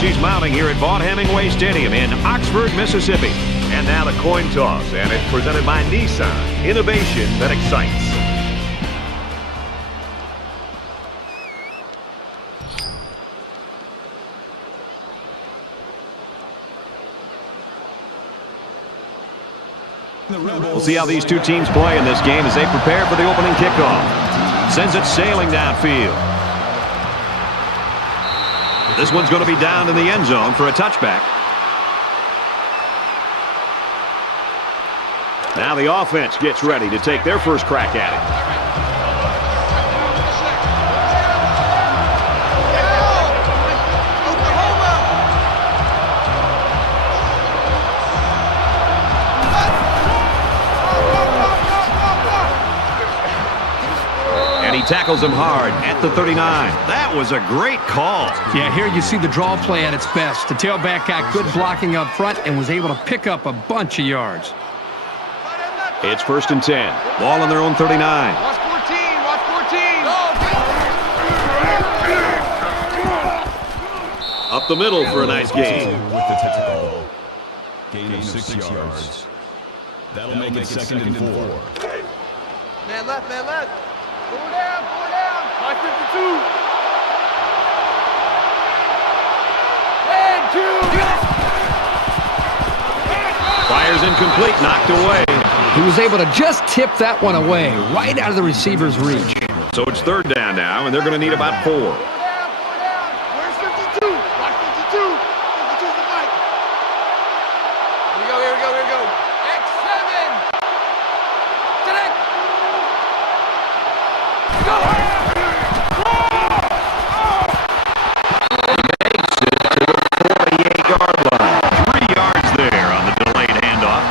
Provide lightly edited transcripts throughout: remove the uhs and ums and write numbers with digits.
energy's mounting here at Vaught Hemingway Stadium in Oxford, Mississippi. And now the coin toss, and it's presented by Nissan. Innovation that excites. We'll see how these two teams play in this game as they prepare for the opening kickoff. Sends it sailing downfield. This one's going to be down in the end zone for a touchback. Now the offense gets ready to take their first crack at it. And he tackles him hard at the 39. That was a great call. Yeah, here you see the draw play at its best. The tailback got good blocking up front and was able to pick up a bunch of yards. It's 1st and 10. Ball on their own 39. Watch 14. Watch 14. Up the middle for a nice gain. With the tackle. Gain of 6 yards. That'll make it 2nd and 4. Man left, man left. Four down, 552. And 2. Fires incomplete, knocked away. He was able to just tip that one away, right out of the receiver's reach. So it's 3rd down now, and they're going to need about 4. Four down. Where's 52? Watch 52. 52's the mic. Here we go. X7. Connect. Go. Makes it to the 48-yard line. 3 yards there on the delayed handoff.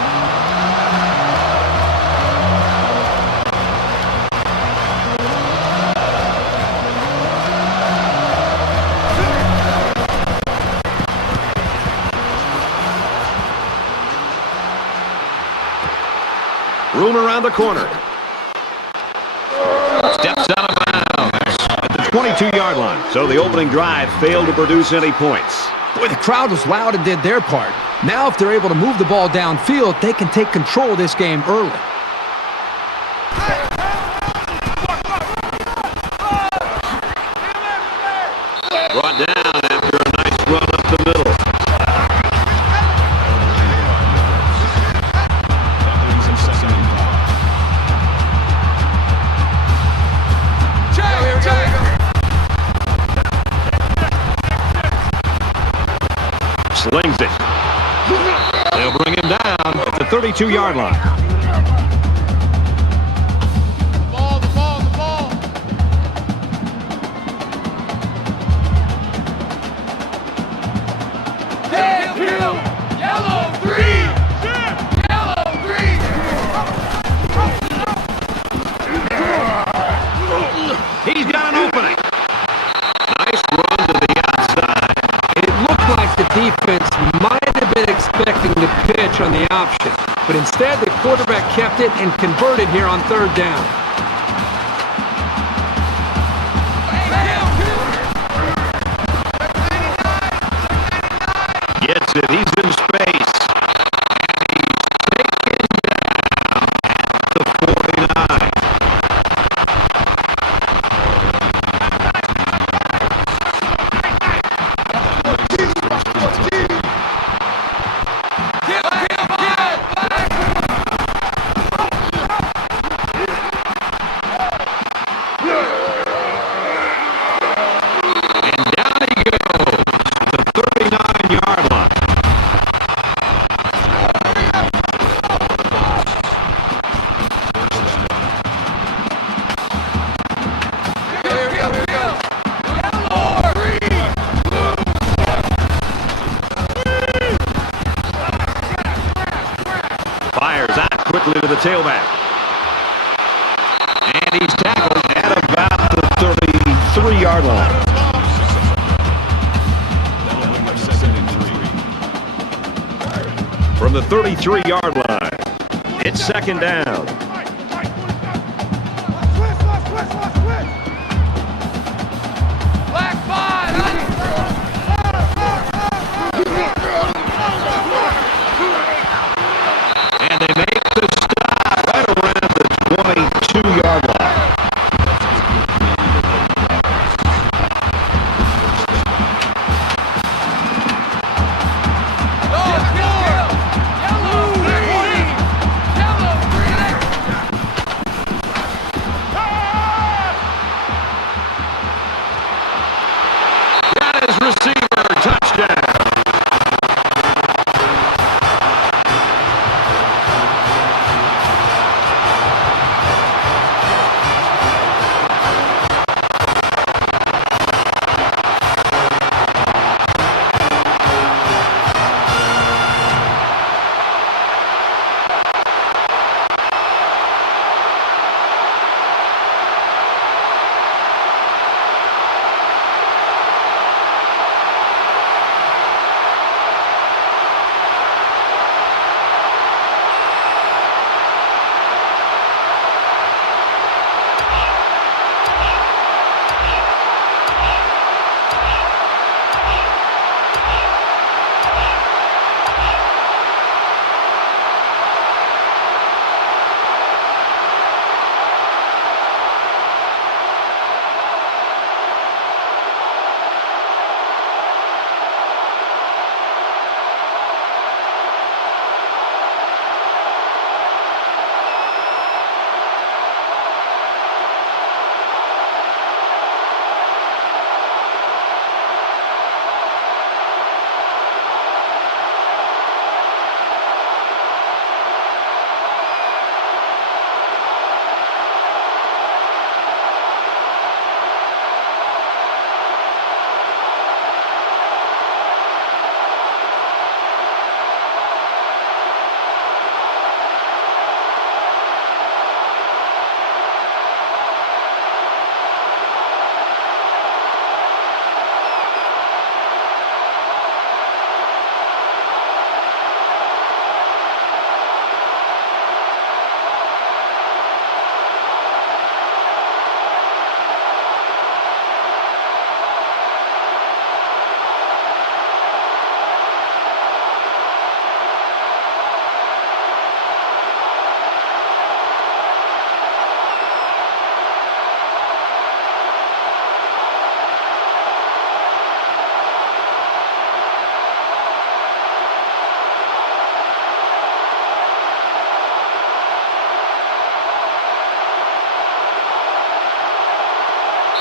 Room around the corner. Steps out of bounds at the 22-yard line. So the opening drive failed to produce any points. Boy, the crowd was loud and did their part. Now if they're able to move the ball downfield, they can take control of this game early. Brought down after a nice run up the middle. Slings it. They'll bring him down at the 32-yard line. The ball. Head kill. Yellow 3. Yellow 3. He's got an opening. Nice run to the outside. It looked like the defense might have been expecting the pitch on the option, but instead the quarterback kept it and converted here on 3rd down. Gets it. He's in space. And he's taken down at the 49. And down he goes at the 39-yard line. Fires out quickly to the tailback. And he's tackled at about the 33-yard line. From the 33-yard line, it's 2nd down. Black 5.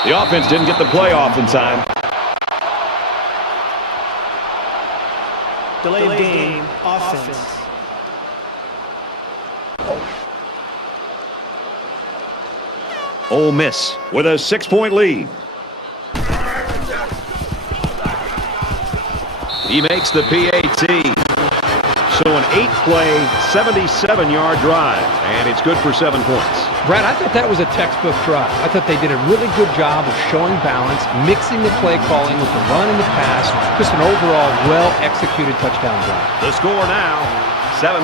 The offense didn't get the play off in time. Delayed game, offense. Ole Miss with a 6-point lead. He makes the PAT. So an 8-play, 77-yard drive, and it's good for 7 points. Brad, I thought that was a textbook drive. I thought they did a really good job of showing balance, mixing the play calling with the run and the pass. Just an overall well-executed touchdown drive. The score now, 7-0.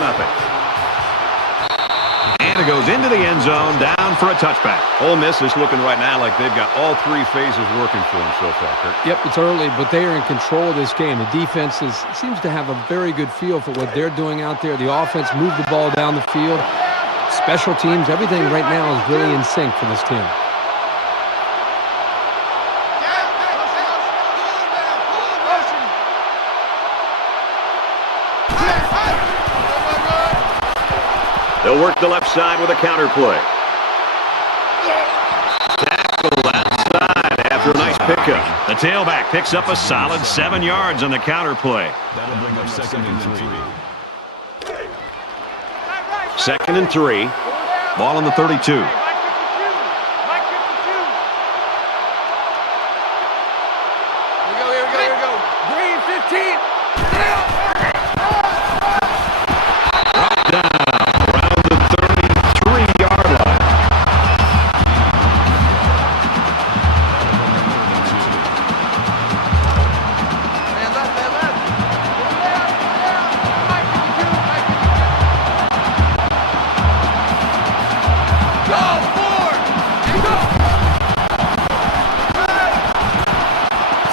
And it goes into the end zone, down for a touchback. Ole Miss is looking right now like they've got all 3 phases working for them so far, Kurt. Yep, it's early, but they are in control of this game. The defense seems to have a very good feel for what they're doing out there. The offense moved the ball down the field. Special teams, everything right now is really in sync for this team. They'll work the left side with a counter play. Tackle outside after a nice pickup. The tailback picks up a solid 7 yards on the counter play. That'll bring up 2nd and 3. 2nd and 3. Ball on the 32. Green 15. Right down around the 33-yard line.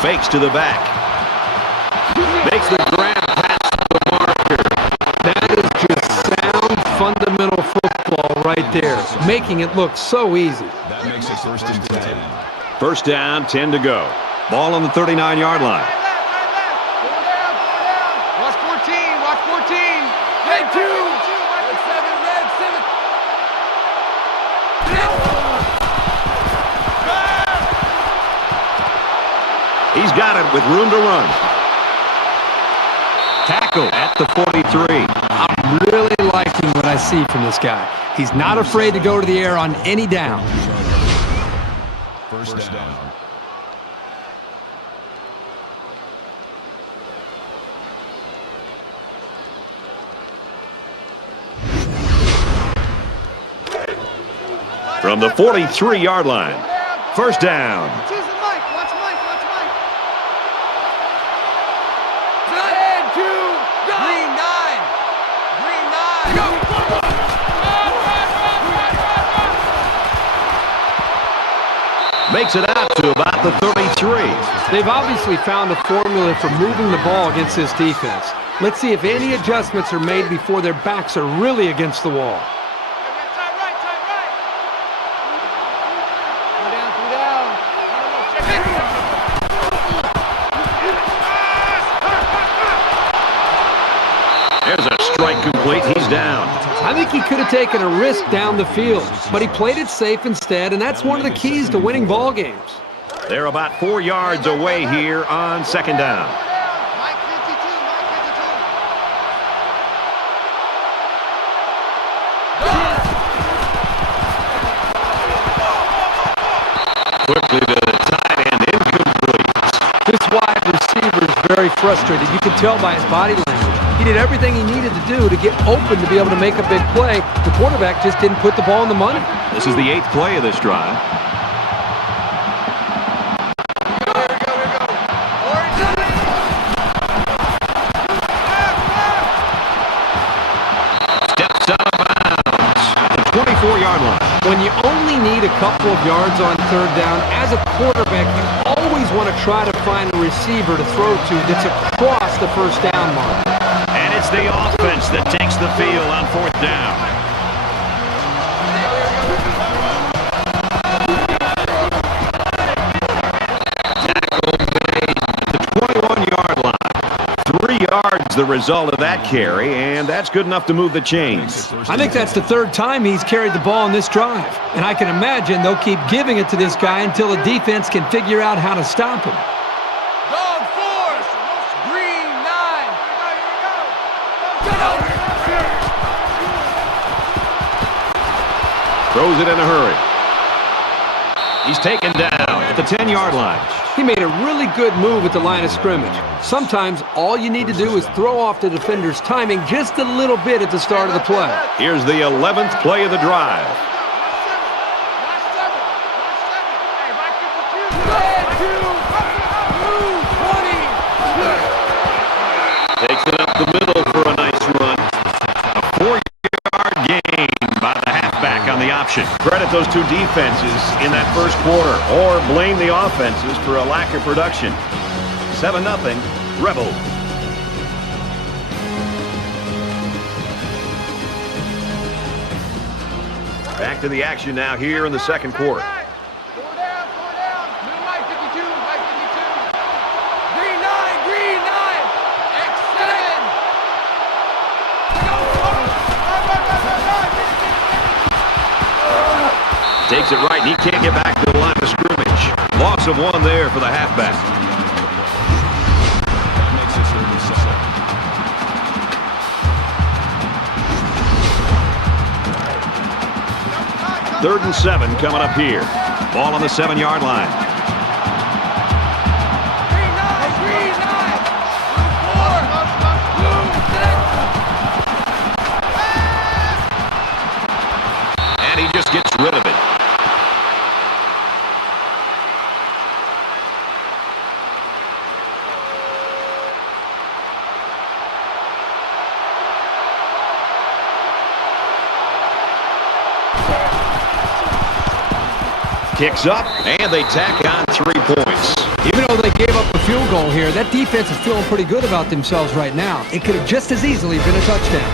Fakes to the back. Makes the grab past the marker. That is just sound, fundamental football right there, making it look so easy. That makes it 1st and 10. First down, 10 to go. Ball on the 39-yard line. Watch 14, watch 14. Red 2. Red 7, red 7. He's got it with room to run. Tackle at the 43. I'm really liking what I see from this guy. He's not afraid to go to the air on any down. First down. From the 43-yard line. First down. Choose the mic, watch Mike, watch Mike. Red 2. Green 9. Green 9. Go. Makes it out to about the 33. They've obviously found a formula for moving the ball against this defense. Let's see if any adjustments are made before their backs are really against the wall. Tight right, tight right. Two down. There's a strike complete. He's down. I think he could have taken a risk down the field, but he played it safe instead, and that's one of the keys to winning ball games. They're about 4 yards away here on 2nd down. Mike 52, Mike 52. Quickly to the tight end, incomplete. This wide receiver is very frustrated. You can tell by his body language. He did everything he needed to do to get open to be able to make a big play. The quarterback just didn't put the ball in the money. This is the 8th play of this drive. Steps out of bounds at the 24-yard line. When you only need a couple of yards on 3rd down, as a quarterback, you always want to try to find a receiver to throw to that's across the 1st down mark. And it's the offense that takes the field on 4th down. Tackle made at the 21-yard line. 3 yards the result of that carry, and that's good enough to move the chains. I think that's the third time he's carried the ball in this drive. And I can imagine they'll keep giving it to this guy until the defense can figure out how to stop him. Dog force. Green 9. Throws it in a hurry. He's taken down at the 10-yard line. He made a really good move at the line of scrimmage. Sometimes all you need to do is throw off the defender's timing just a little bit at the start of the play. Here's the 11th play of the drive. Takes it up the middle for a nice run. A 4-yard gain by the halfback on the option. Credit those two defenses in that first quarter, or blame the offenses for a lack of production. 7-0, Rebels. Back to the action now here in the second quarter. Takes it right, and he can't get back to the line of scrimmage. Loss of 1 there for the halfback. Third and 7 coming up here. Ball on the 7-yard line. And he just gets rid of it. Kicks up, and they tack on 3 points. Even though they gave up a field goal here, that defense is feeling pretty good about themselves right now. It could have just as easily been a touchdown.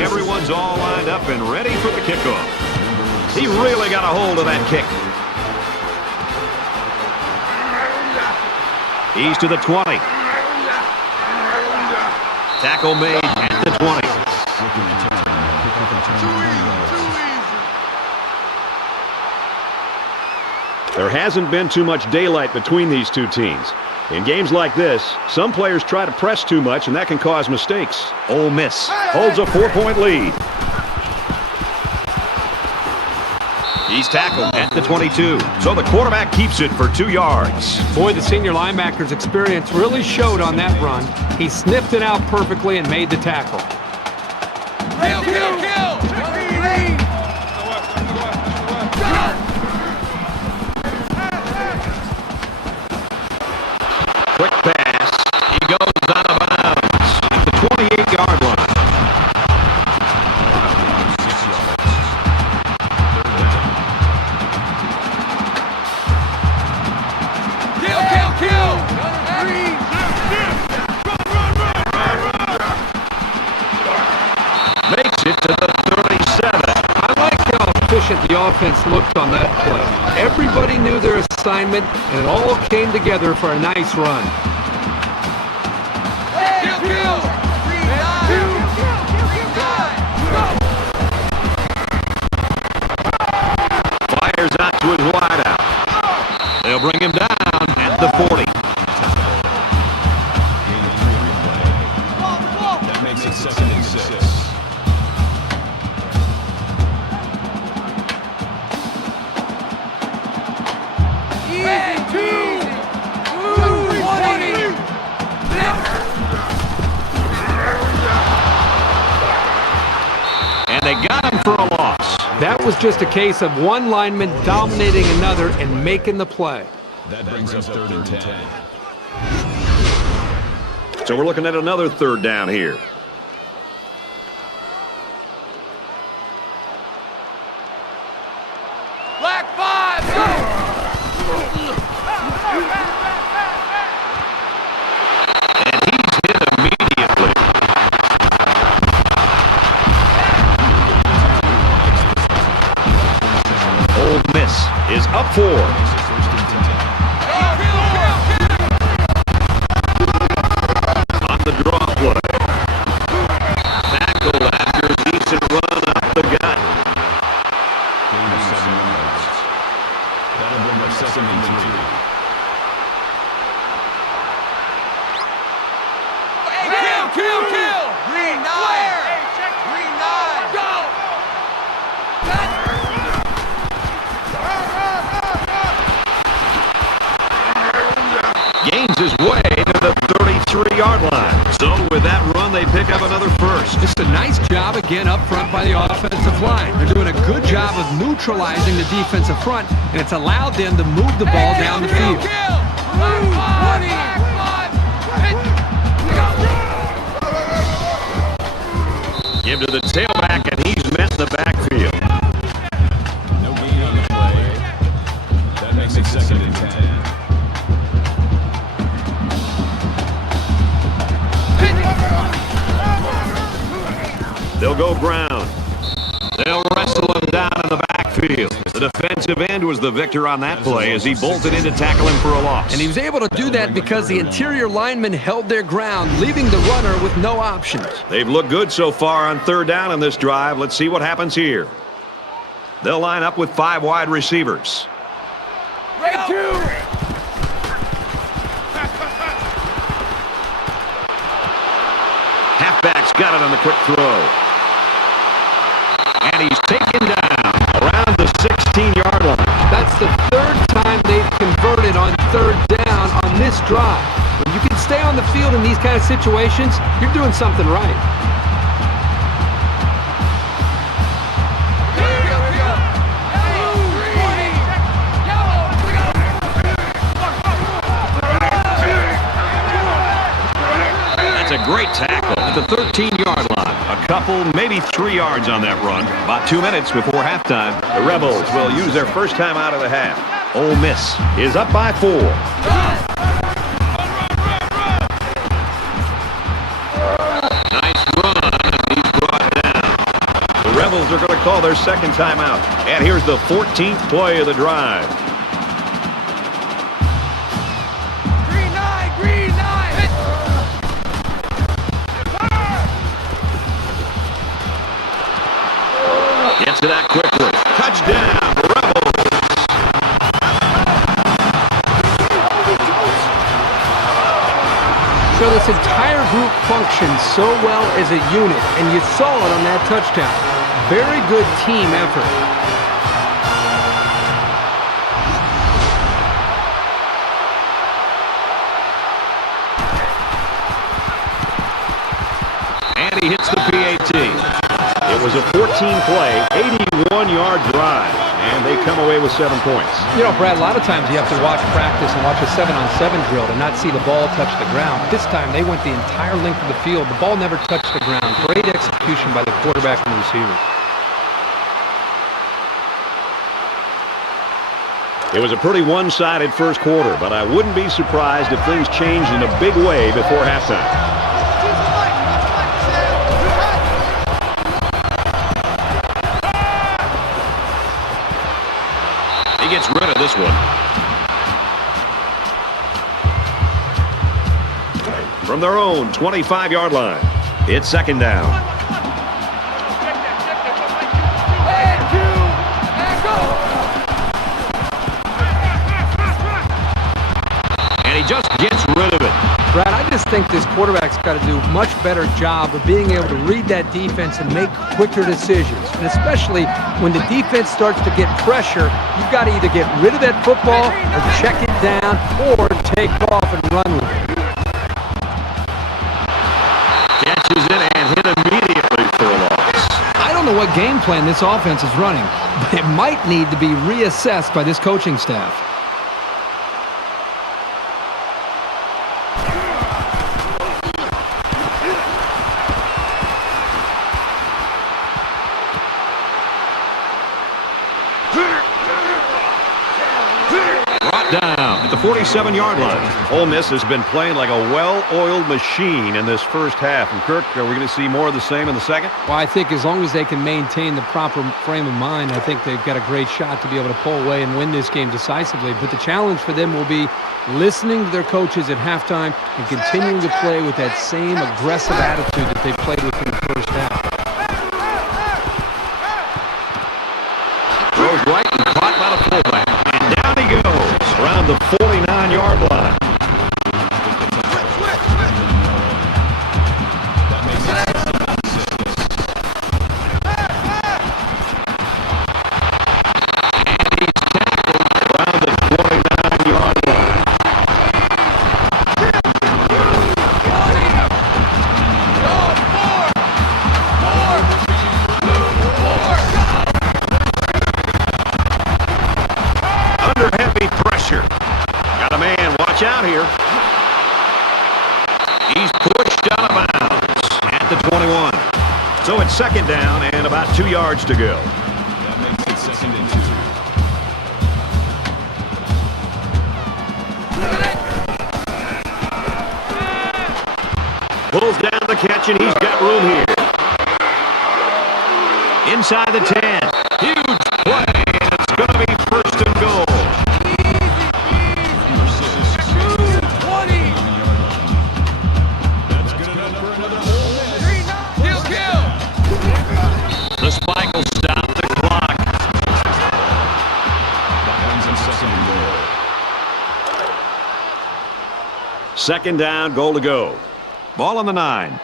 Everyone's all lined up and ready for the kickoff. He really got a hold of that kick. He's to the 20. Tackle made at the 20. There hasn't been too much daylight between these two teams. In games like this, some players try to press too much, and that can cause mistakes. Ole Miss holds a 4-point lead. He's tackled at the 22, so the quarterback keeps it for 2 yards. Boy, the senior linebacker's experience really showed on that run. He sniffed it out perfectly and made the tackle. Kill! Quick pass. He goes out of bounds at the 28-yard line. Kill! Makes it to the 37. I like how efficient the offense looked on that play. Everybody knew their assignment, and it all came together for a nice run. Kill! Fires out to his wideout. They'll bring him down at the 40. That makes it 2nd and 6. And they got him for a loss. That was just a case of one lineman dominating another and making the play. That brings us 3rd and 10. So we're looking at another 3rd down here. Black 5, go! And he's hit immediately. Ole Miss is up 4. On the draw. of 2nd and 3. Kill! Green 9! Green 9! Go! Gains his way to the 33-yard line. So with that run, they pick up another first. It's a nice job again up front by the offensive line. They're doing a good job of neutralizing the defensive front, and it's allowed them to move the ball down the field. Give to the tailback, and he's met in the backfield. No gain on the play. That makes it 2nd and 10. They'll go ground. They'll wrestle him down in the backfield. The defensive end was the victor on that play as he bolted in to tackle him for a loss. And he was able to do that because the interior linemen held their ground, leaving the runner with no options. They've looked good so far on 3rd down in this drive. Let's see what happens here. They'll line up with 5 wide receivers. Halfback's got it on the quick throw. And he's taken down around the 16-yard line. That's the 3rd time they've converted on 3rd down on this drive. When you can stay on the field in these kind of situations, you're doing something right. That's a great tackle at the 13-yard line. A couple, maybe 3 yards on that run. About 2 minutes before halftime. The Rebels will use their first time out of the half. Ole Miss is up by 4. Nice run. He's brought down. The Rebels are going to call their 2nd timeout. And here's the 14th play of the drive. Gets it out quickly. Touchdown, Rebels. So this entire group functions so well as a unit, and you saw it on that touchdown. Very good team effort. And he hits the PAT. It was a 14-play, 81-yard drive, and they come away with 7 points. You know, Brad, a lot of times you have to watch practice and watch a 7-on-7 drill to not see the ball touch the ground. This time they went the entire length of the field. The ball never touched the ground. Great execution by the quarterback and the receiver. It was a pretty one-sided first quarter, but I wouldn't be surprised if things changed in a big way before halftime. He gets rid of this one. From their own 25-yard line, it's 2nd down. And he just gets rid of it. Brad, I just think this quarterback's got to do a much better job of being able to read that defense and make quicker decisions. And especially when the defense starts to get pressure, you've got to either get rid of that football or check it down or take off and run with it. Catches it and hit immediately for a loss. I don't know what game plan this offense is running, but it might need to be reassessed by this coaching staff. Down at the 47-yard line. Ole Miss has been playing like a well-oiled machine in this first half. And Kirk, are we going to see more of the same in the second? Well, I think as long as they can maintain the proper frame of mind, I think they've got a great shot to be able to pull away and win this game decisively. But the challenge for them will be listening to their coaches at halftime and continuing to play with that same aggressive attitude that they played with in the first half. Throws right and caught by the fullback. And down he goes. watch out here. He's pushed out of bounds at the 21. So it's second down and about 2 yards to go. That makes it 2nd and 2. Pulls down the catch, and he's got room here. Inside the 10. Huge play, and it's going to be 1st and goal. That's good enough for another whole minute. The spike will stop the clock. That brings him 2nd and goal. 2nd down, goal to go. Ball on the 9.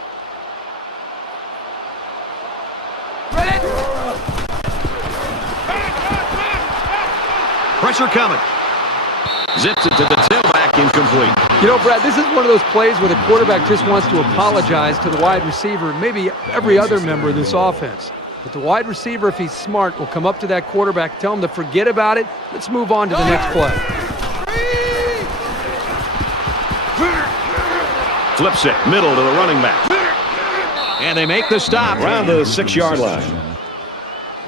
Pressure coming. Zips it to the tailback, incomplete. You know, Brad, this is one of those plays where the quarterback just wants to apologize to the wide receiver, maybe every other member of this offense. But the wide receiver, if he's smart, will come up to that quarterback, tell him to forget about it. Let's move on to the next play. Flips it, middle to the running back. And they make the stop around the 6-yard line.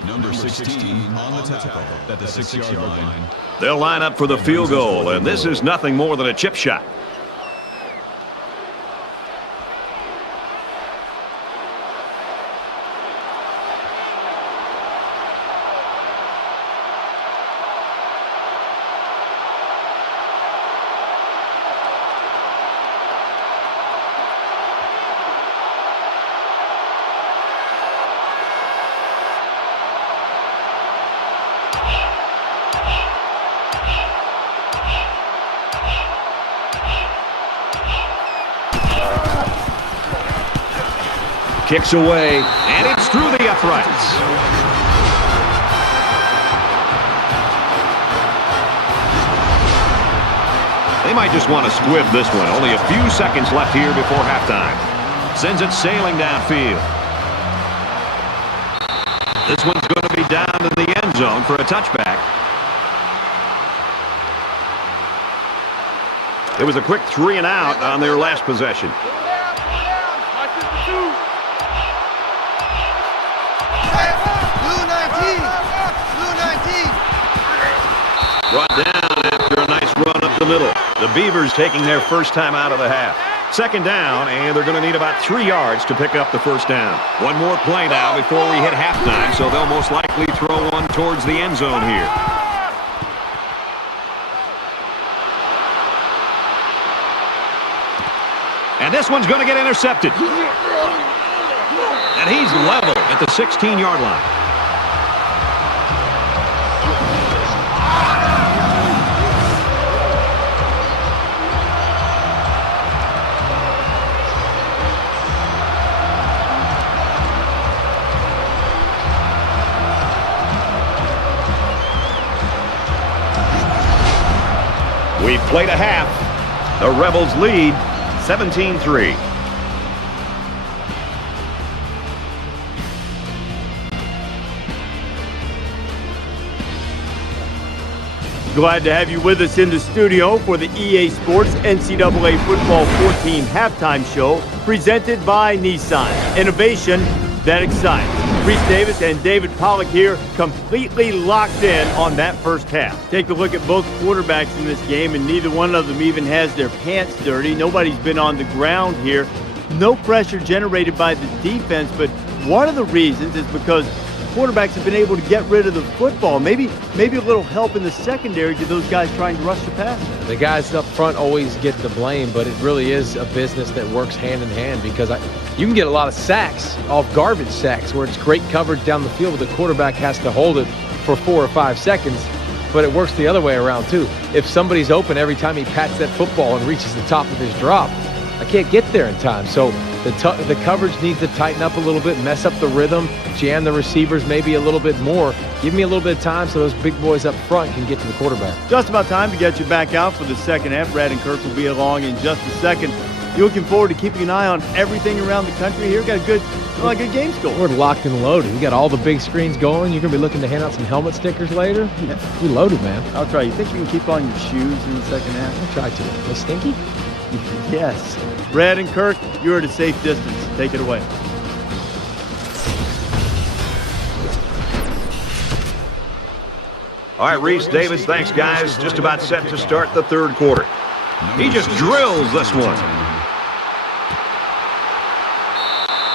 Number 16 on the tackle at the 6-yard line. They'll line up for the field goal, and this is nothing more than a chip shot. Kicks away, and it's through the uprights. They might just want to squib this one. Only a few seconds left here before halftime. Sends it sailing downfield. This one's going to be down in the end zone for a touchback. It was a quick 3 and out on their last possession. Brought down after a nice run up the middle. The Beavers taking their first time out of the half. 2nd down, and they're going to need about 3 yards to pick up the first down. One more play now before we hit halftime, so they'll most likely throw one towards the end zone here. And this one's going to get intercepted. And he's level at the 16-yard line. We've played a half. The Rebels lead 17-3. Glad to have you with us in the studio for the EA Sports NCAA Football 14 halftime show presented by Nissan. Innovation that excites. Reese Davis and David Pollack here, completely locked in on that first half. Take a look at both quarterbacks in this game, and neither one of them even has their pants dirty. Nobody's been on the ground here. No pressure generated by the defense, but one of the reasons is because quarterbacks have been able to get rid of the football. Maybe a little help in the secondary to those guys trying to rush the passer. The guys up front always get the blame, but it really is a business that works hand in hand because you can get a lot of sacks off garbage sacks where it's great coverage down the field, but the quarterback has to hold it for 4 or 5 seconds. But it works the other way around too. If somebody's open every time he pats that football and reaches the top of his drop, I can't get there in time. So the coverage needs to tighten up a little bit, mess up the rhythm, jam the receivers maybe a little bit more. Give me a little bit of time so those big boys up front can get to the quarterback. Just about time to get you back out for the second half. Brad and Kirk will be along in just a second. You looking forward to keeping an eye on everything around the country here? Got a good games going. We're locked and loaded. We got all the big screens going. You're going to be looking to hand out some helmet stickers later. We loaded, man. I'll try. You think you can keep on your shoes in the second half? I'll try to. They stinky? Yes. Brad and Kirk, you're at a safe distance. Take it away. All right, Reese, Davis, thanks, guys. Just about set to start the third quarter. He just drills this one.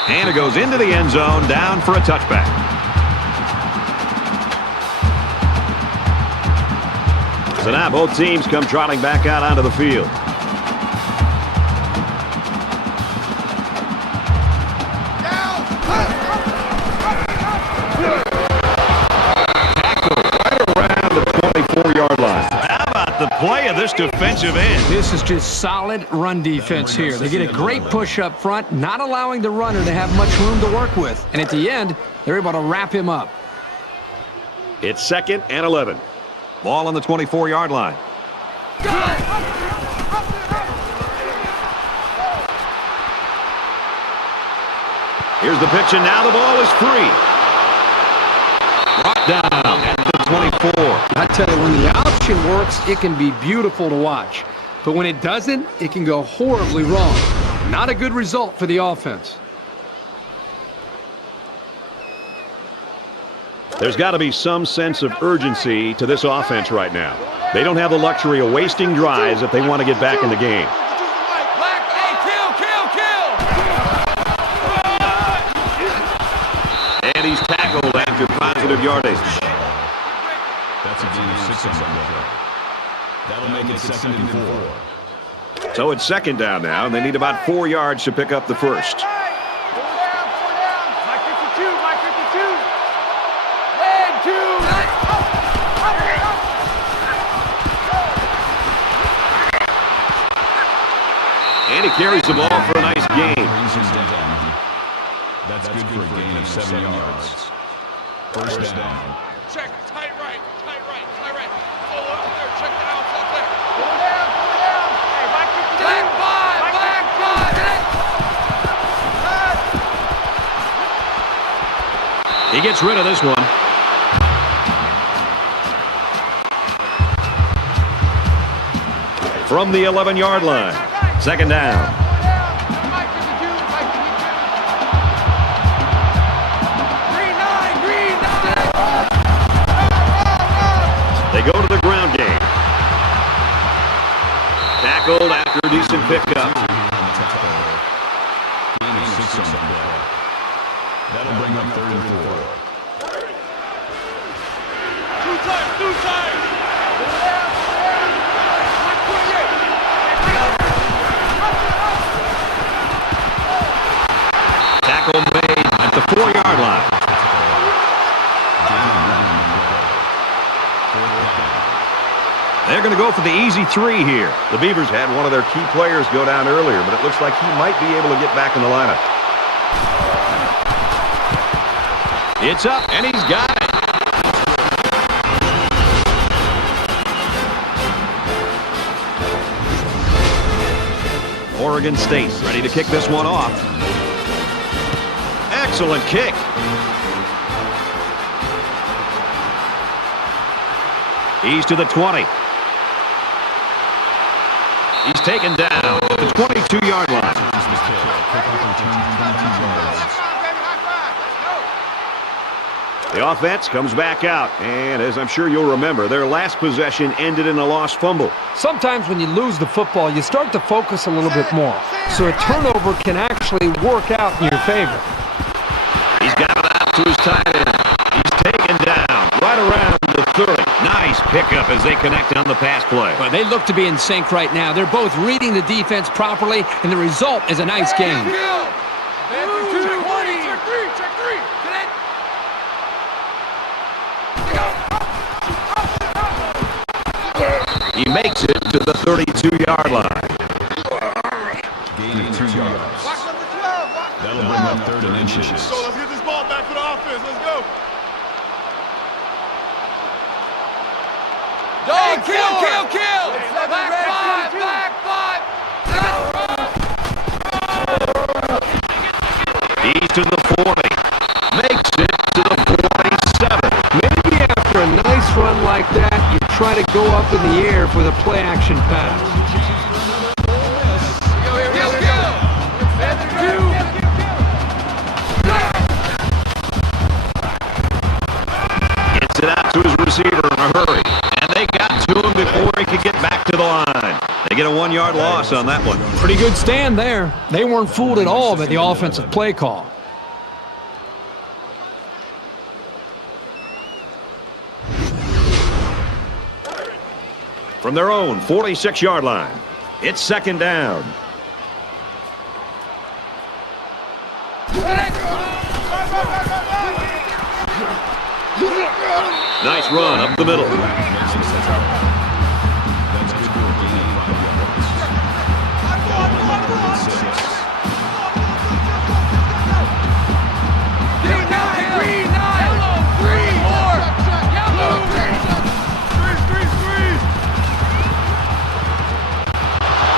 And it goes into the end zone, down for a touchback. So now both teams come trotting back out onto the field. Tackle right around the 24-yard line. How about the play of this defensive end? This is just solid run defense here. They get a great push up front, not allowing the runner to have much room to work with. And at the end, they're able to wrap him up. It's 2nd and 11. Ball on the 24-yard line. Here's the pitch, and now the ball is free. Brought down at the 24. I tell you, when the option works, it can be beautiful to watch. But when it doesn't, it can go horribly wrong. Not a good result for the offense. There's got to be some sense of urgency to this offense right now. They don't have the luxury of wasting drives if they want to get back in the game. And he's tackled after positive yardage. That's a gain of 6 on the play. That'll make it 2nd and 4. So it's 2nd down now, and they need about 4 yards to pick up the first. And he carries the ball for a nice gain. That's good for a gain of 7 yards. First down. Check, tight right. Full up there, check it out, full there. Go down. Hey, back 52. Back five. He gets rid of this one. From the 11-yard line. 2nd down. They go to the ground game. Tackled after a decent pickup. Gain of 6 on the play. That'll bring up 3rd and 4. Two times. Tackle made at the 4-yard line. They're going to go for the easy 3 here. The Beavers had one of their key players go down earlier, but it looks like he might be able to get back in the lineup. It's up, and he's got it. Oregon State ready to kick this one off. Excellent kick. He's to the 20. He's taken down at the 22-yard line. The offense comes back out, and as I'm sure you'll remember, their last possession ended in a lost fumble. Sometimes when you lose the football, you start to focus a little bit more. So a turnover can actually work out in your favor. He's got it out to his tight end. He's taken down right around the 30. Nice pickup as they connect on the pass play. Well, they look to be in sync right now. They're both reading the defense properly, and the result is a nice game. Check three. He makes it to the 32-yard line. Gain of 2 yards. That'll bring up 3rd and inches. So let's get this ball back for the offense. Let's go. Kill. Back five. here for the play-action pass. Gets it out to his receiver in a hurry. And they got to him before he could get back to the line. They get a 1-yard loss on that one. Pretty good stand there. They weren't fooled at all by the offensive play call. From their own 46-yard line, it's second down. Nice run up the middle.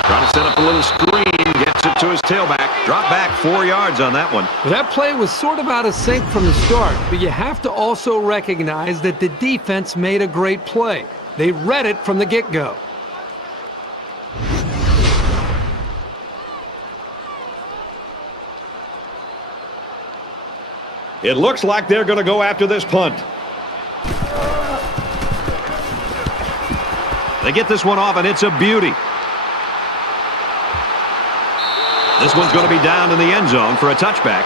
Trying to set up a little screen, gets it to his tailback. Drop back 4 yards on that one. Well, that play was sort of out of sync from the start, but you have to also recognize that the defense made a great play. They read it from the get-go. It looks like they're going to go after this punt. They get this one off, and it's a beauty. This one's going to be down in the end zone for a touchback.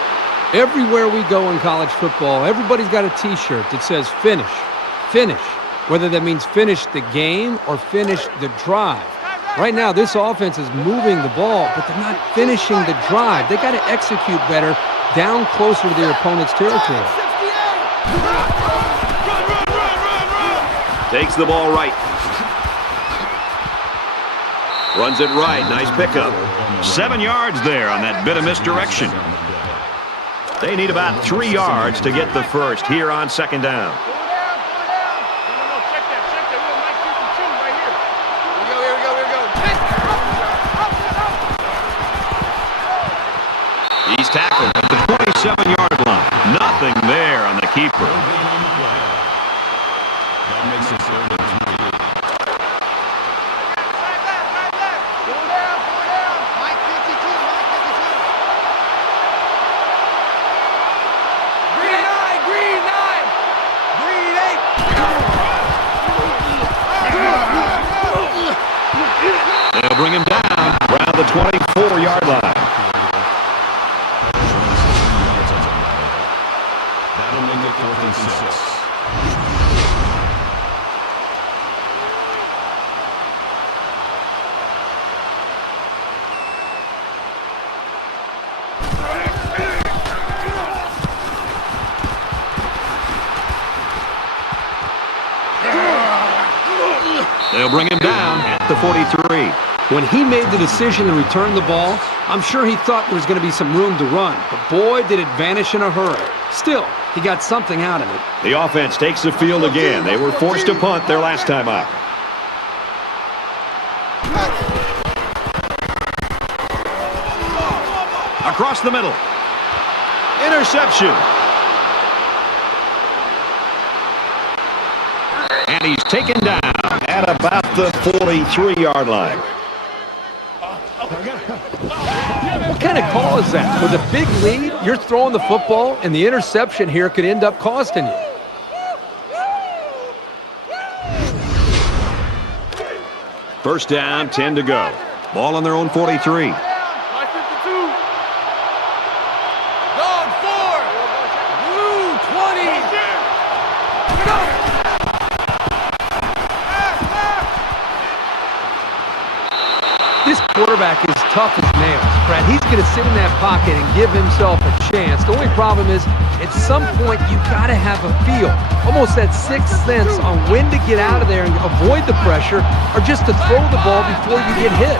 Everywhere we go in college football, everybody's got a T-shirt that says finish, finish, whether that means finish the game or finish the drive. Right now, this offense is moving the ball, but they're not finishing the drive. They got to execute better down closer to their opponent's territory. Takes the ball right. Runs it right. Nice pickup. 7 yards there on that bit of misdirection. They need about 3 yards to get the first here on second down. He's tackled at the 27-yard line. Nothing there on the keeper. That makes it 33. They'll bring him down around the 24-yard line. That'll make it 4th and 6. They'll bring him down at the 43. When he made the decision to return the ball, I'm sure he thought there was going to be some room to run, but boy, did it vanish in a hurry. Still, he got something out of it. The offense takes the field again. They were forced to punt their last time out. Across the middle. Interception. And he's taken down at about the 43-yard line. What kind of call is that? With a big lead, you're throwing the football, and the interception here could end up costing you. First down, 10 to go. Ball on their own 43. This quarterback is tough as nails, Brad. He's going to sit in that pocket and give himself a chance. The only problem is, at some point, you got to have a feel, almost that sixth sense on when to get out of there and avoid the pressure, or just to throw the ball before you get hit.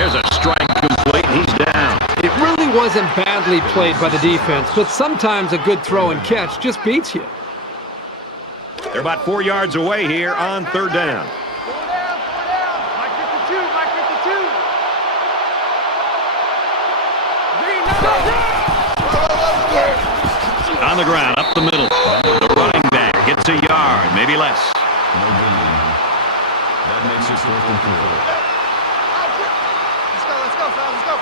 There's a strike complete. He's down. It really wasn't badly played by the defense, but sometimes a good throw and catch just beats you. They're about 4 yards away here on third down. On the ground, up the middle. The running back gets a yard. yard, maybe less. No gain. That makes it 4th and 4. Let's go, fellas, let's go.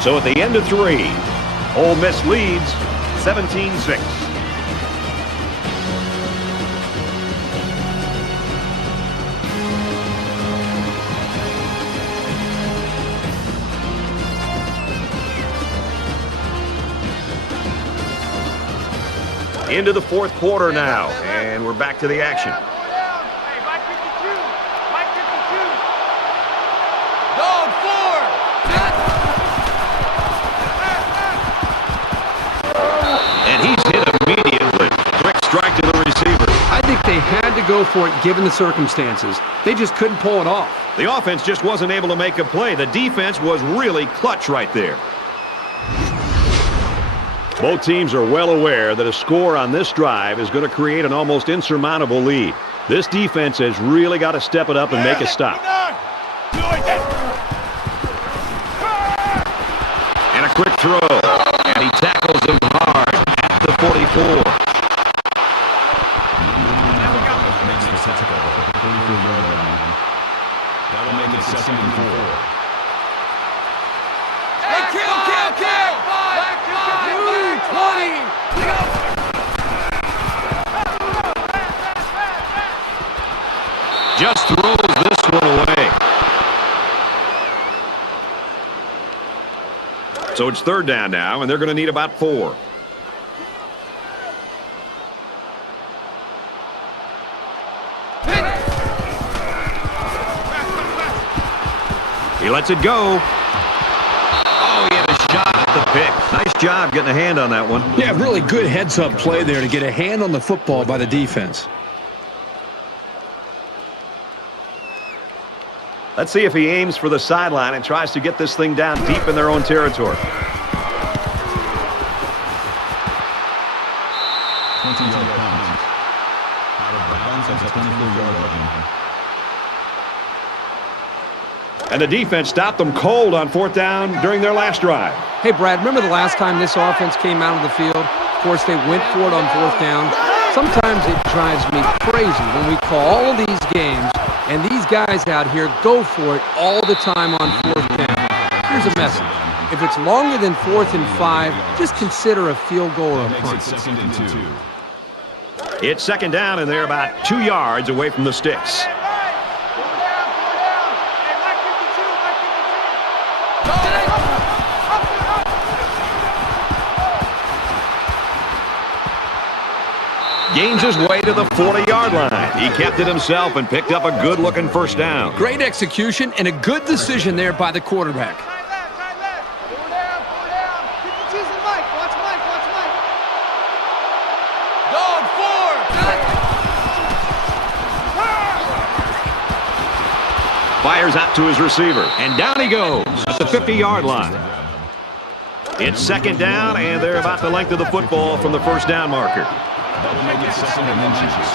So at the end of 3, Ole Miss leads 17-6. Into the 4th quarter now, and we're back to the action. Hey, Mike 52. Mike 52. Dog 4. And he's hit immediately. Quick strike to the receiver. I think they had to go for it given the circumstances. They just couldn't pull it off. The offense just wasn't able to make a play. The defense was really clutch right there. Both teams are well aware that a score on this drive is going to create an almost insurmountable lead. This defense has really got to step it up and make a stop. And a quick throw. And he tackles him hard at the 44. That'll make it 2nd and 4. Hey, kill! 20. Just throws this one away. So it's 3rd down now, and they're going to need about 4. He lets it go. Oh, he had a shot at the pick. Nice job getting a hand on that one. Yeah, really good heads-up play there to get a hand on the football by the defense. Let's see if he aims for the sideline and tries to get this thing down deep in their own territory. 20 yard bounds. Out of bounds at the 24-yard line. And the defense stopped them cold on 4th down during their last drive. Hey, Brad, remember the last time this offense came out of the field? Of course, they went for it on 4th down. Sometimes it drives me crazy when we call all of these games, and these guys out here go for it all the time on 4th down. Here's a message. If it's longer than 4th and 5, just consider a field goal or a punt. 2nd and 2. It's 2nd down, and they're about 2 yards away from the sticks. Gains his way to the 40-yard line. He kept it himself and picked up a good-looking 1st down. Great execution and a good decision there by the quarterback. Dog 4. Fires out to his receiver, and down he goes at the 50-yard line. It's 2nd down, and they're about the length of the football from the 1st down marker. That'll make it 2nd and inches.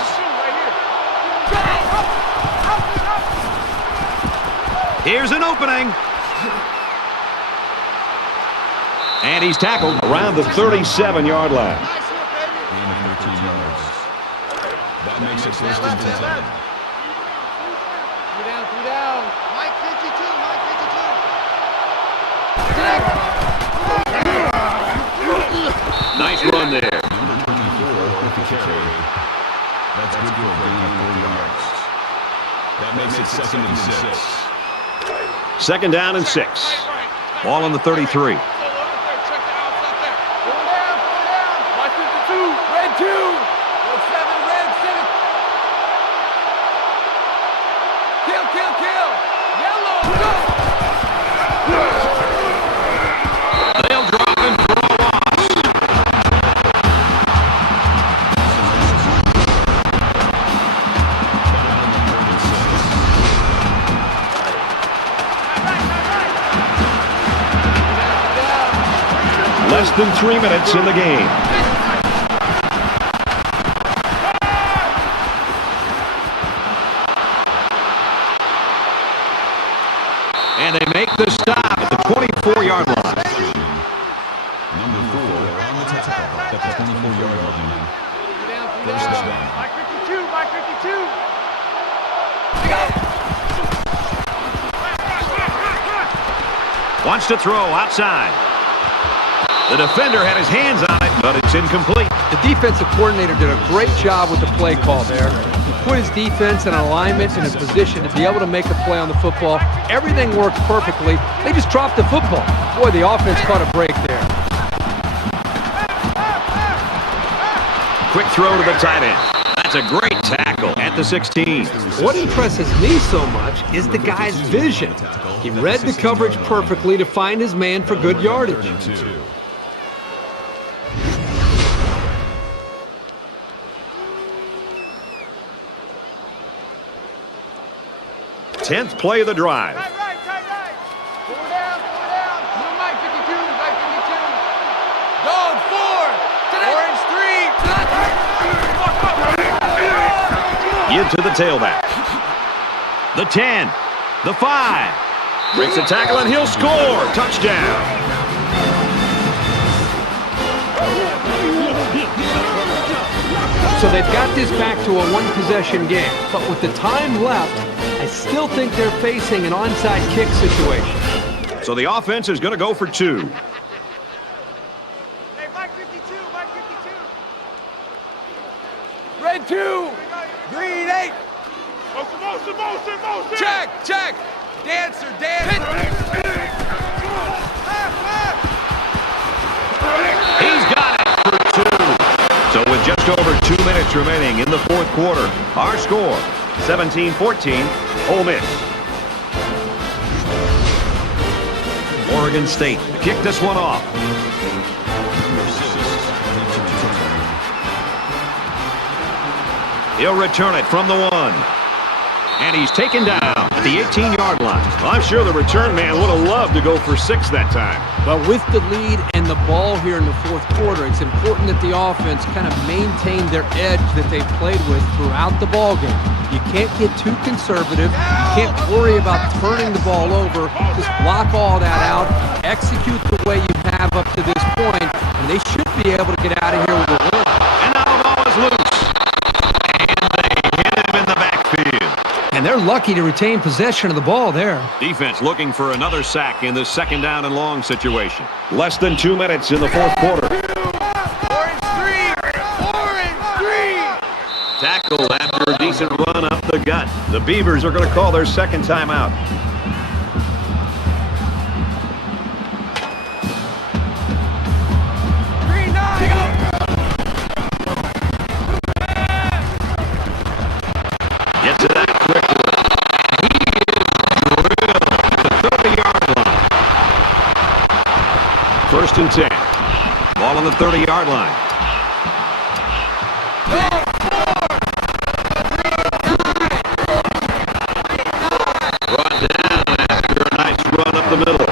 Here's an opening. And he's tackled around the 37-yard line. Gain of 13 yards. That makes it 1st and 10. 3 down. Mike 52, Mike 52. Nice run there. Number 24 with the carry. That's good for a gain of 4 yards. That makes it 2nd and 6. 2nd down and 6. Ball on the 33. Red 2. Red 7, red 7. Kill. Yellow, go. They'll drop him for a loss. Less than 3 minutes in the game. And they make the stop at the 24-yard line. Number 4 on the tackle at the 4-yard line. First down. Mike 52, Mike 52. Wants to throw outside. The defender had his hands on it, but it's incomplete. The defensive coordinator did a great job with the play call there. He put his defense in alignment and in position to be able to make a play on the football. Everything worked perfectly. They just dropped the football. Boy, the offense caught a break there. Quick throw to the tight end. That's a great tackle at the 16. What impresses me so much is the guy's vision. He read the coverage perfectly to find his man for good yardage. 10th play of the drive. Tight right. Four down. No, Mike 52, Mike 52. Dog 4. Orange 3. Give to the tailback. The 10. The 5. Breaks the tackle and he'll score. Touchdown. So they've got this back to a one-possession game. But with the time left, I still think they're facing an onside kick situation. So the offense is going to go for 2. Hey, Mike 52, Mike 52. Red 2. Green 8. Motion. Check. Dancer. He's got it for 2. So with just over 2 minutes remaining in the fourth quarter, our score, 17-14, Ole Miss. Oregon State to kick this one off. He'll return it from the 1. And he's taken down at the 18-yard line. Well, I'm sure the return man would have loved to go for 6 that time. But with the lead and the ball here in the fourth quarter, it's important that the offense kind of maintain their edge that they played with throughout the ball game. You can't get too conservative. You can't worry about turning the ball over. Just block all that out. Execute the way you have up to this point, and they should be able to get out of here with a win. And now the ball is loose. And they hit him in the backfield. And they're lucky to retain possession of the ball there. Defense looking for another sack in this second down and long situation. Less than 2 minutes in the fourth quarter. Orange 3. Tackled after a decent run up the gut. The Beavers are going to call their second timeout. Green 9. Gets to that quickly. He is drilled to the 30-yard line. First and 10. Ball on the 30-yard line. Brought down after a nice run up the middle.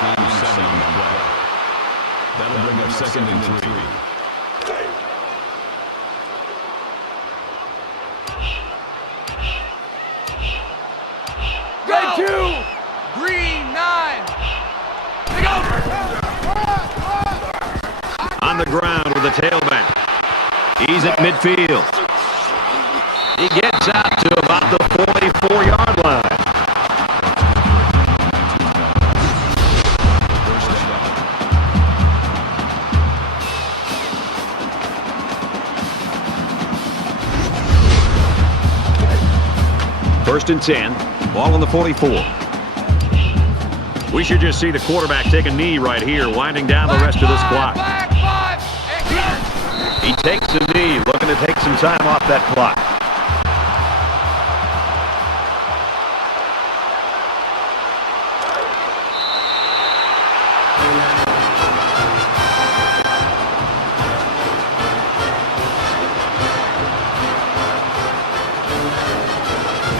Gain of 7 on the play. That'll bring up second and 3. Red 2. Green 9. On the ground with the tailback. He's at midfield. He gets out to about the 44-yard line. First and 10. Ball on the 44. We should just see the quarterback take a knee right here, winding down the rest of this clock. Black 5. He takes a knee, looking to take some time off that clock.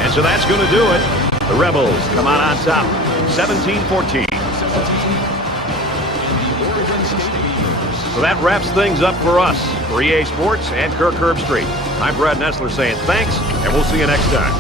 And so that's going to do it. The Rebels come out on top, 17-14. So that wraps things up for us, for EA Sports and Kirk Herbstreit. I'm Brad Nessler saying thanks, and we'll see you next time.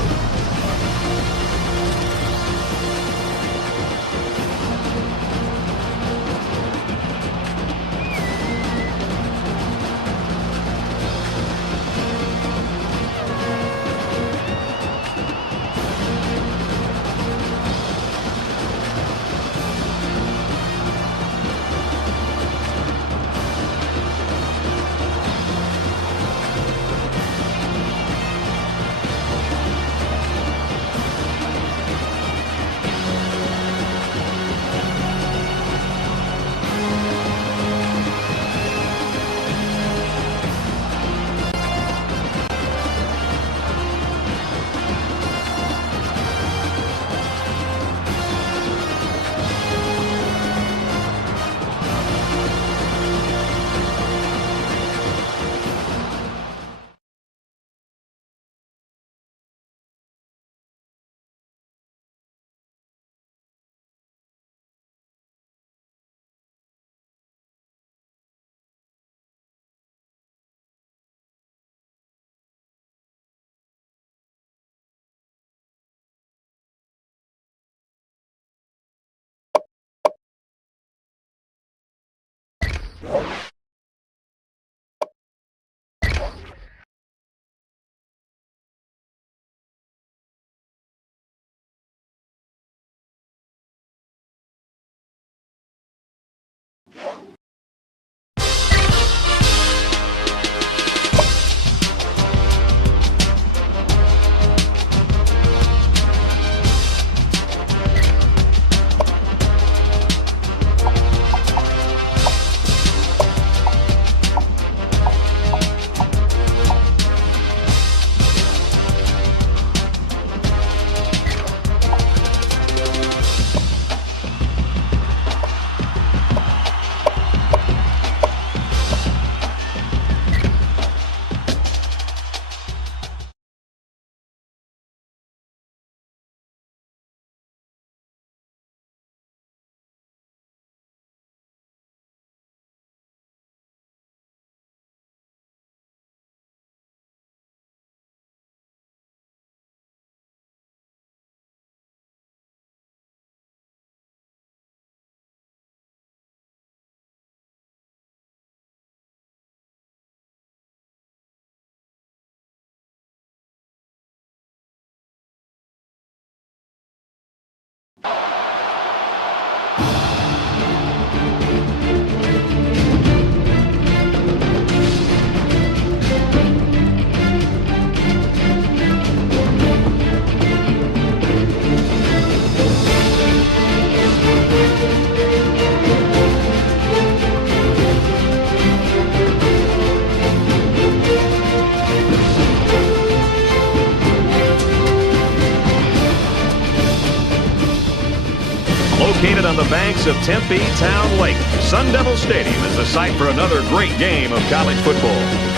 Located on the banks of Tempe Town Lake, Sun Devil Stadium is the site for another great game of college football.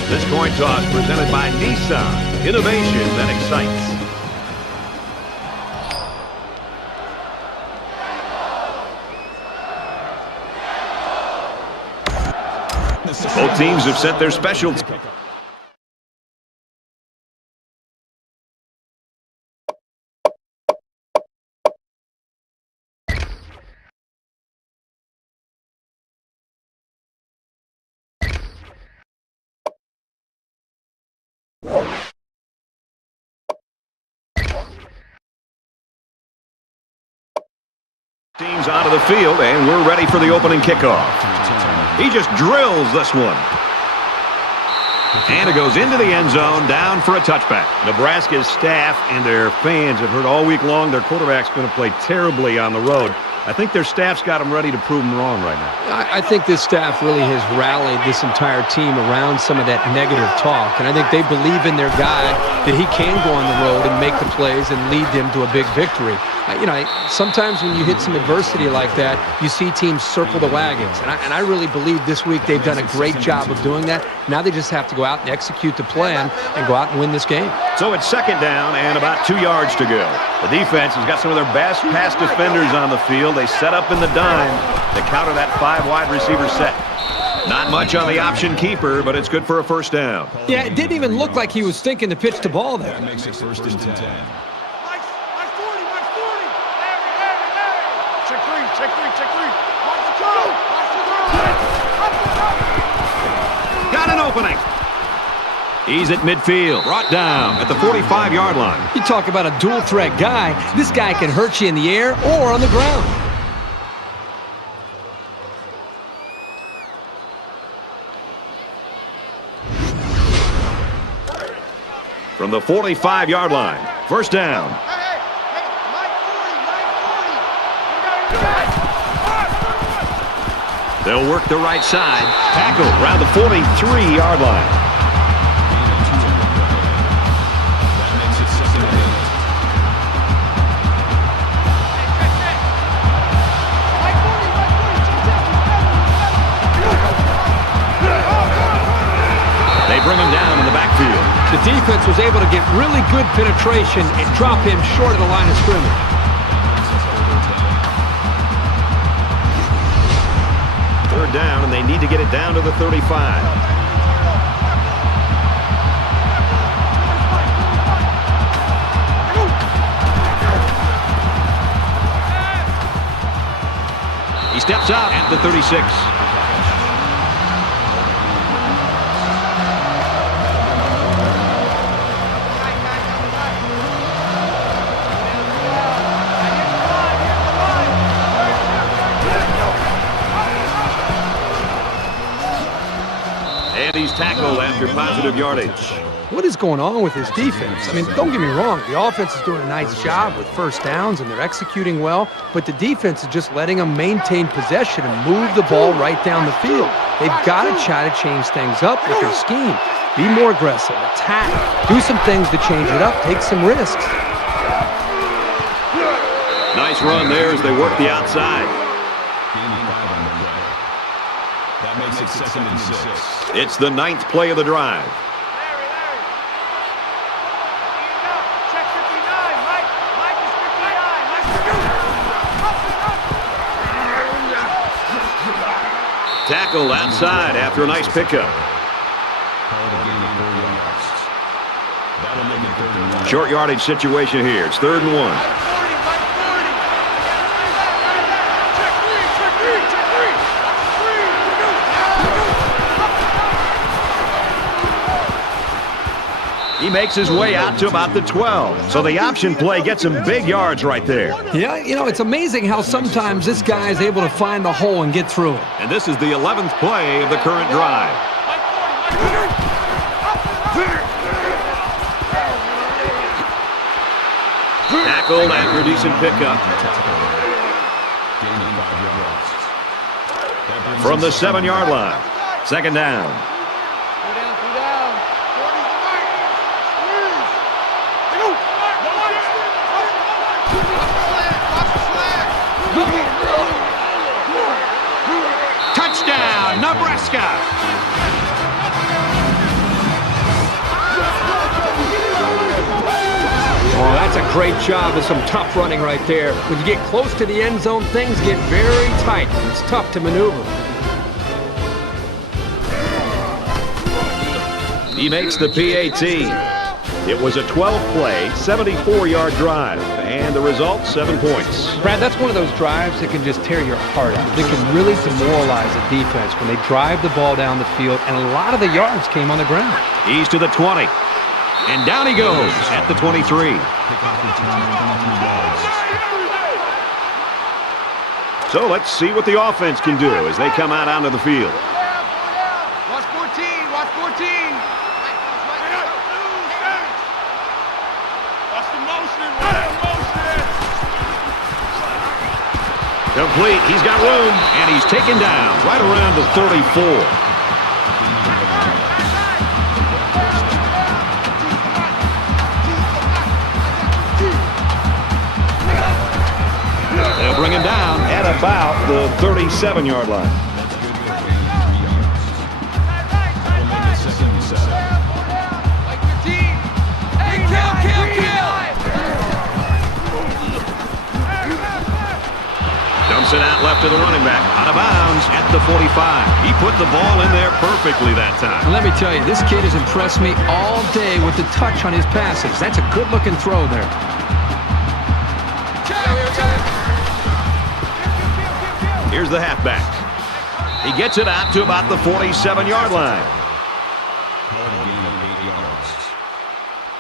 This coin toss presented by Nissan, innovation that excites. Both teams have set their special. Teams onto the field, and we're ready for the opening kickoff. He just drills this one. And it goes into the end zone, down for a touchback. Nebraska's staff and their fans have heard all week long their quarterback's going to play terribly on the road. I think their staff's got them ready to prove them wrong right now. I think this staff really has rallied this entire team around some of that negative talk. And I think they believe in their guy that he can go on the road and make the plays and lead them to a big victory. Sometimes when you hit some adversity like that, you see teams circle the wagons. And I really believe this week they've done a great job of doing that. Now they just have to go out and execute the plan and go out and win this game. So it's second down and about 2 yards to go. The defense has got some of their best pass defenders on the field. They set up in the dime to counter that 5 wide receiver set. Not much on the option keeper, but it's good for a first down. Yeah, it didn't even look like he was thinking to pitch the ball there. That makes it first and 10. Got an opening. He's at midfield, brought down at the 45-yard line. You talk about a dual threat guy. This guy can hurt you in the air or on the ground. From the 45-yard line, first down. They'll work the right side. Tackle around the 43-yard line. They bring him down in the backfield. The defense was able to get really good penetration and drop him short of the line of scrimmage. Third down, and they need to get it down to the 35. He steps out at the 36. tackle after positive yardage. What is going on with his defense? I mean, don't get me wrong. The offense is doing a nice job with first downs, and they're executing well, but the defense is just letting them maintain possession and move the ball right down the field. They've got to try to change things up with their scheme. Be more aggressive, attack, do some things to change it up, take some risks. Nice run there as they work the outside. That makes it 2nd and 6. It's the 9th play of the drive. Check 59. Mike is 59. Tackle outside after a nice pickup. That'll make it 3rd and 1. Short yardage situation here. It's 3rd and 1. He makes his way out to about the 12. So the option play gets some big yards right there. Yeah, you know, it's amazing how sometimes this guy is able to find the hole and get through it. And this is the 11th play of the current drive. Tackled after a decent pickup. From the 7-yard line. 2nd down. Touchdown, Nebraska! Oh, that's a great job of some tough running right there. When you get close to the end zone, things get very tight. It's tough to maneuver. He makes the PAT. It was a 12-play, 74-yard drive, and the result, 7 points. Brad, that's one of those drives that can just tear your heart out. They can really demoralize a defense when they drive the ball down the field, and a lot of the yards came on the ground. He's to the 20, and down he goes at the 23. So let's see what the offense can do as they come out onto the field. Watch 14. Watch 14. Watch the motion. Watch the motion. Complete. He's got room, and he's taken down right around the 34. They'll bring him down at about the 37-yard line. Dumps it out left to the running back. Out of bounds at the 45. He put the ball in there perfectly that time. And let me tell you, this kid has impressed me all day with the touch on his passes. That's a good-looking throw there. Here's the halfback. He gets it out to about the 47-yard line.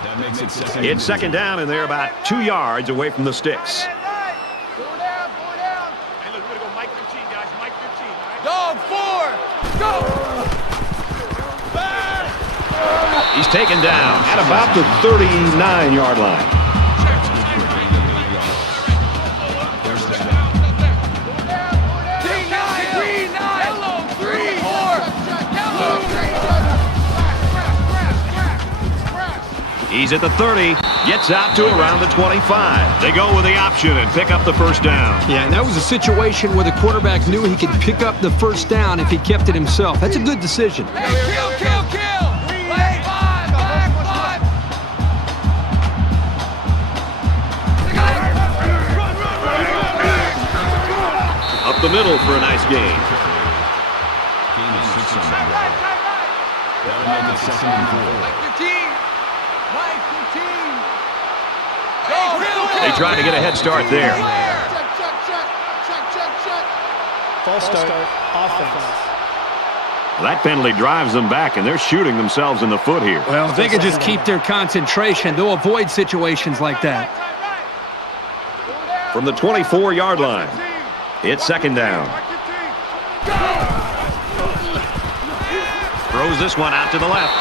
That makes it 2nd. It's 2nd down, and they're about 2 yards away from the sticks. Hey, look, we're going to go Mike 15, guys. Mike 15. Dog 4. Go. He's taken down at about the 39-yard line. He's at the 30, gets out to around the 25. They go with the option and pick up the first down. Yeah, and that was a situation where the quarterback knew he could pick up the first down if he kept it himself. That's a good decision. Hey, kill. Play 5. Up the middle for a nice gain. That'll make it 2nd and 4. Mike 15. They try to get a head start there. False start, offense. Well, that penalty drives them back, and they're shooting themselves in the foot here. Well, if they could just keep their concentration, they'll avoid situations like that. From the 24-yard line, it's 2nd down. Throws this one out to the left.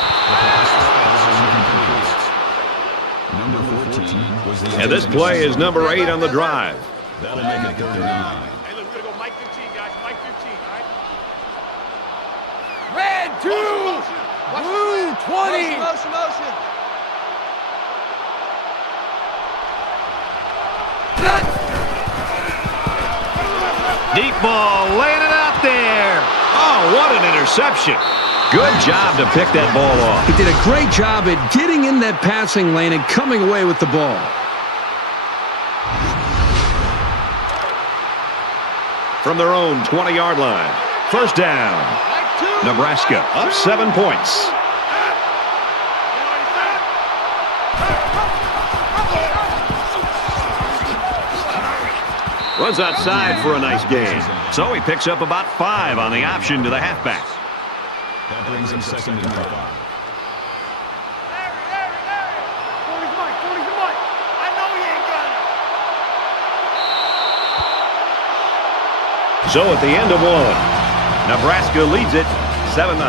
Number 14 was the And this play is number 8 on the drive. That'll make it 39. Hey, look, we're going to go Mike 15, guys. Mike 15, all right? Red 2. Blue 20. Motion. Deep ball, laying it out there. Oh, what an interception. Good job to pick that ball off. He did a great job at getting in that passing lane and coming away with the ball. From their own 20-yard line. First down. Nebraska up 7 points. Runs outside for a nice gain. So he picks up about 5 on the option to the halfback. That brings him second and 5. Larry. 40's Mike. I know he ain't got it. So at the end of 1, Nebraska leads it 7-0.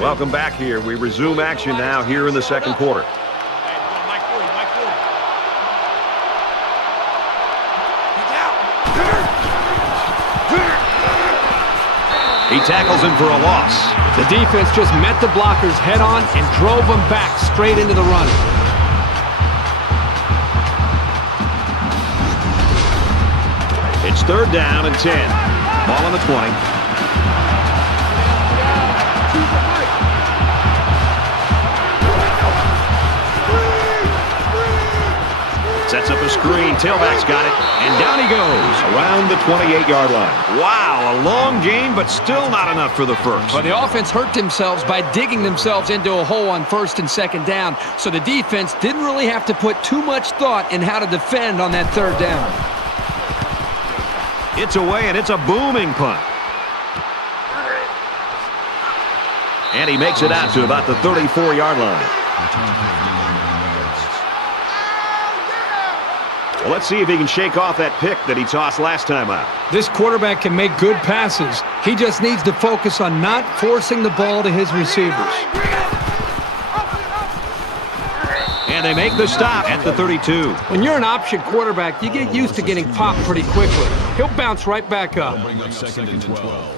Welcome back here. We resume action now here in the second quarter. Hey, Mike 40. He tackles him for a loss. The defense just met the blockers head on and drove them back straight into the run. It's 3rd down and 10. Ball on the 20. Sets up a screen. Tailback's got it. And down he goes around the 28-yard line. Wow, a long gain, but still not enough for the first. But the offense hurt themselves by digging themselves into a hole on 1st and 2nd down. So the defense didn't really have to put too much thought in how to defend on that 3rd down. It's away, and it's a booming punt. And he makes it out to about the 34-yard line. Well, let's see if he can shake off that pick that he tossed last time out. This quarterback can make good passes. He just needs to focus on not forcing the ball to his receivers. And they make the stop at the 32. When you're an option quarterback, you get used to getting popped pretty quickly. He'll bounce right back up. Bring up second and 12.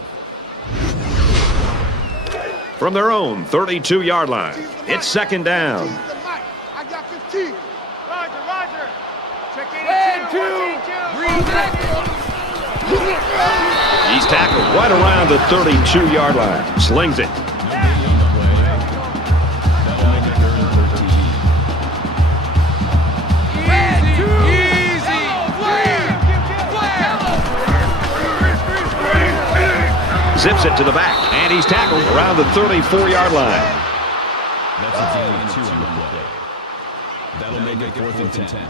From their own 32-yard line, it's 2nd down. I got 15. Roger. Check 82. Red 2. Green 2. He's tackled right around the 32-yard line. Slings it. Red 2. Easy. Zips it to the back, and he's tackled around the 34-yard line. That's a gain of 2 on the play. That'll make it 4th and 10.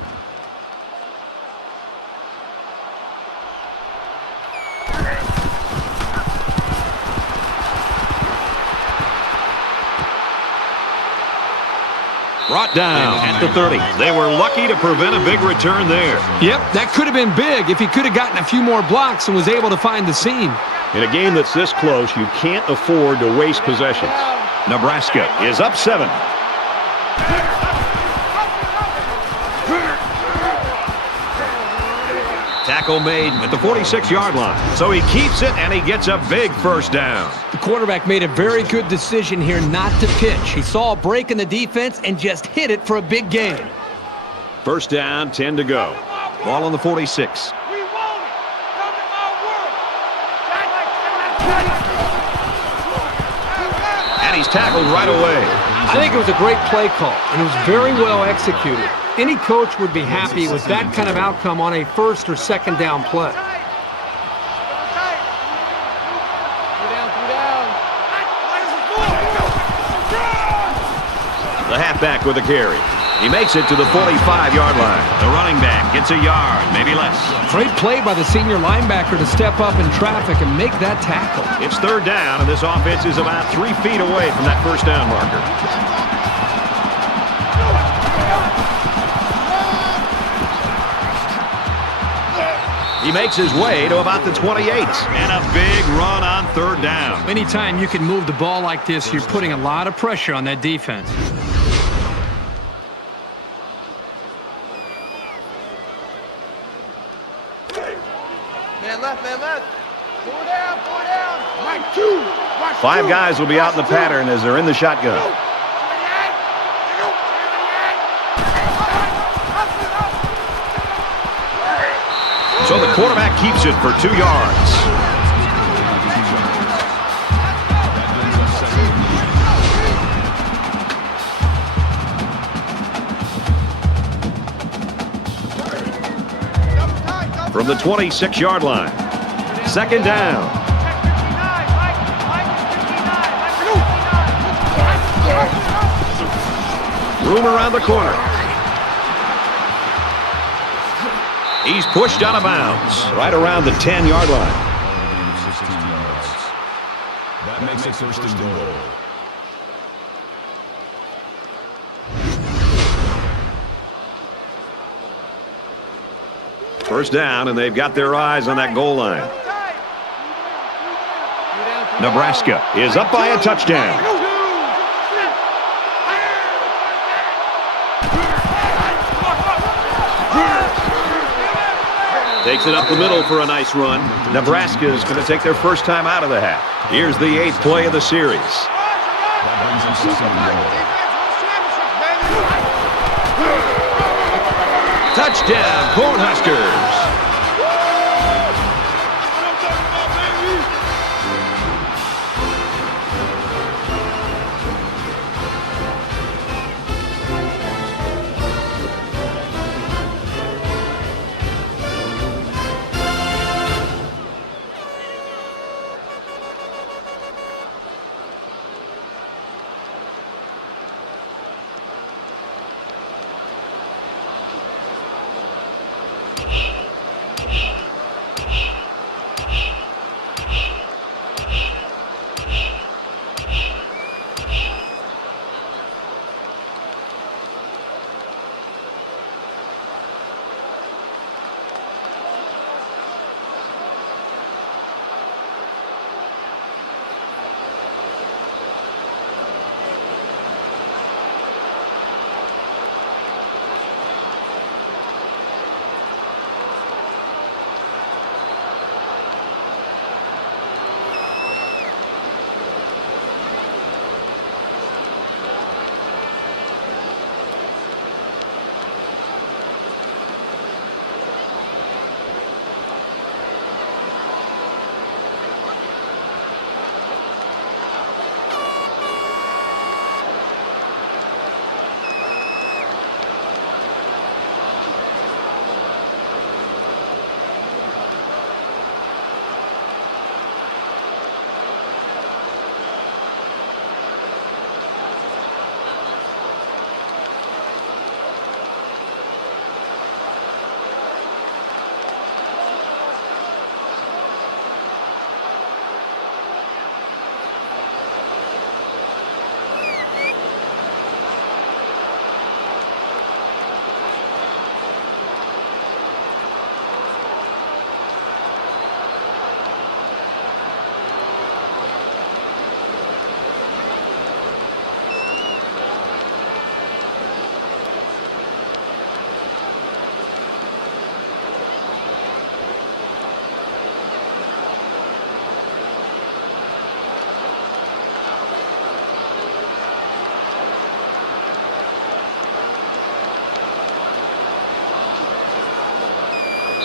Brought down at the 30. They were lucky to prevent a big return there. Yep, that could have been big if he could have gotten a few more blocks and was able to find the seam. In a game that's this close, you can't afford to waste possessions. Nebraska is up 7. Tackle made at the 46-yard line. So he keeps it, and he gets a big first down. The quarterback made a very good decision here not to pitch. He saw a break in the defense and just hit it for a big gain. First down, 10 to go. Ball on the 46. We want it. Come to my world. And he's tackled right away. I think it was a great play call, and it was very well executed. Any coach would be happy with that kind of outcome on a 1st or 2nd down play. The halfback with a carry. He makes it to the 45-yard line. The running back gets a yard, maybe less. Great play by the senior linebacker to step up in traffic and make that tackle. It's 3rd down, and this offense is about 3 feet away from that first down marker. He makes his way to about the 28. And a big run on third down. Anytime you can move the ball like this, you're putting a lot of pressure on that defense. Man left, man left. Four down, four down. Watch two. Watch 5 guys will be out in the pattern as they're in the shotgun. So the quarterback keeps it for 2 yards. From the 26-yard line. 2nd down. Room around the corner. He's pushed out of bounds right around the 10-yard line. That makes it 1st and goal. First down, and they've got their eyes on that goal line. Nebraska is up by a touchdown. Takes it up the middle for a nice run. Nebraska is going to take their first time out of the half. Here's the 8th play of the series. That brings them 2nd and goal. Touchdown, Cornhuskers.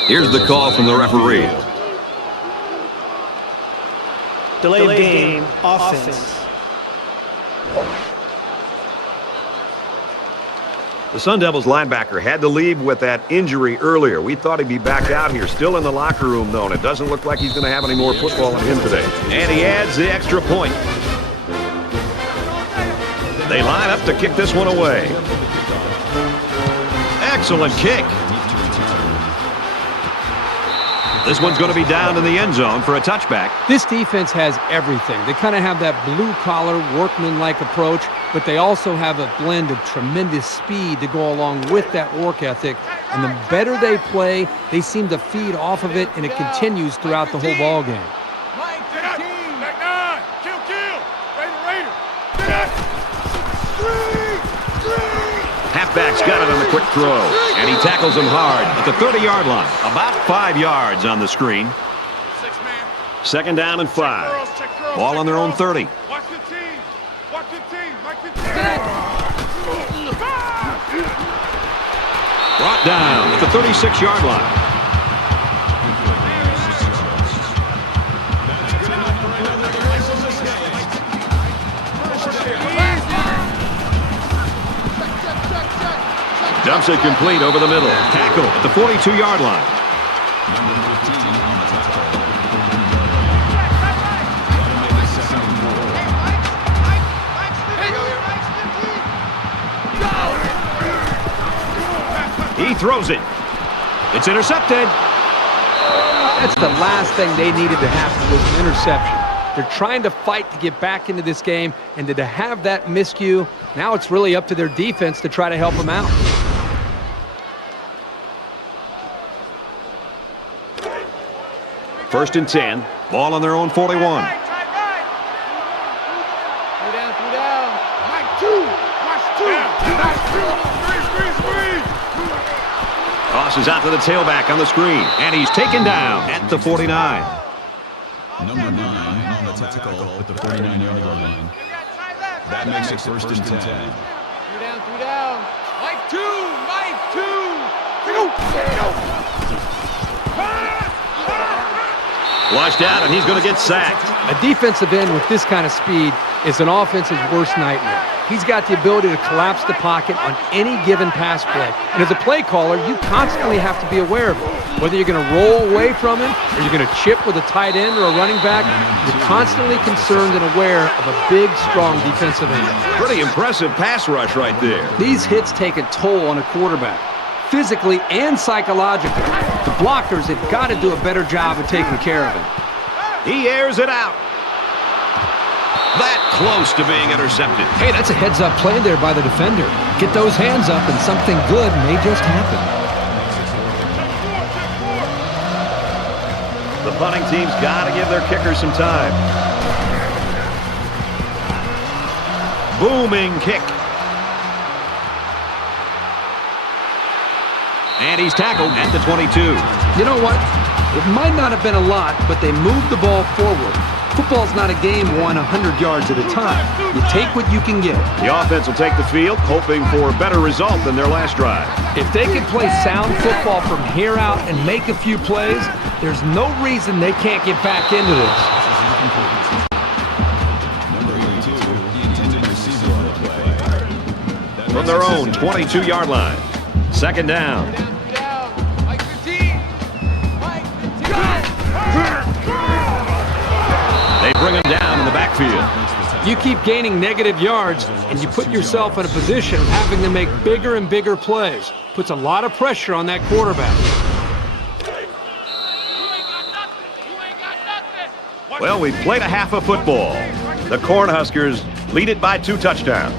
Here's the call from the referee. Delayed game, offense. The Sun Devils linebacker had to leave with that injury earlier. We thought he'd be back out here, still in the locker room, though, and it doesn't look like he's going to have any more football in him today. And he adds the extra point. They line up to kick this one away. Excellent kick. This one's going to be down in the end zone for a touchback. This defense has everything. They kind of have that blue-collar, workman-like approach, but they also have a blend of tremendous speed to go along with that work ethic. And the better they play, they seem to feed off of it, and it continues throughout the whole ball game. Back nine. Kill. Raider. Halfback's got it on the quick throw, and he tackles him hard at the 30-yard line. About 5 yards on the screen. 6 man. Second down and 5. Check girls. Ball on their own 30. Watch the team. Mike the team. Brought down at the 36-yard line. Dumps it complete over the middle. Tackle at the 42-yard line. He throws it. It's intercepted. That's the last thing they needed to happen was an interception. They're trying to fight to get back into this game, and to have that miscue, now it's really up to their defense to try to help them out. First and 10. Ball on their own 41. Two down. Mike, 2. Watch 2. Tosses out to the tailback on the screen, and he's taken down at the 49. Number 9 on the tackle at the 49-yard line. That makes it first and 10. 3 down. Mike, 2. Flushed out, and he's going to get sacked. A defensive end with this kind of speed is an offense's worst nightmare. He's got the ability to collapse the pocket on any given pass play. And as a play caller, you constantly have to be aware of it. Whether you're going to roll away from him or you're going to chip with a tight end or a running back, you're constantly concerned and aware of a big, strong defensive end. Pretty impressive pass rush right there. These hits take a toll on a quarterback, physically and psychologically. The blockers have got to do a better job of taking care of him. He airs it out. That close to being intercepted. Hey, that's a heads-up play there by the defender. Get those hands up and something good may just happen. The punting team's got to give their kickers some time. Booming kick. And he's tackled at the 22. You know what? It might not have been a lot, but they moved the ball forward. Football's not a game won 100 yards at a time. You take what you can get. The offense will take the field, hoping for a better result than their last drive. If they can play sound football from here out and make a few plays, there's no reason they can't get back into this. Number 82, the intended receiver on the play. From their own 22-yard line. Second down. Mike, 15. They bring him down in the backfield. You keep gaining negative yards, and you put yourself in a position of having to make bigger and bigger plays. Puts a lot of pressure on that quarterback. Well, we've played a half of football. The Cornhuskers lead it by 2 touchdowns.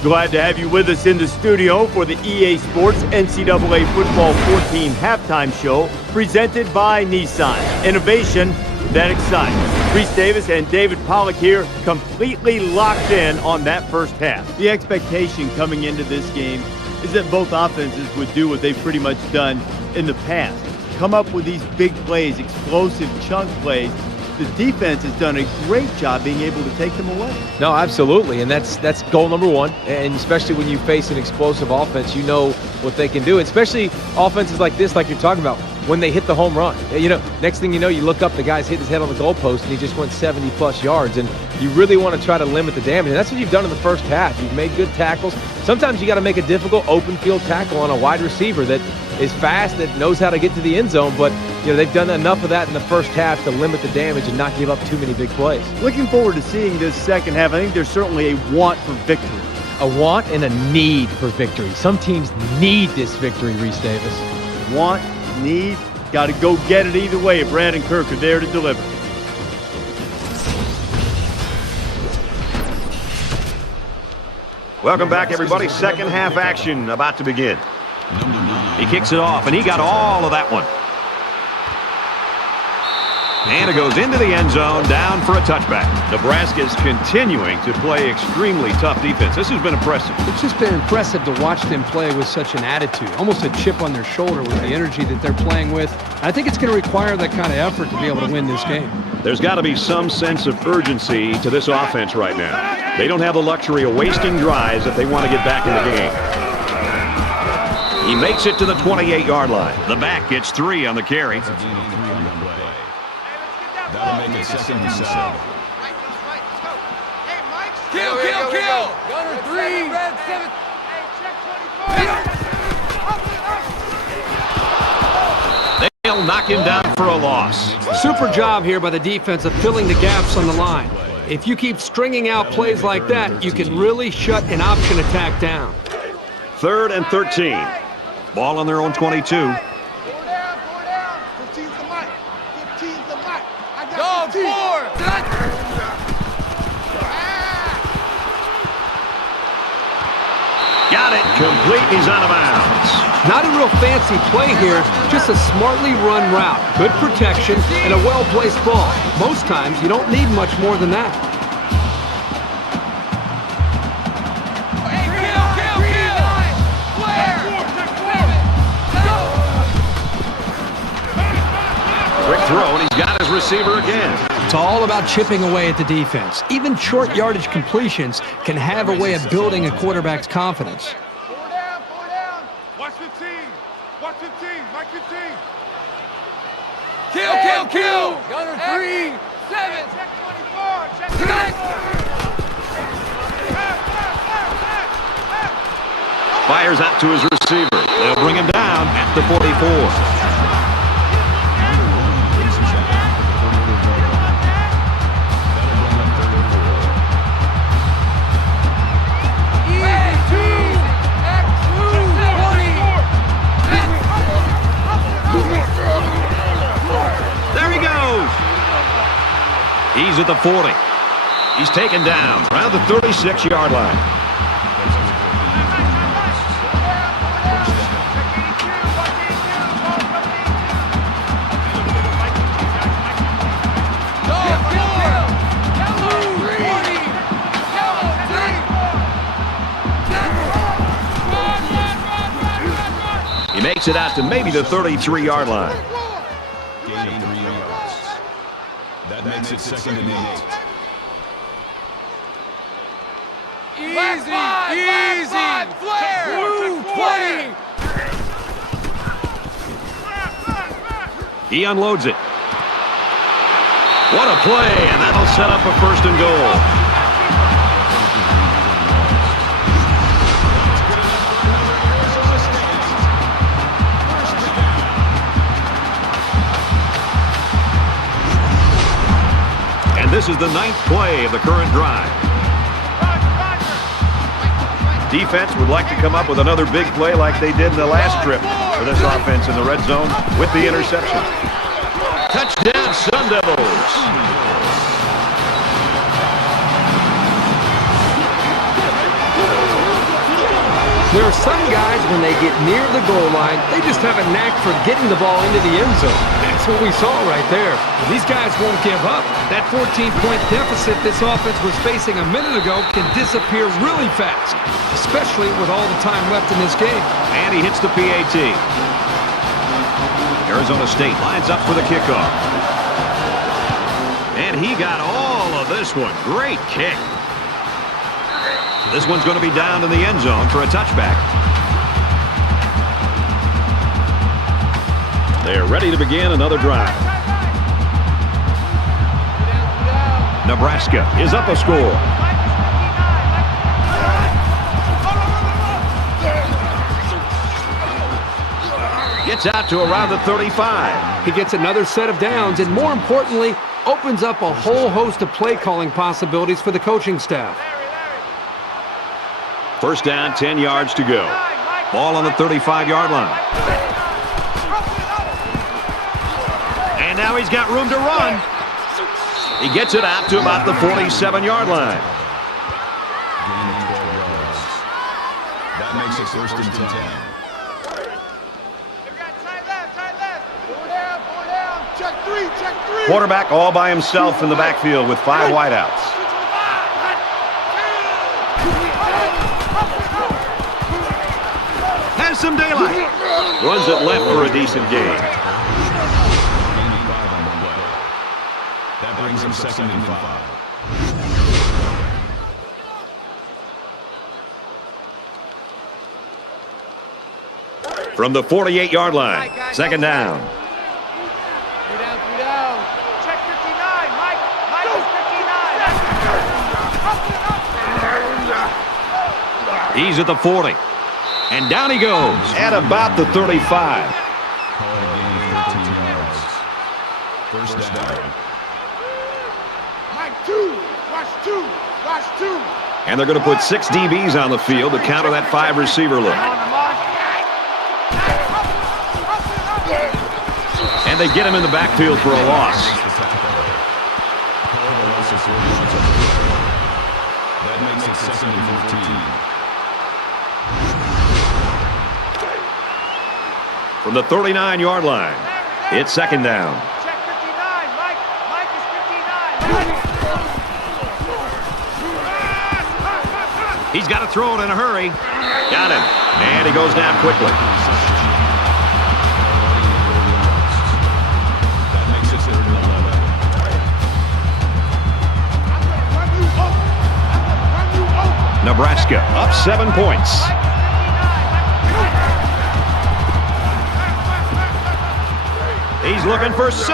Glad to have you with us in the studio for the EA Sports NCAA Football 14 halftime show presented by Nissan. Innovation that excites. Reese Davis and David Pollack here, completely locked in on that first half. The expectation coming into this game is that both offenses would do what they've pretty much done in the past. Come up with these big plays, explosive chunk plays. The defense has done a great job being able to take them away. No, absolutely, and that's goal number one. And especially when you face an explosive offense, you know what they can do. Especially offenses like this, like you're talking about, when they hit the home run. You know, next thing you know, you look up, the guy's hit his head on the goalpost, and he just went 70-plus yards. And you really want to try to limit the damage. And that's what you've done in the first half. You've made good tackles. Sometimes you got to make a difficult open field tackle on a wide receiver that is fast, that knows how to get to the end zone. But you know, they've done enough of that in the first half to limit the damage and not give up too many big plays. Looking forward to seeing this second half. I think there's certainly a want for victory. A want and a need for victory. Some teams need this victory, Reese Davis. Want, need, got to go get it either way. Brad and Kirk are there to deliver. Welcome back, everybody. Second half action about to begin. He kicks it off, and he got all of that one. And it goes into the end zone, down for a touchback. Nebraska's continuing to play extremely tough defense. This has been impressive. It's just been impressive to watch them play with such an attitude, almost a chip on their shoulder with the energy that they're playing with. I think it's going to require that kind of effort to be able to win this game. There's got to be some sense of urgency to this offense right now. They don't have the luxury of wasting drives if they want to get back in the game. He makes it to the 28-yard line. The back gets 3 on the carry. That'll make it 2nd and 7. Kill! Gunner 3. Red 7. They'll knock him down for a loss. Super job here by the defense of filling the gaps on the line. If you keep stringing out plays like that, you can really shut an option attack down. 3rd and 13. Ball on their own 22. Go, 4! Got it. Complete. He's out of bounds. Not a real fancy play here, just a smartly run route. Good protection and a well-placed ball. Most times, you don't need much more than that. Quick throw, and he's got his receiver again. It's all about chipping away at the defense. Even short yardage completions can have a way of building a quarterback's confidence. 4 down. Watch 15. Watch 15. Mike 15. Kill! Gunner 3. 7. Check 24. Check 24. Fires out to his receiver. They'll bring him down at the 44. He's at the 40. He's taken down around the 36-yard line. He makes it out to maybe the 33-yard line. Gain 3 yards. That makes it 2nd and 8. Easy! Flare! 20! He unloads it. What a play, and that'll set up a 1st and goal. And this is the 9th play of the current drive. Defense would like to come up with another big play like they did in the last trip for this offense in the red zone with the interception. Touchdown, Sun Devils. There are some guys, when they get near the goal line, they just have a knack for getting the ball into the end zone. That's what we saw right there. These guys won't give up. That 14-point deficit this offense was facing a minute ago can disappear really fast, especially with all the time left in this game. And he hits the PAT. Arizona State lines up for the kickoff. And he got all of this one. Great kick. This one's going to be down in the end zone for a touchback. They're ready to begin another drive. Nebraska is up a score. Gets out to around the 35. He gets another set of downs and, more importantly, opens up a whole host of play calling possibilities for the coaching staff. 1st down, 10 yards to go. Ball on the 35-yard line. And now he's got room to run. He gets it out to about the 47-yard line. That makes it first and 10. Check three, check three. Quarterback all by himself in the backfield with 5 wideouts. Has some daylight. Runs it left for a decent gain. That brings him second and 5. From the 48-yard line, second down. Three down. Check 59, Mike. Mike is 59. He's at the 40. And down he goes at about the 35. Call it a gain of 13 yards. First down. Mike, two. Watch two. And they're going to put 6 DBs on the field to counter that 5-receiver look. And they get him in the backfield for a loss. That makes it second and 15. From the 39-yard line, it's second down. Check 59, Mike. Mike is 59. He's got to throw it in a hurry. Got him. And he goes down quickly. That makes it third and 11. Nebraska up 7 points. He's looking for 6.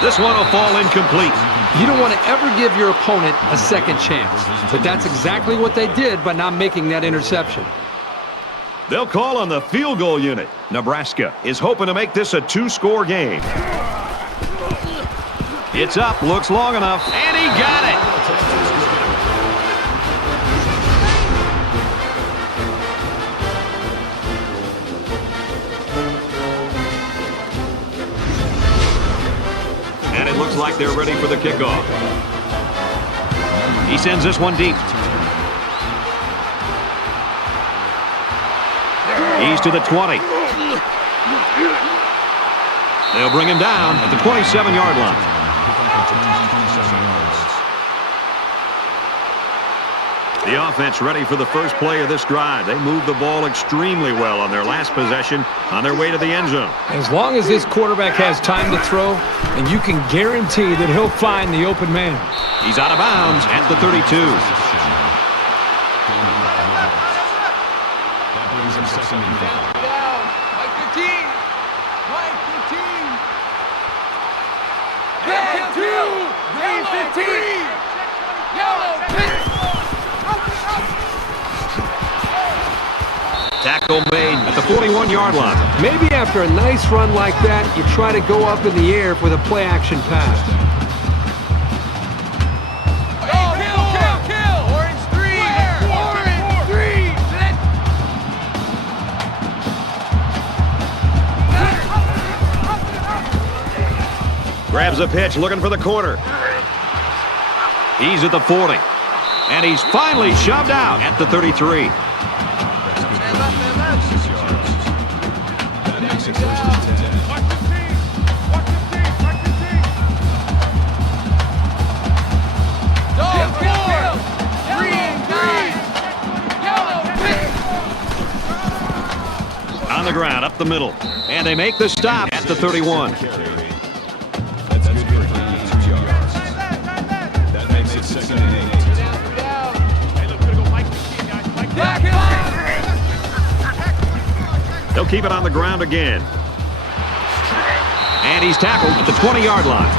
This one will fall incomplete. You don't want to ever give your opponent a second chance. But that's exactly what they did by not making that interception. They'll call on the field goal unit. Nebraska is hoping to make this a 2-score game. It's up, looks long enough, and he got it. And it looks like they're ready for the kickoff. He sends this one deep. He's to the 20. They'll bring him down at the 27-yard line. The offense ready for the first play of this drive. They moved the ball extremely well on their last possession on their way to the end zone. As long as this quarterback has time to throw, and you can guarantee that he'll find the open man. He's out of bounds at the 32. That brings him second and 5. Mike 15. Mike 15. Red 2. Green 15. Yellow 10. Tackle made at the 41-yard line. Maybe after a nice run like that, you try to go up in the air with a play-action pass. Kill. Orange 3. Orange 3. Grabs a pitch, looking for the corner. He's at the 40. And he's finally shoved out at the 33. That makes it first and 10. Watch 15. Dog 4. Green 9. Yellow 6. On the ground, up the middle. And they make the stop at the 31. That's good for a gain of 2 yards. That makes it second and 8. They'll keep it on the ground again. And he's tackled at the 20-yard line.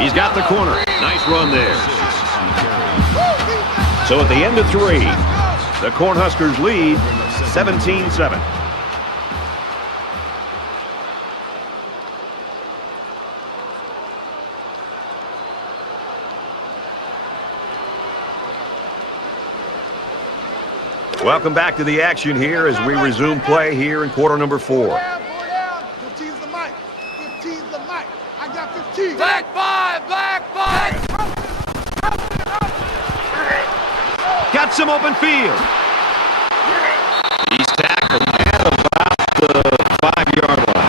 He's got the corner. Nice run there. So at the end of 3, the Cornhuskers lead 17-7. Welcome back to the action here as we resume play here in quarter number 4. 15's the mic. 15's the mic. I got 15. Black 5, black 5. Got some open field. He's tackled at about the 5-yard line.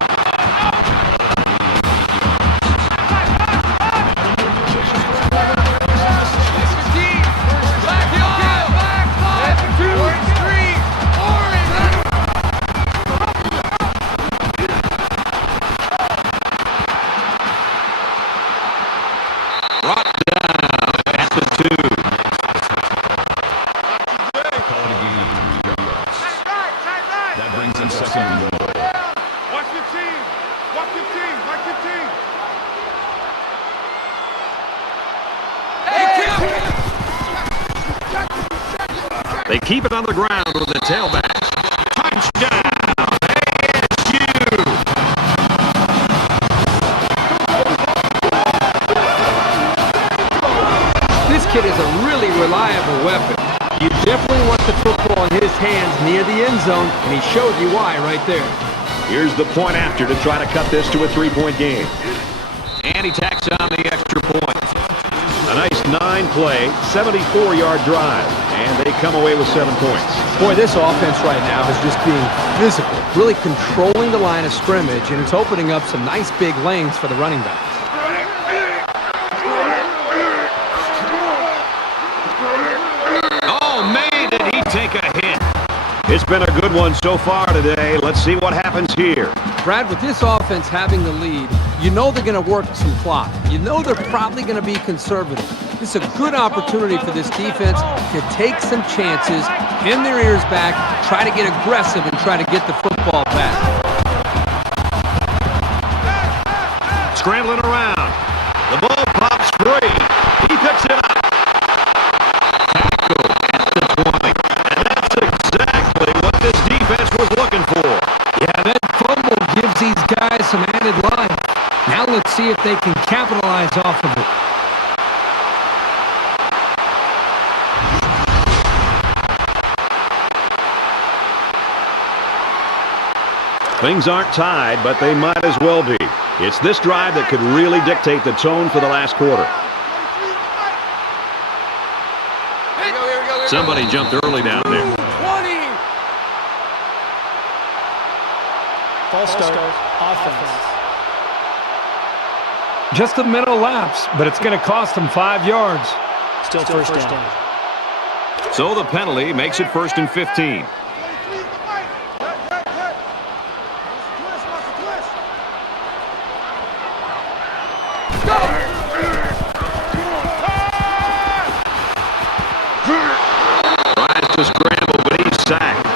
Brought down at the 2. That brings him second and goal. Watch your team. Watch your team. Watch your team. They keep it on the ground with the tailback. Touchdown, ASU! This kid is a really reliable weapon. You definitely want the football in his hands near the end zone, and he showed you why right there. Here's the point after to try to cut this to a 3-point game. And he tacks on the extra point. A nice 9-play, 74-yard drive, and they come away with 7 points. Boy, this offense right now is just being physical, really controlling the line of scrimmage, and it's opening up some nice big lanes for the running backs. Oh, man, did he take a hit. It's been a good one so far today. Let's see what happens here. Brad, with this offense having the lead, you know they're going to work some clock. You know they're probably going to be conservative. This is a good opportunity for this defense to take some chances, pin their ears back, try to get aggressive, and try to get the football back. Scrambling around. The ball pops free. He picks it up. Tackle at the 20. And that's exactly what this defense was looking for. Yeah, that fumble gives these guys some added life. Now let's see if they can capitalize off of it. Things aren't tied, but they might as well be. It's this drive that could really dictate the tone for the last quarter. Somebody jumped early down there. 20. False start. Offense. Just a mental lapse, but it's going to cost them 5 yards. Still first down. So the penalty makes it 1st and 15. Tries to scramble, but he's sacked.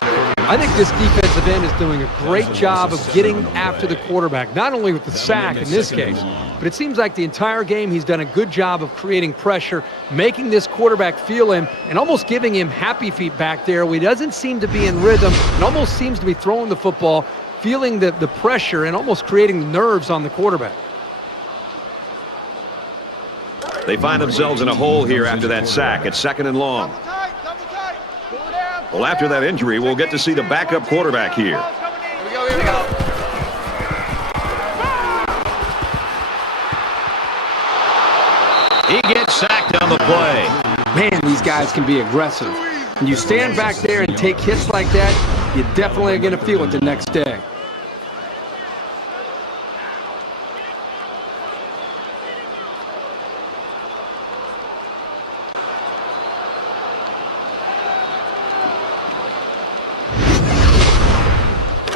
I think this defensive end is doing a great job of getting after the quarterback, not only with the sack in this case, but it seems like the entire game he's done a good job of creating pressure, making this quarterback feel him, and almost giving him happy feet back there where he doesn't seem to be in rhythm and almost seems to be throwing the football, feeling the pressure and almost creating nerves on the quarterback. They find themselves in a hole here after that sack. It's 2nd and long. Well, after that injury, we'll get to see the backup quarterback here. Here we go, here we go. He gets sacked on the play. Man, these guys can be aggressive. When you stand back there and take hits like that, you definitely are going to feel it the next day.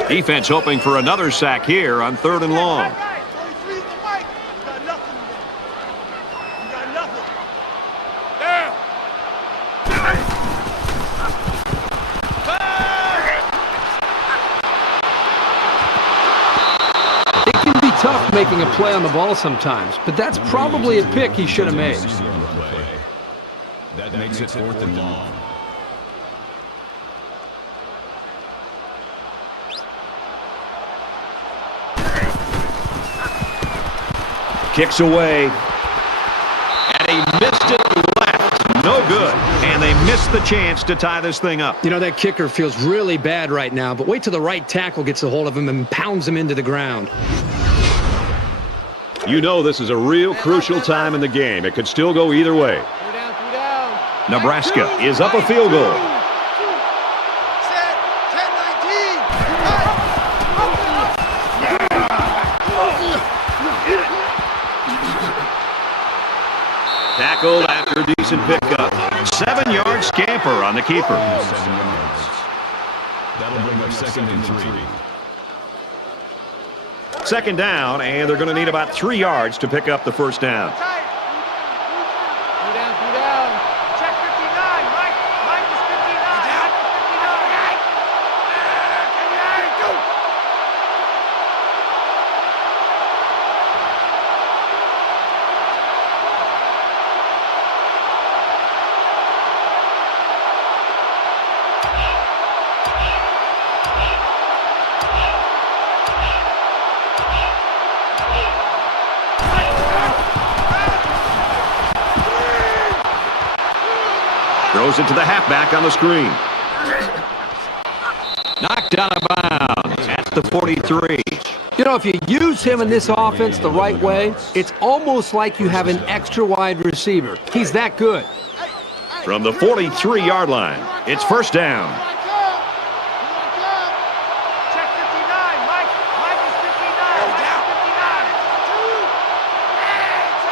Defense hoping for another sack here on 3rd and long. It can be tough making a play on the ball sometimes, but that's probably a pick he should have made. That makes it 4th and long. Kicks away. And he missed it left. No good. And they missed the chance to tie this thing up. You know, that kicker feels really bad right now, but wait till the right tackle gets a hold of him and pounds him into the ground. You know this is a real crucial time in the game. It could still go either way. 3 down. Nebraska is up a field goal. Set. 10-19. Tackled after a decent pickup. 7-yard scamper on the keeper. 7 yards. That'll bring up 2nd and 3. Second down, and they're going to need about 3 yards to pick up the first down. 3 down. Check 59. Mike is 59. Down. 59. Go. Throws it to the halfback on the screen. Knocked out of bounds at the 43. You know, if you use him in this offense the right way, it's almost like you have an extra wide receiver. He's that good. From the 43-yard line, it's first down. Check 59. Mike is 59. Mike is 59. 62.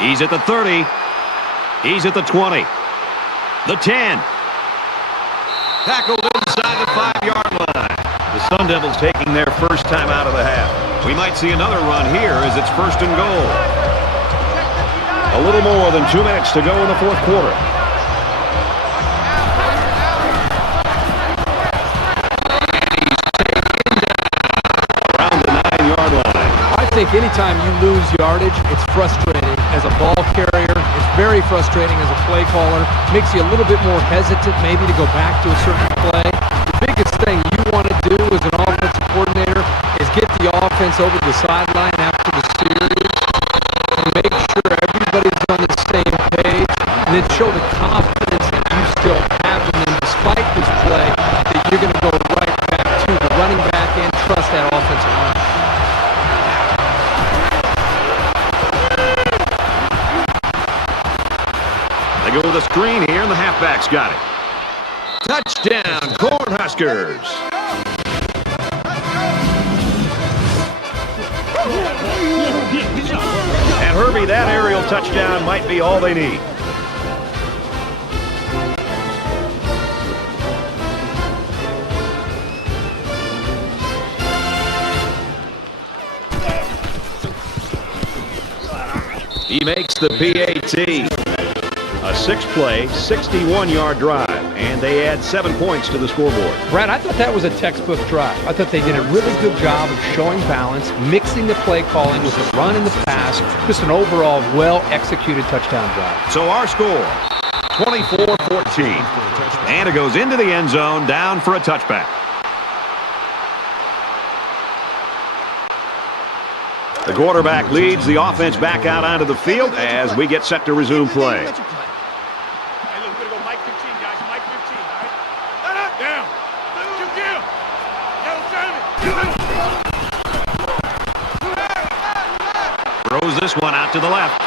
He's at the 30. He's at the 20. The 10. Tackled inside the 5-yard line. The Sun Devils taking their first time out of the half. We might see another run here as it's first and goal. A little more than 2 minutes to go in the fourth quarter. Around the 9-yard line. I think anytime you lose yardage, it's frustrating as a ball carrier. It's very frustrating as a play caller. Makes you a little bit more hesitant maybe to go back to a certain play. The biggest thing you want to do as an offensive coordinator is get the offense over the sideline after the series and make sure everybody's on the same page and then show the confidence that you still have in them despite this play, that you're going to go right back to the running back and trust that offensive line. They go with a screen here, and the halfback's got it. Touchdown, Cornhuskers. And Herbie, that aerial touchdown might be all they need. He makes the PAT. A 6-play, 61-yard drive, and they add 7 points to the scoreboard. Brad, I thought that was a textbook drive. I thought they did a really good job of showing balance, mixing the play calling with the run and the pass. Just an overall well-executed touchdown drive. So our score, 24-14. And it goes into the end zone, down for a touchback. The quarterback leads the offense back out onto the field as we get set to resume play. Hey, look, we're going to go Mike 15, guys. Mike 15, all right? Down. Throws this one out to the left.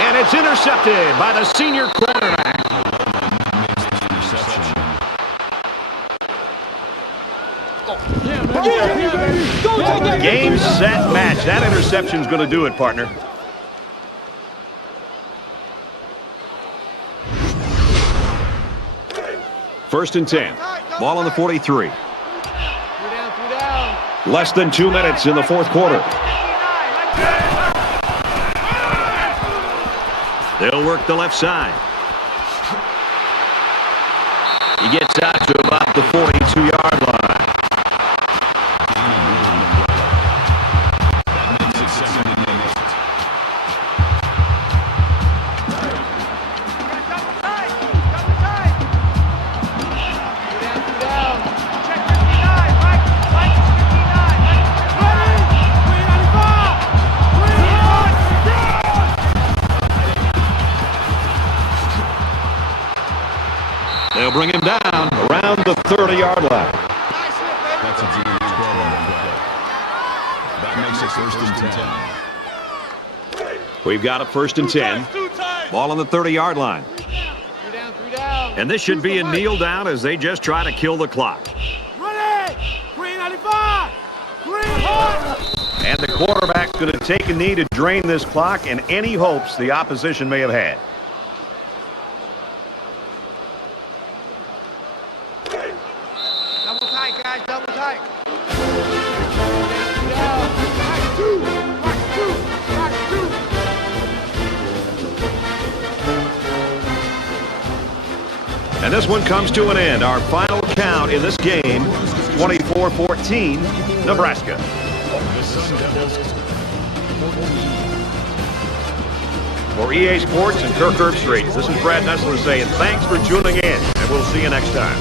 And it's intercepted by the senior cornerback. Game, set, match. That interception's going to do it, partner. First and 10. Ball on the 43. Less than 2 minutes in the fourth quarter. They'll work the left side. He gets out to about the 42-yard line. That makes it 2nd and 8. They'll bring him down around the 30-yard line. That's a D. 12 on the play. That makes it 1st and 10. We've got a 1st and 10. Ball on the 30-yard line. 3 down. And this should be a kneel down as they just try to kill the clock. And the quarterback's going to take a knee to drain this clock and any hopes the opposition may have had. Double tight, guys, double tight. And this one comes to an end. Our final count in this game, 24-14, Nebraska. For EA Sports and Kirk Herbstreit, this is Brad Nessler saying thanks for tuning in, and we'll see you next time.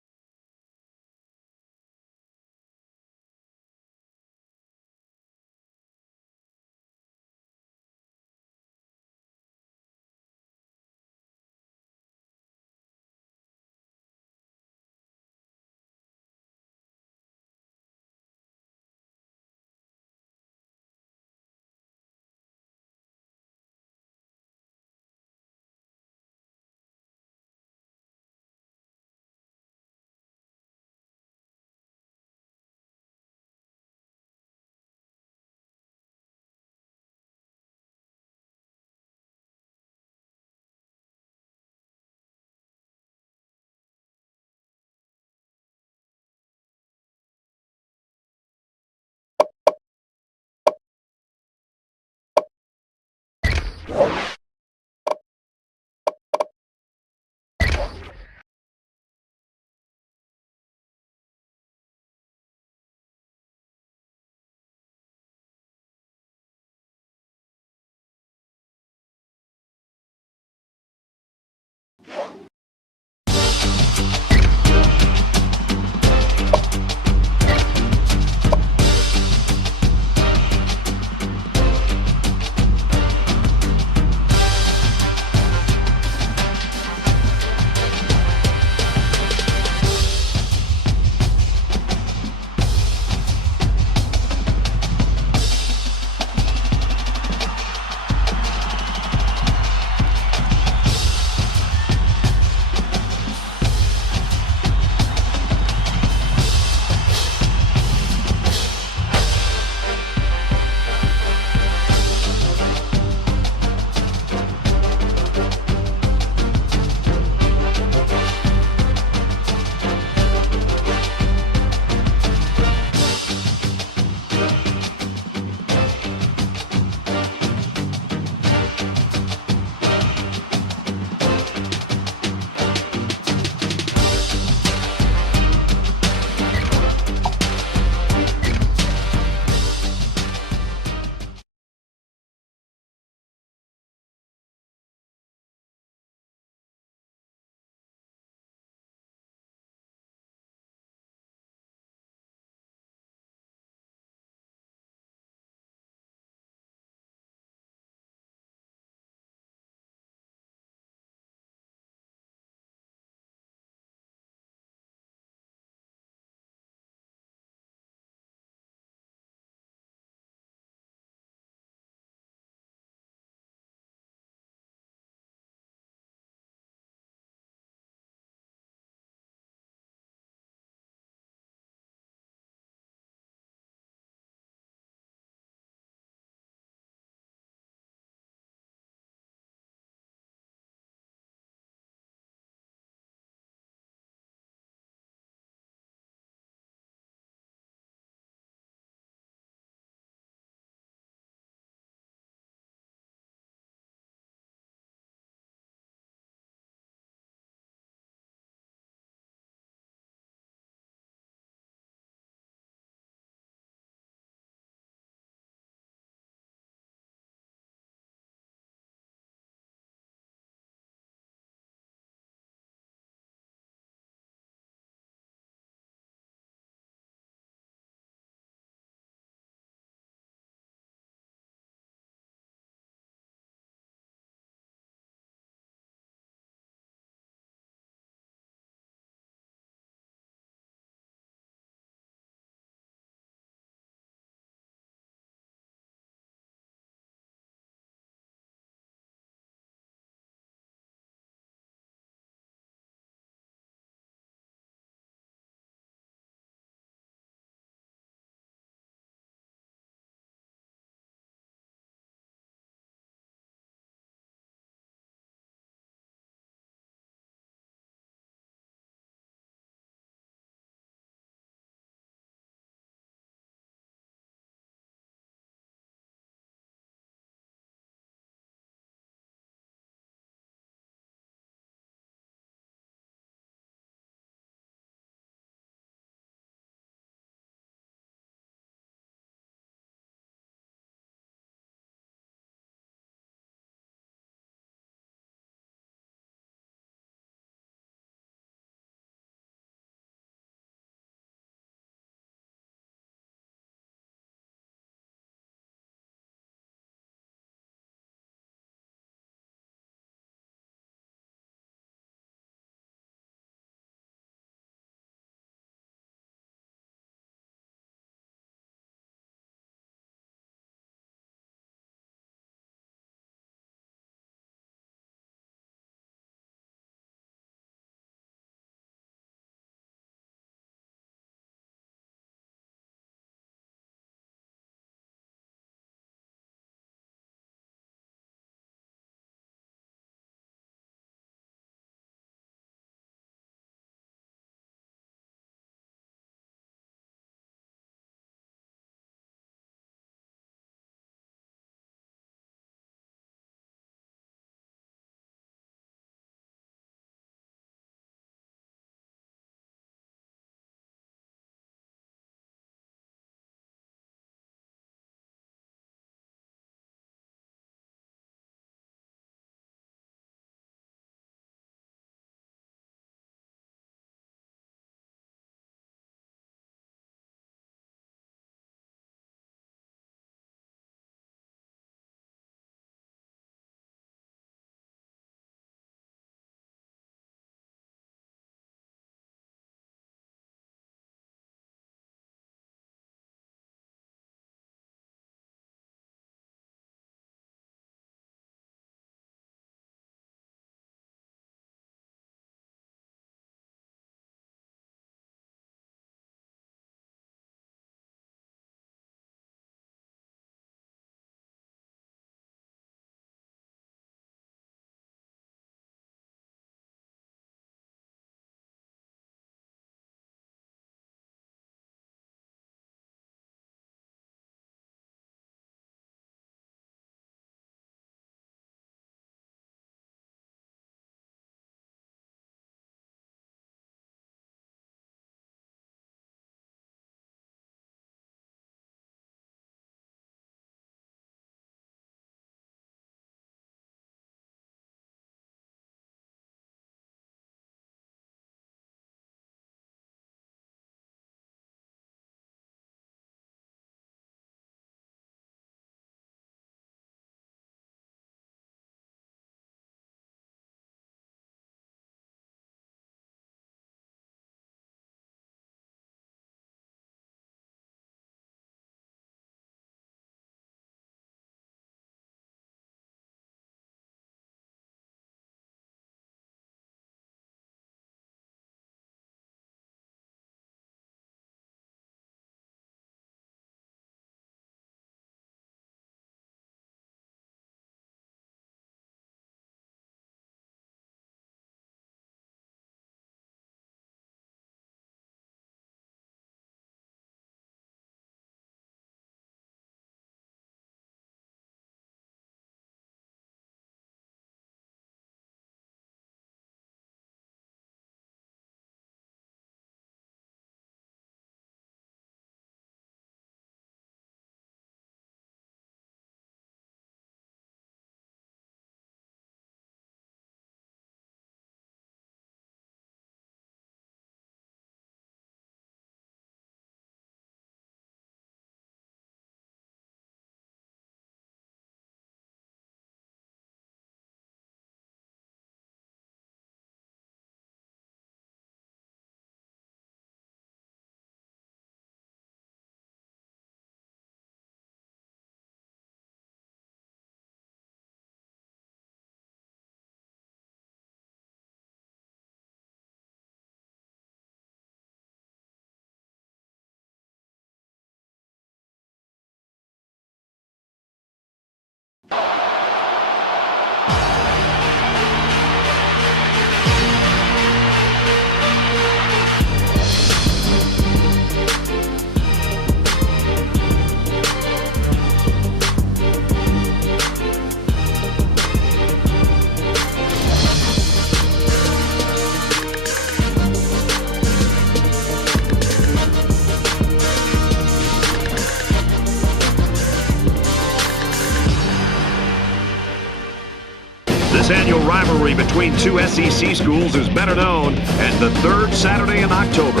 annual rivalry between two SEC schools is better known as the third Saturday in October.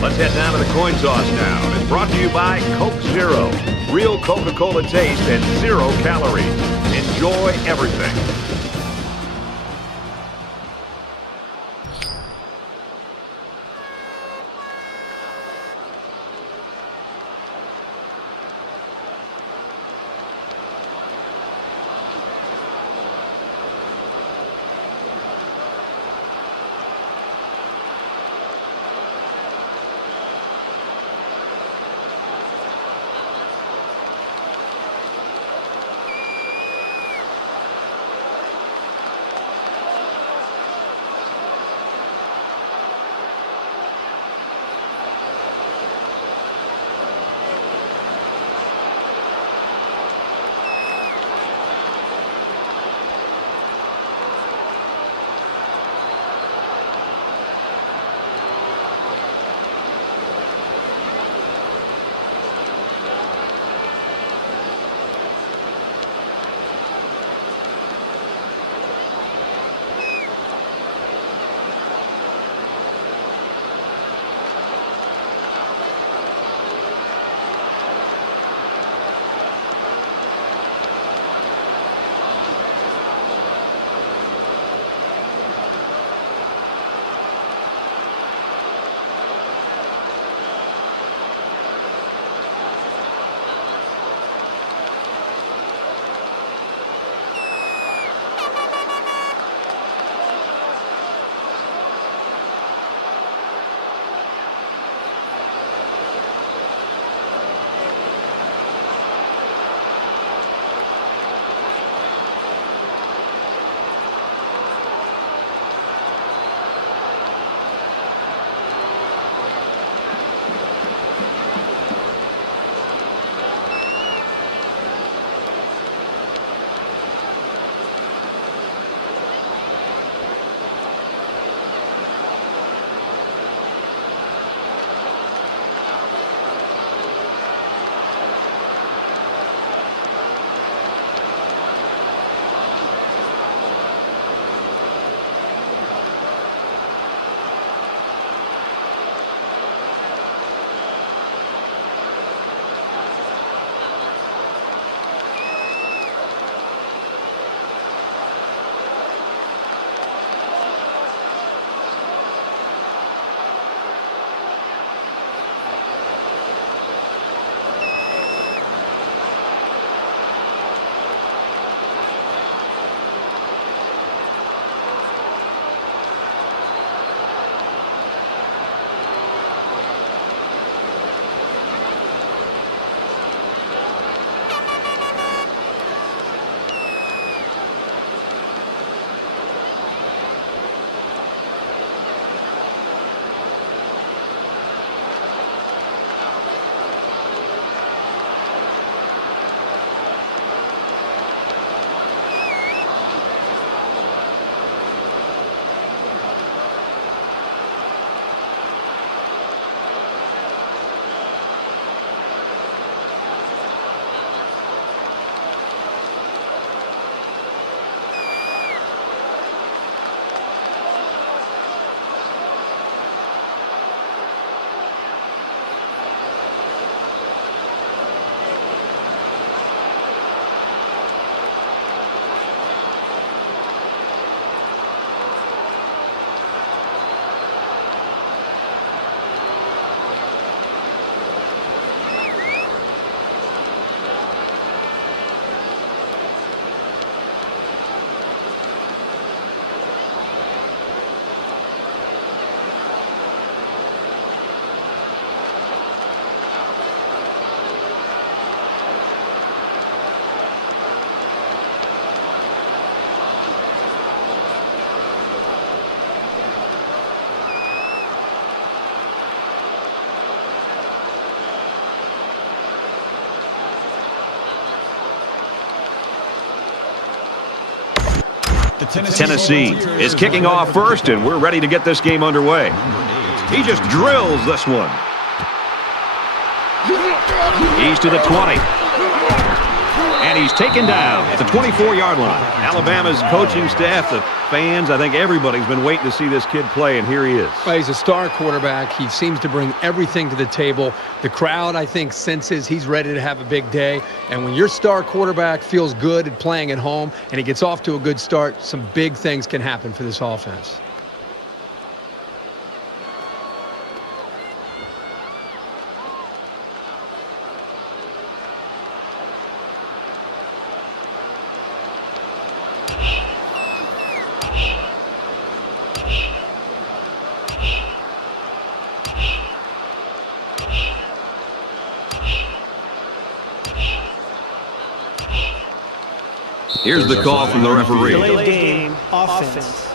Let's head down to the coin toss now. It's brought to you by Coke Zero. Real Coca-Cola taste and 0 calories. Enjoy everything. Tennessee is kicking off first, and we're ready to get this game underway. He just drills this one. He's to the 20. And he's taken down at the 24-yard line. Alabama's coaching staff, the fans, I think everybody's been waiting to see this kid play, and here he is. Well, he's a star quarterback. He seems to bring everything to the table. The crowd, I think, senses he's ready to have a big day. And when your star quarterback feels good at playing at home and he gets off to a good start, some big things can happen for this offense. Here's the call from the referee. Delayed game, offense.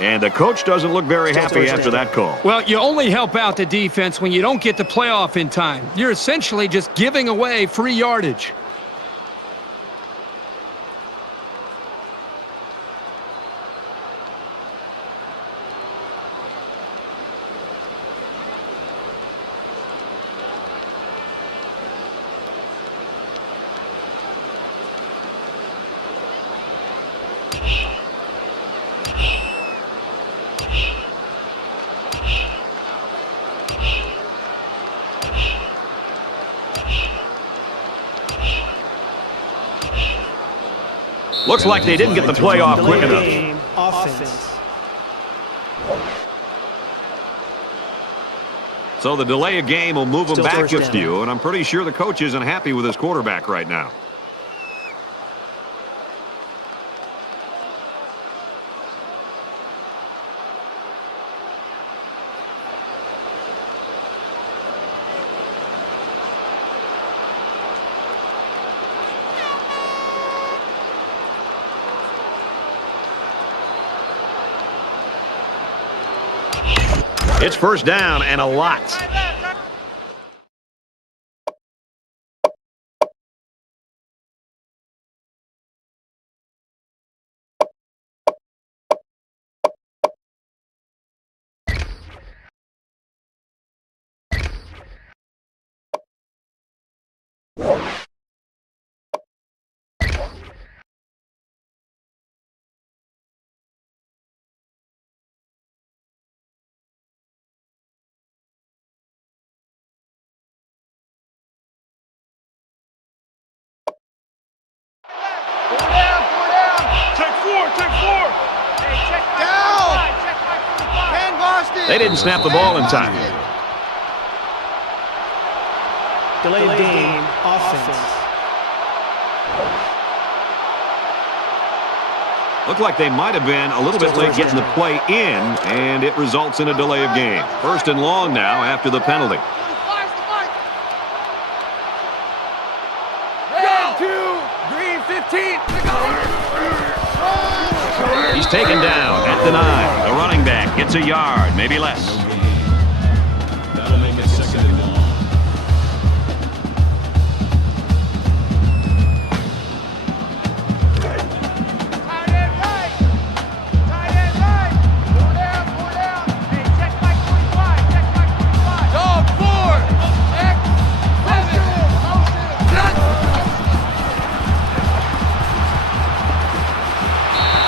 And the coach doesn't look very happy after that call. Well, you only help out the defense when you don't get the playoff in time. You're essentially just giving away free yardage. Looks like they didn't get the play off quick enough. Game, offense. So the delay of game will move him Still back first a down. few, and I'm pretty sure the coach isn't happy with his quarterback right now. It's first down and a lot. They didn't snap the ball in time. Delayed game, offense. Looked like they might have been a little bit late getting the play in, and it results in a delay of game. First and long now after the penalty. Green 15. He's taken down at the 9. The running back gets a yard, maybe less. That'll make it second and long. Tight end right. Tight end right. Four down. Hey, check my 45. Check my 45. Dog 4. Check.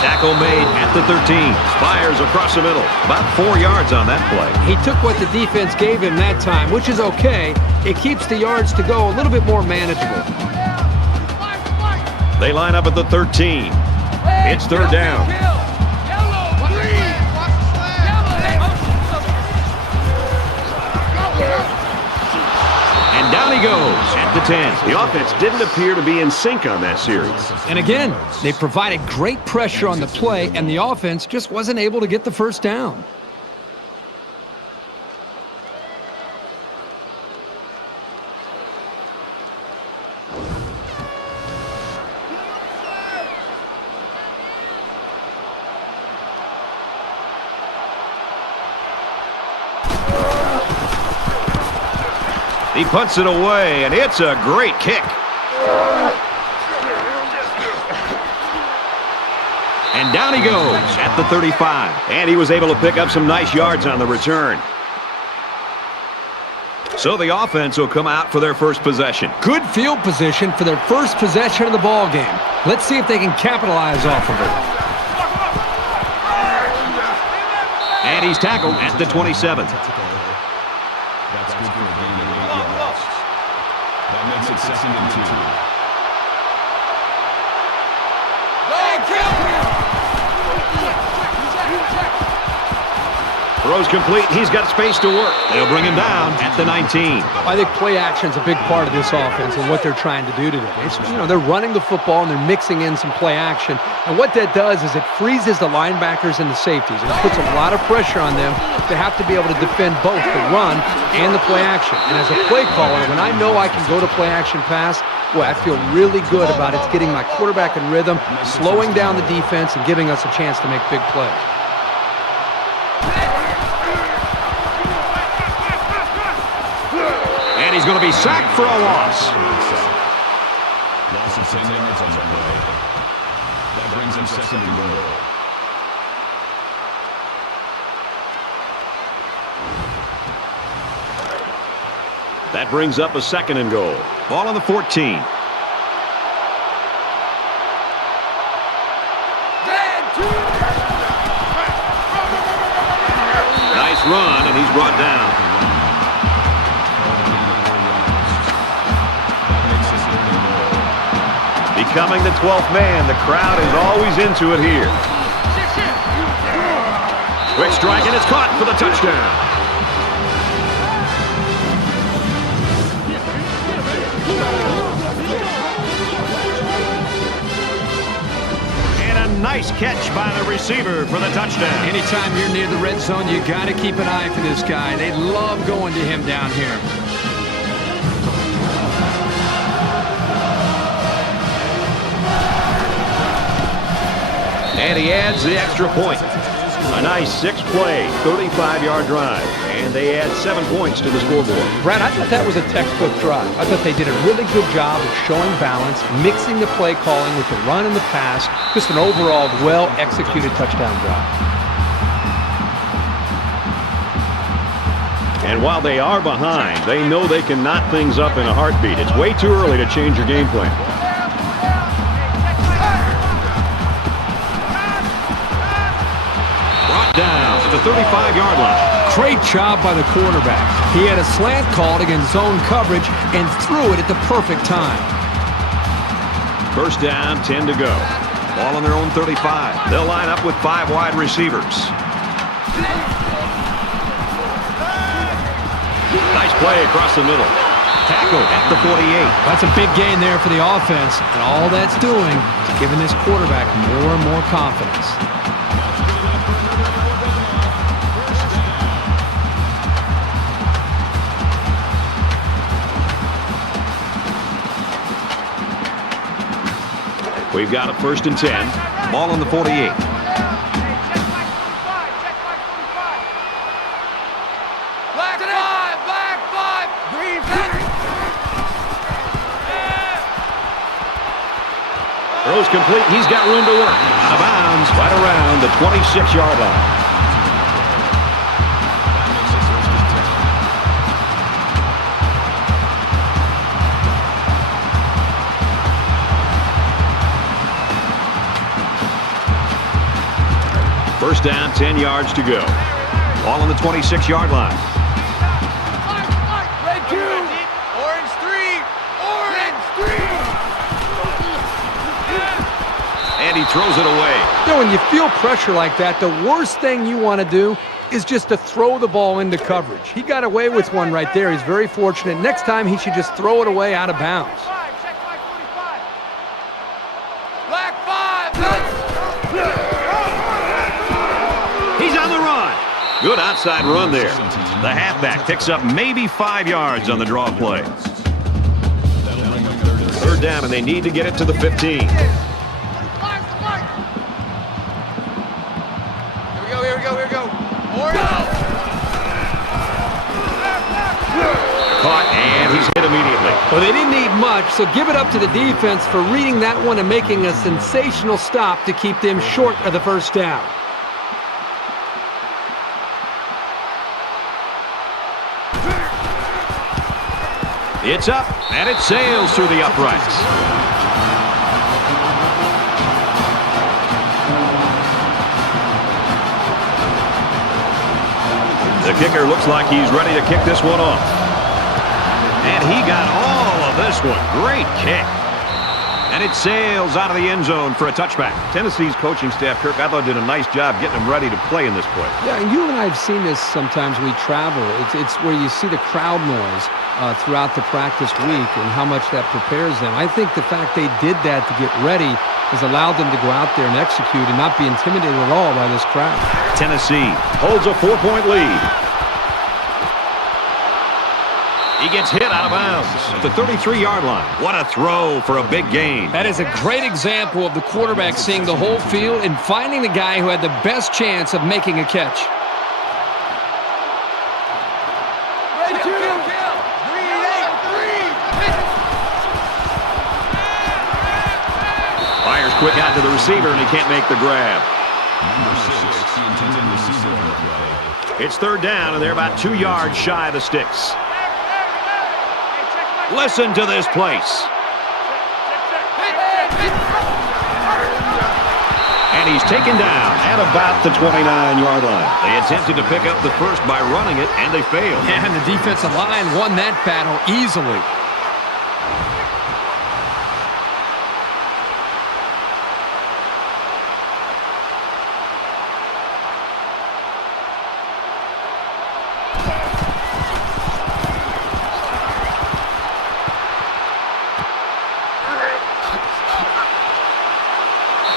Tackle made at the 13. Fires across the middle. About 4 yards on that play. He took what the defense gave him that time, which is okay. It keeps the yards to go a little bit more manageable. They line up at the 13. It's third down. And down he goes at the 10. The offense didn't appear to be in sync on that series. And again, they provided great pressure on the play, and the offense just wasn't able to get the first down. He punts it away, and it's a great kick. And down he goes at the 35. And he was able to pick up some nice yards on the return. So the offense will come out for their first possession. Good field position for their first possession of the ball game. Let's see if they can capitalize off of it. And he's tackled at the 27. That's good for a gain of 8 yards. That makes it 2nd and 2. Throws complete. He's got space to work. They'll bring him down at the 19. I think play action is a big part of this offense and what they're trying to do today. They're running the football and they're mixing in some play action. And what that does is it freezes the linebackers and the safeties. And it puts a lot of pressure on them to have to be able to defend both the run and the play action. And as a play caller, when I know I can go to play action pass, boy, I feel really good about it. It's getting my quarterback in rhythm, slowing down the defense, and giving us a chance to make big plays. And he's going to be sacked for a loss. Loss of 10 yards on the play. That brings him 2nd and goal. That brings up a 2nd and goal. Ball on the 14. Nice run, and he's brought down. Becoming the 12th man, the crowd is always into it here. Quick strike, and it's caught for the touchdown. And a nice catch by the receiver for the touchdown. Anytime you're near the red zone, you got to keep an eye for this guy. They love going to him down here. And he adds the extra point. A nice 6-play, 35-yard drive. And they add 7 points to the scoreboard. Brad, I thought that was a textbook drive. I thought they did a really good job of showing balance, mixing the play calling with the run and the pass. Just an overall well-executed touchdown drive. And while they are behind, they know they can knot things up in a heartbeat. It's way too early to change your game plan. Brought down to the 35-yard line. Great job by the quarterback. He had a slant called against zone coverage and threw it at the perfect time. First down, 10 to go. Ball on their own 35. They'll line up with 5 wide receivers. Nice play across the middle. Tackle at the 48. That's a big gain there for the offense. And all that's doing is giving this quarterback more and more confidence. We've got a 1st and 10. Ball on the 48. Throws complete. He's got room to work. Out of bounds, right around the 26-yard line. First down, 10 yards to go. Ball on the 26-yard line. Red 2, orange 3, orange 3. And he throws it away. When you feel pressure like that, the worst thing you want to do is just to throw the ball into coverage. He got away with one right there. He's very fortunate. Next time, he should just throw it away out of bounds. Black 5. He's on the run. Good outside run there. The halfback picks up maybe 5 yards on the draw play. Third down, and they need to get it to the 15. Here we go. Caught, and he's hit immediately. Well, they didn't need much, so give it up to the defense for reading that one and making a sensational stop to keep them short of the first down. It's up, and it sails through the uprights. The kicker looks like he's ready to kick this one off. And he got all of this one. Great kick. And it sails out of the end zone for a touchback. Tennessee's coaching staff, Kirk, I thought did a nice job getting them ready to play in this play. Yeah, and you and I have seen this sometimes when we travel. It's where you see the crowd noise throughout the practice week and how much that prepares them. I think the fact they did that to get ready has allowed them to go out there and execute and not be intimidated at all by this crowd. Tennessee holds a 4-point lead. He gets hit out of bounds at the 33-yard line. What a throw for a big gain. That is a great example of the quarterback seeing the whole field and finding the guy who had the best chance of making a catch. Fires quick out to the receiver, and he can't make the grab. Number 6, the intended receiver on the play. It's third down, and they're about 2 yards shy of the sticks. Listen to this place. And he's taken down at about the 29-yard line. They attempted to pick up the first by running it, and they failed. Yeah, and the defensive line won that battle easily.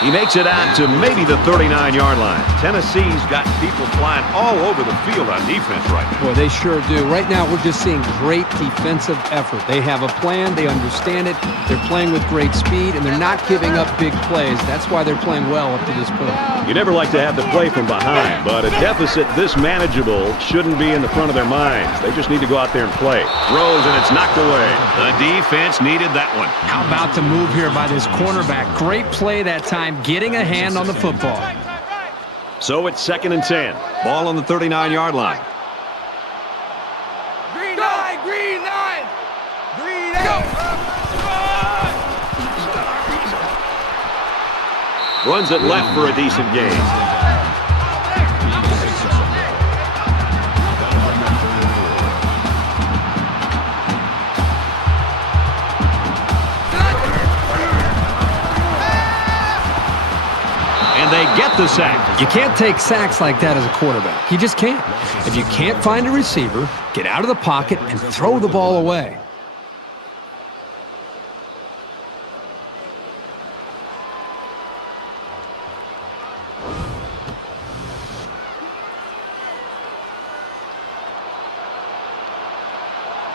He makes it out to maybe the 39-yard line. Tennessee's got people flying all over the field on defense right now. Boy, they sure do. Right now, we're just seeing great defensive effort. They have a plan. They understand it. They're playing with great speed, and they're not giving up big plays. That's why they're playing well up to this point. You never like to have to play from behind, but a deficit this manageable shouldn't be in the front of their minds. They just need to go out there and play. Throws, and it's knocked away. The defense needed that one. How about the move here by this cornerback? Great play that time, getting a hand on the football. So it's 2nd and 10. Ball on the 39-yard line. Green line, green line. Green line. Runs it left for a decent gain. And they get the sack. You can't take sacks like that as a quarterback. You just can't. If you can't find a receiver, get out of the pocket and throw the ball away.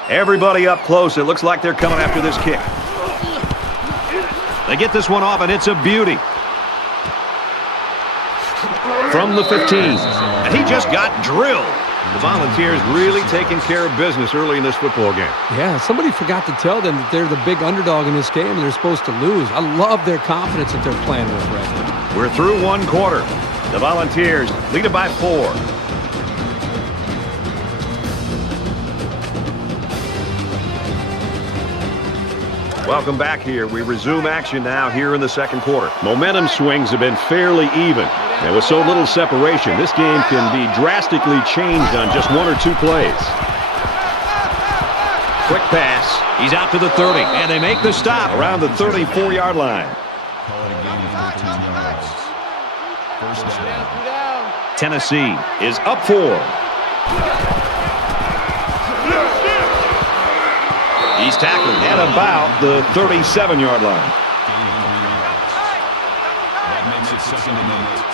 Everybody up close. It looks like they're coming after this kick. They get this one off, and it's a beauty. From the 15. And he just got drilled. The Volunteers really taking care of business early in this football game. Yeah, somebody forgot to tell them that they're the big underdog in this game and they're supposed to lose. I love their confidence that they're playing with right now. We're through one quarter. The Volunteers lead it by 4. Welcome back here. We resume action now here in the second quarter. Momentum swings have been fairly even. And with so little separation, this game can be drastically changed on just 1 or 2 plays. Quick pass. He's out to the 30, and they make the stop around the 34-yard line. Call it a gain of 13 yards. First down. Tennessee is up 4. He's tackled at about the 37-yard line. That makes it 2nd and 8.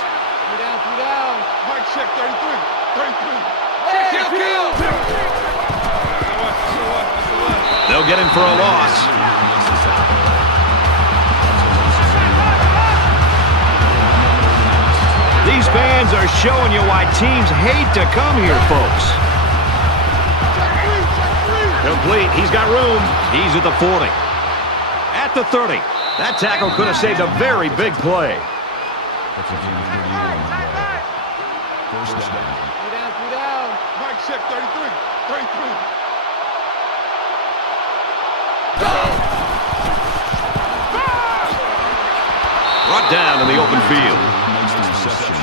Mark check 33. 33. Kill. They'll get him for a loss. These fans are showing you why teams hate to come here, folks. Complete. He's got room. He's at the 40. At the 30. That tackle could have saved a very big play. That's a gain of 38 on the play. First down. Down. Mark check 33. 33. open field. Makes the reception.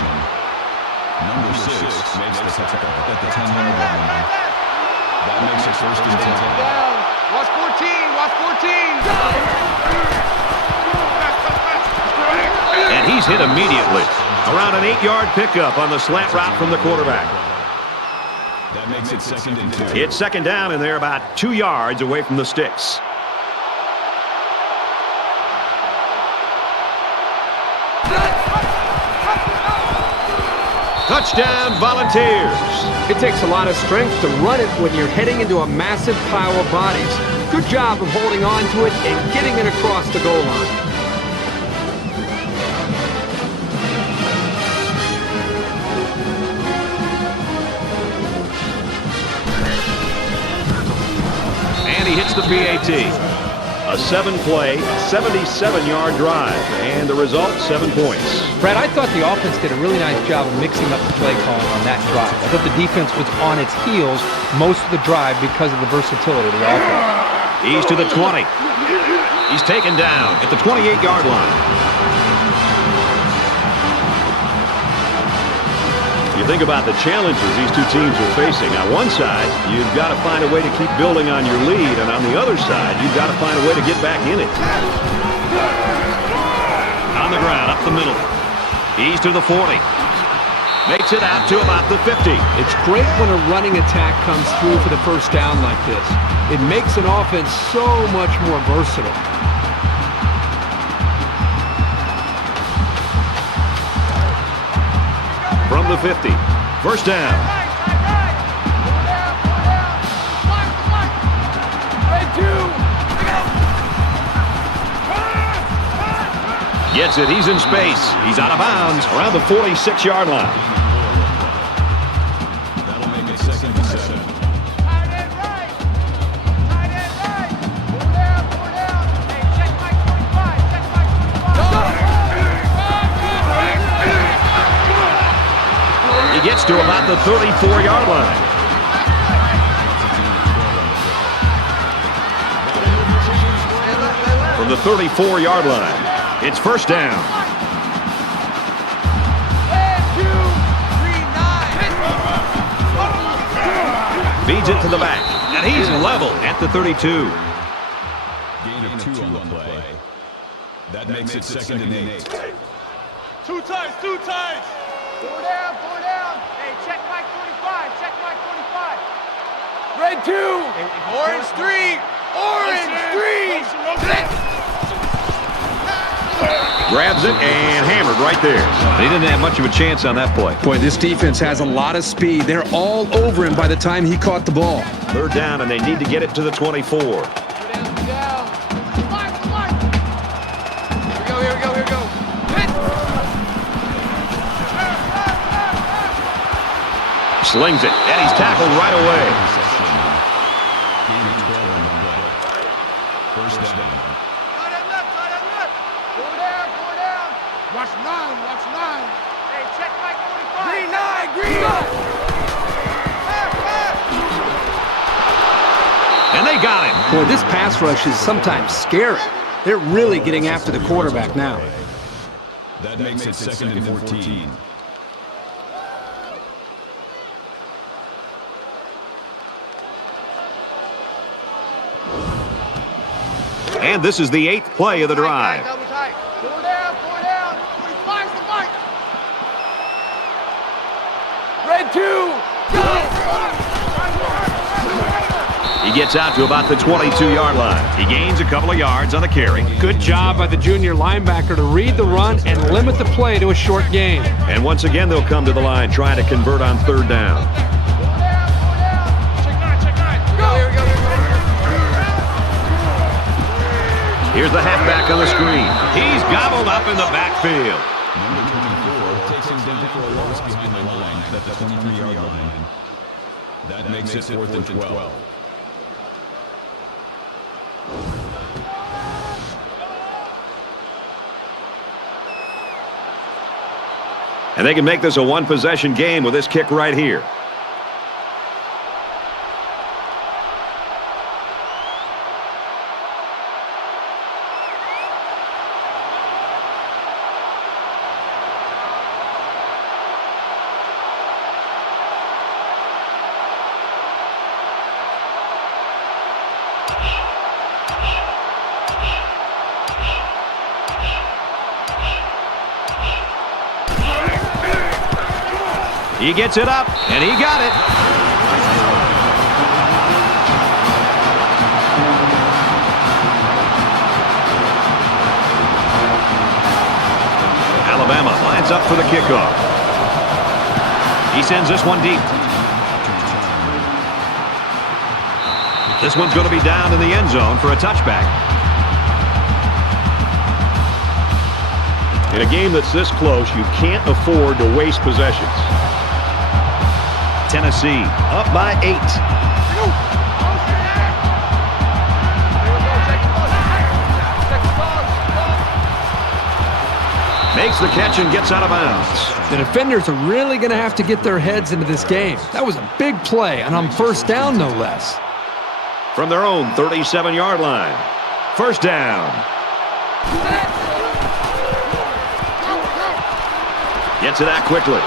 Number 6 makes the tackle at the 10-yard line. That makes it first and 10. Down. Watch 14. Watch 14. And he's hit immediately. Around an 8-yard pickup on the slant route from the quarterback. That makes it second and 2. It's second down, and they're about 2 yards away from the sticks. Touchdown, Volunteers. It takes a lot of strength to run it when you're heading into a massive pile of bodies. Good job of holding on to it and getting it across the goal line. And he hits the PAT. A 7-play, 77-yard drive. And the result, 7 points. Brad, I thought the offense did a really nice job of mixing up the play calling on that drive. I thought the defense was on its heels most of the drive because of the versatility of the offense. He's to the 20. He's taken down at the 28-yard line. You think about the challenges these two teams are facing. On one side, you've got to find a way to keep building on your lead, and on the other side, you've got to find a way to get back in it. On the ground, up the middle. He's to the 40. Makes it out to about the 50. It's great when a running attack comes through for the first down like this. It makes an offense so much more versatile. From the 50. First down. Gets it. He's in space. He's out of bounds around the 46-yard line. That'll make it second and 7. Tight end right. Tight end right. Pull down. Hey, check my 25. Check my 25. He gets to about the 34-yard line. From the 34-yard line, it's first down. Feeds it to the back, and he's level at the 32. Gain of 2 on the play. That makes it second and 8. Two times. Pull down. Hey, check my 45. Check my 45. Red 2. Orange 3. Orange 3. Grabs it and hammered right there. But he didn't have much of a chance on that play. Boy, this defense has a lot of speed. They're all over him by the time he caught the ball. Third down, and they need to get it to the 24. Here we go. Slings it, and he's tackled right away. Gain of 12 on the play. First down. Tight end left. Pull down. Watch 9. Hey, check my 45. Green 9. And they got him. Boy, this pass rush is sometimes scary. They're really getting after the quarterback now. That makes it second and 14. And this is the 8th play of the drive. Double tight. Pull down. 45's the mark. Red 2. He gets out to about the 22-yard line. He gains a couple of yards on the carry. Good job by the junior linebacker to read the run and limit the play to a short gain. And once again, they'll come to the line trying to convert on third down. Check 9. Go. Here we go. Here's the halfback on the screen. He's gobbled up in the backfield. Number 24 takes him down for a loss behind the line at the 23-yard line. That makes it 4th and 12. And they can make this a one-possession game with this kick right here. He gets it up, and he got it. Alabama lines up for the kickoff. He sends this one deep. This one's going to be down in the end zone for a touchback. In a game that's this close, you can't afford to waste possessions. Tennessee up by 8. Makes the catch and gets out of bounds. The defenders are really going to have to get their heads into this game. That was a big play, and on first down, no less. From their own 37-yard line. First down. Gets it out quickly.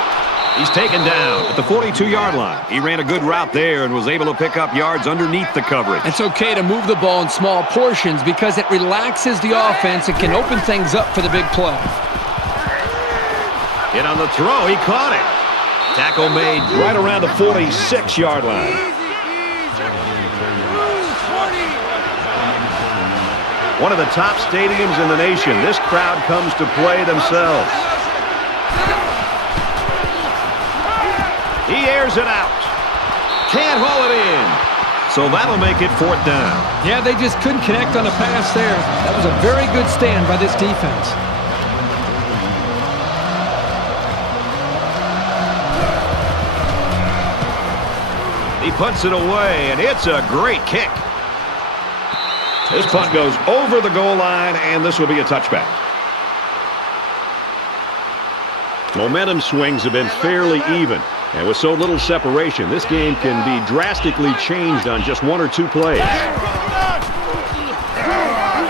He's taken down at the 42-yard line. He ran a good route there and was able to pick up yards underneath the coverage. It's okay to move the ball in small portions because it relaxes the offense and can open things up for the big play. Hit on the throw. He caught it. Tackle made right around the 46-yard line. One of the top stadiums in the nation. This crowd comes to play themselves. He airs it out. Can't haul it in. So that'll make it fourth down. Yeah, they just couldn't connect on a pass there. That was a very good stand by this defense. He puts it away, and it's a great kick. This punt goes over the goal line, and this will be a touchback. Momentum swings have been fairly even. And with so little separation, this game can be drastically changed on just one or two plays.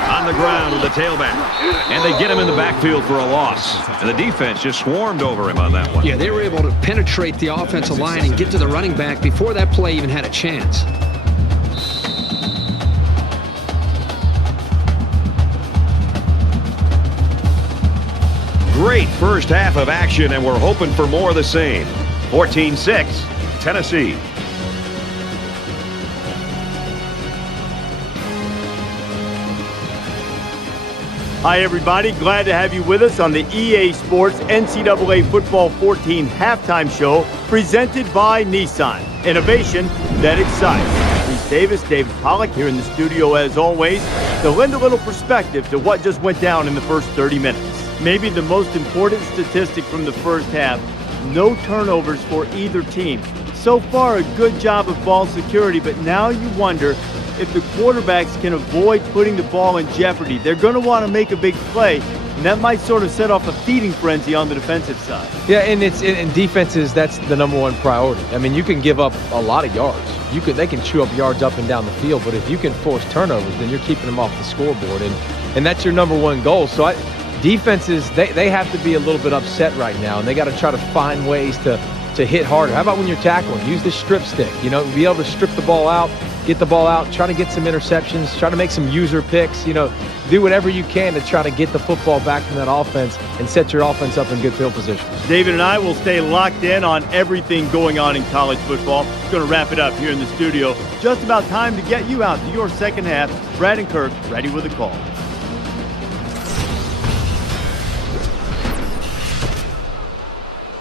On the ground with the tailback. And they get him in the backfield for a loss. And the defense just swarmed over him on that one. Yeah, they were able to penetrate the offensive line and get to the running back before that play even had a chance. Great first half of action, and we're hoping for more of the same. 14-6, Tennessee. Hi, everybody. Glad to have you with us on the EA Sports NCAA Football 14 halftime show presented by Nissan. Innovation that excites. Reese Davis, David Pollack here in the studio as always to lend a little perspective to what just went down in the first 30 minutes. Maybe the most important statistic from the first half, no turnovers for either team. So far, a good job of ball security, but now you wonder if the quarterbacks can avoid putting the ball in jeopardy. They're going to want to make a big play, and that might sort of set off a feeding frenzy on the defensive side. Yeah, and in defenses, that's the number one priority. I mean, you can give up a lot of yards. They can chew up yards up and down the field, but if you can force turnovers, then you're keeping them off the scoreboard, and that's your number one goal. So defenses, they have to be a little bit upset right now, and they got to try to find ways to hit harder. How about when you're tackling? Use the strip stick. You know, be able to strip the ball out, get the ball out, try to get some interceptions, try to make some user picks. You know, do whatever you can to try to get the football back from that offense and set your offense up in good field position. David and I will stay locked in on everything going on in college football. We're going to wrap it up here in the studio. Just about time to get you out to your second half. Brad and Kirk ready with a call.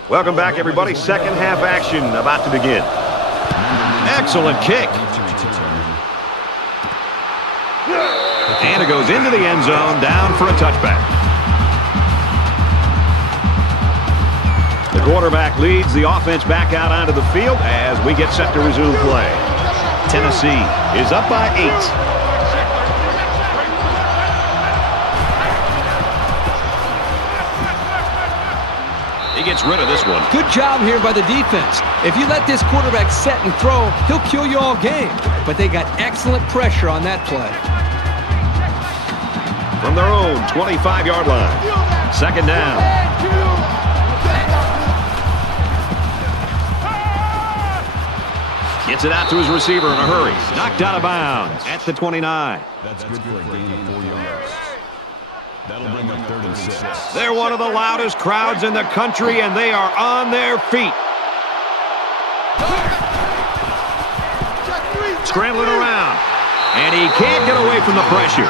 Welcome back, everybody. Second half action about to begin. Excellent kick. And it goes into the end zone, down for a touchback. The quarterback leads the offense back out onto the field as we get set to resume play. Tennessee is up by 8. He gets rid of this one. Good job here by the defense. If you let this quarterback set and throw, he'll kill you all game. But they got excellent pressure on that play. From their own 25-yard line. Second down. Gets it out to his receiver in a hurry. Knocked out of bounds at the 29. That's good for a gain of 4 yards. That'll bring up 3rd and 6. They're one of the loudest crowds in the country, and they are on their feet. Scrambling around. And he can't get away from the pressure.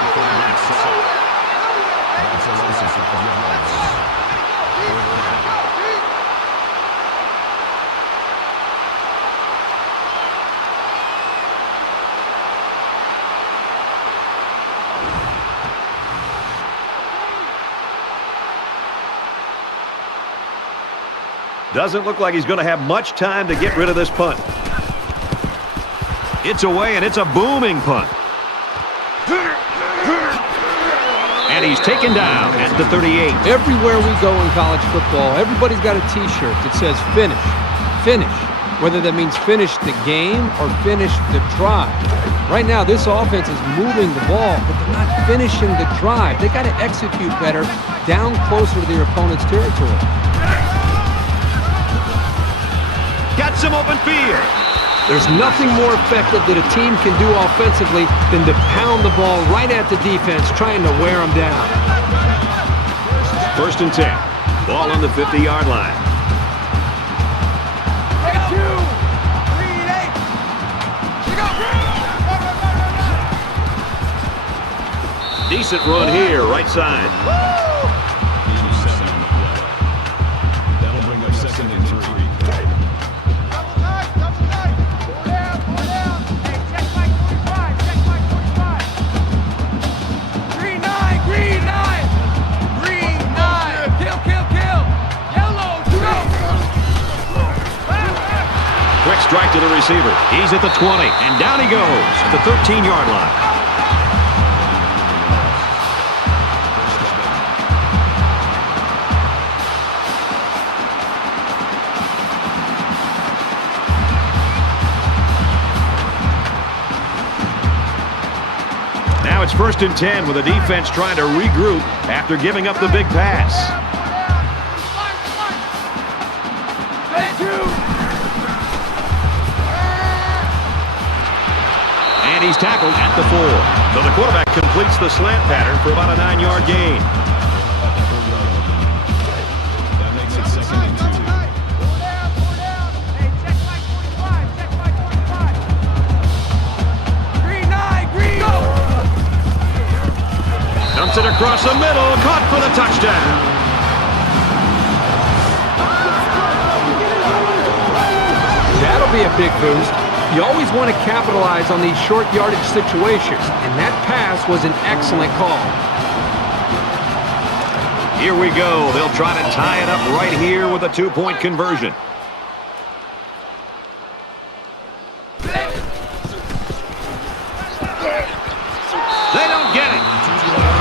Doesn't look like he's going to have much time to get rid of this punt. It's away, and it's a booming punt. And he's taken down at the 38. Everywhere we go in college football, everybody's got a T-shirt that says finish, finish. Whether that means finish the game or finish the drive. Right now, this offense is moving the ball, but they're not finishing the drive. They got to execute better down closer to their opponent's territory. Got some open field. There's nothing more effective that a team can do offensively than to pound the ball right at the defense, trying to wear them down. 1st and 10. Ball on the 50-yard line. Decent run here, right side. That'll bring up 2nd and 3. Quick strike to the receiver. He's at the 20, and down he goes at the 13-yard line. Now it's 1st and 10 with the defense trying to regroup after giving up the big pass. And he's tackled at the 4. So the quarterback completes the slant pattern for about a 9-yard gain. That makes it 2nd and 2. Dumps it across the middle, caught for the touchdown. That'll be a big boost. You always want to capitalize on these short yardage situations, and that pass was an excellent call. Here we go. They'll try to tie it up right here with a 2-point conversion. They don't get it.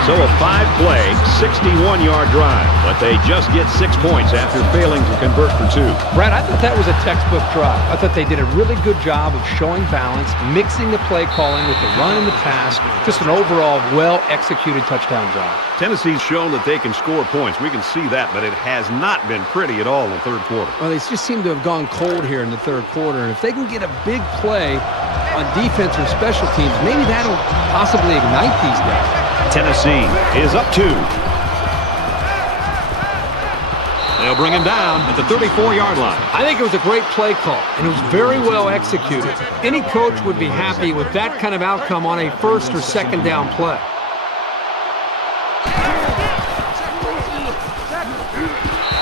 So a 5-play, 61-yard drive, but they just get 6 points after failing to convert for 2. Brad, I thought that was a textbook drive. I thought they did a really good job of showing balance, mixing the play calling with the run and the pass. Just an overall well-executed touchdown drive. Tennessee's shown that they can score points. We can see that, but it has not been pretty at all in the 3rd quarter. Well, they just seem to have gone cold here in the 3rd quarter, and if they can get a big play on defense or special teams, maybe that'll possibly ignite these guys. Tennessee is up 2. They'll bring him down at the 34-yard line. I think it was a great play call, and it was very well executed. Any coach would be happy with that kind of outcome on a 1st or 2nd down play.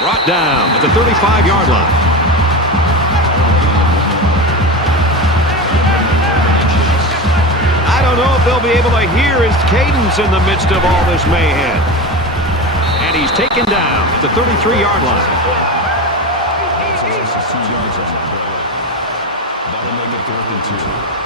Brought down at the 35-yard line. I don't know if they'll be able to hear his cadence in the midst of all this mayhem. And he's taken down at the 33-yard line. That'll make it 3rd and 2.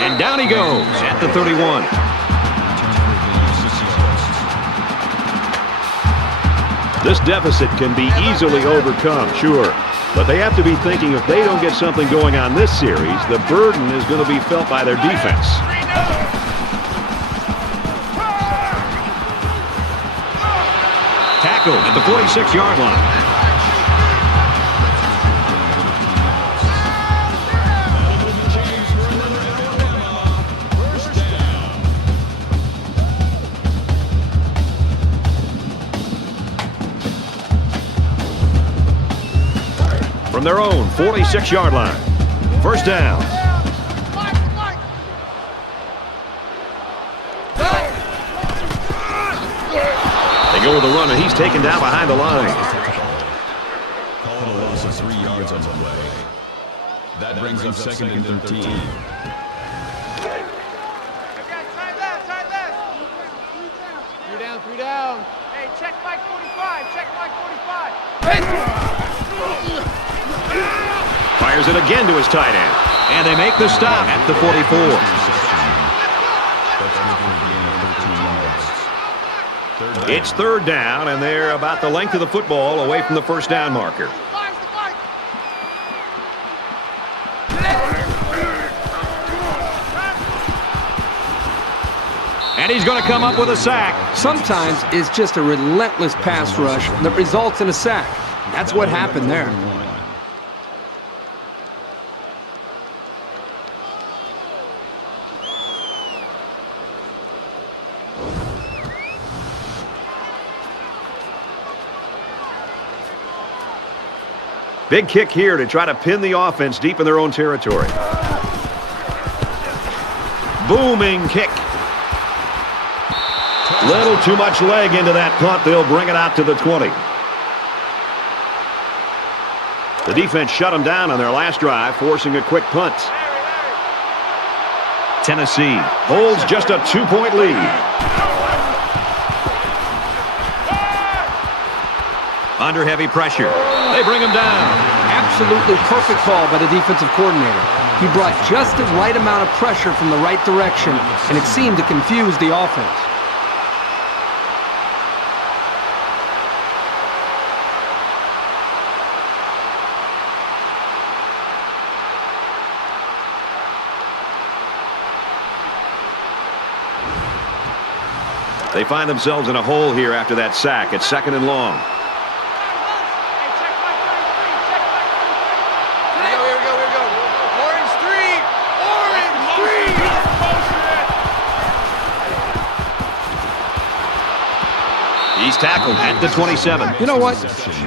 And down he goes at the 31. This deficit can be easily overcome, sure. But they have to be thinking if they don't get something going on this series, the burden is going to be felt by their defense. Tackled at the 46-yard line. their own 46-yard line. First down. They go with the run, and he's taken down behind the line. Call it a loss of 3 yards on the play. That brings up second and 13. Try left. 3 down. Hey, check Mike 45. Check Mike 45. Fires it again to his tight end. And they make the stop at the 44. It's third down, and they're about the length of the football away from the first down marker. And he's going to come up with a sack. Sometimes it's just a relentless pass rush that results in a sack. That's what happened there. Big kick here to try to pin the offense deep in their own territory. Booming kick. Little too much leg into that punt. They'll bring it out to the 20. The defense shut them down on their last drive, forcing a quick punt. Tennessee holds just a 2-point lead. Under heavy pressure. They bring him down. Absolutely perfect call by the defensive coordinator. He brought just the right amount of pressure from the right direction, and it seemed to confuse the offense. They find themselves in a hole here after that sack. It's second and long. He's tackled at the 27. You know what?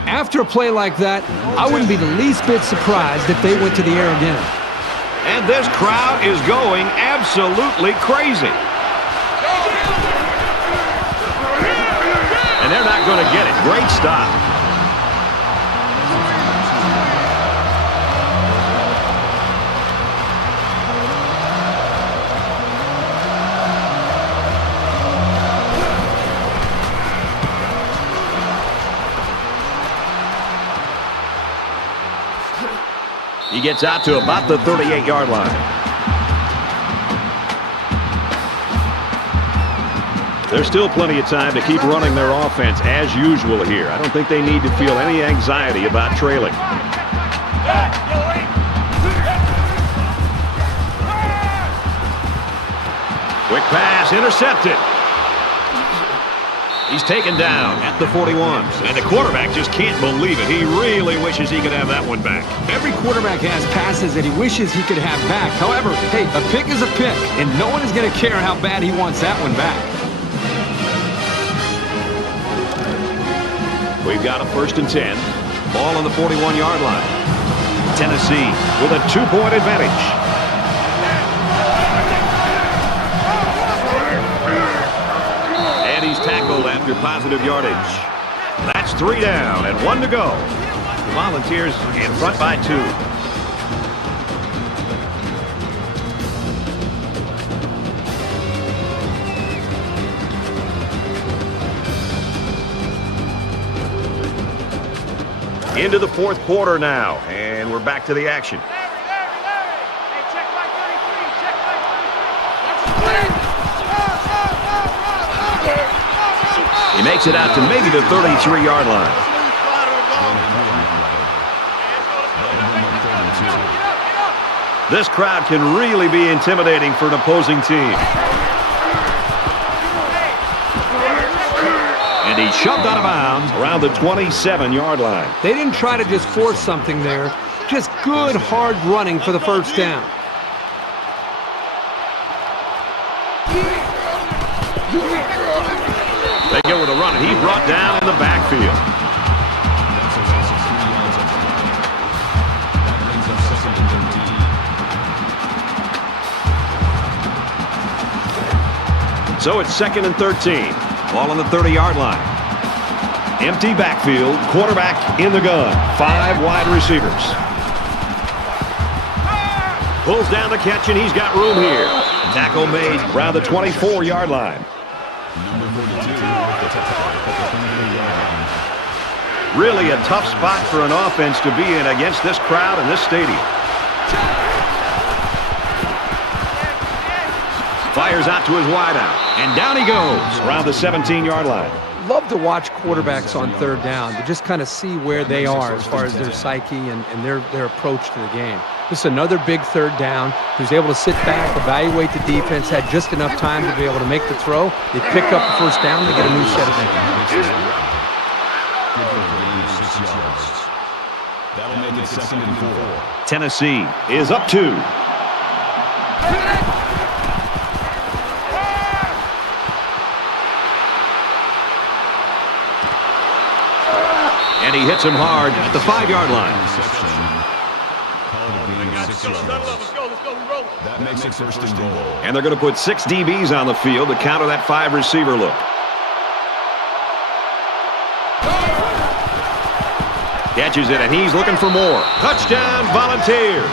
After a play like that, I wouldn't be the least bit surprised if they went to the air again. And this crowd is going absolutely crazy. And they're not going to get it. Great stop. He gets out to about the 38-yard line. There's still plenty of time to keep running their offense as usual here. I don't think they need to feel any anxiety about trailing. Quick pass, intercepted. He's taken down at the 41. And the quarterback just can't believe it. He really wishes he could have that one back. Every quarterback has passes that he wishes he could have back. However, hey, a pick is a pick, and no one is going to care how bad he wants that one back. We've got a first and 10. Ball on the 41-yard line. Tennessee with a 2-point advantage. And he's tackled after positive yardage. That's 3 down and 1 to go. The Volunteers in front by 2. Into the fourth quarter now, and we're back to the action. Larry. Hey, check my 33. Check my 33. He makes it out to maybe the 33-yard line. This crowd can really be intimidating for an opposing team. And he's shoved out of bounds around the 27-yard line. They didn't try to just force something there. Just good, hard running for the first down. They go with a run, and he's brought down in the backfield. So it's 2nd and 13. Ball on the 30-yard line. Empty backfield. Quarterback in the gun. 5 wide receivers. Pulls down the catch, and he's got room here. Tackle made around the 24-yard line. Really a tough spot for an offense to be in against this crowd in this stadium. Fires out to his wideout, and down he goes around the 17-yard line. Love to watch quarterbacks on third down to just kind of see where they are as far as their psyche and their approach to the game. This is another big third down. He was able to sit back, evaluate the defense, had just enough time to be able to make the throw. They pick up the first down, they get a new set of downs. That'll make it 2nd and 4. Tennessee is up 2. And he hits him hard at the 5-yard line. That makes it 1st and goal. And they're going to put 6 DBs on the field to counter that 5-receiver look. Catches it, and he's looking for more. Touchdown, Volunteers.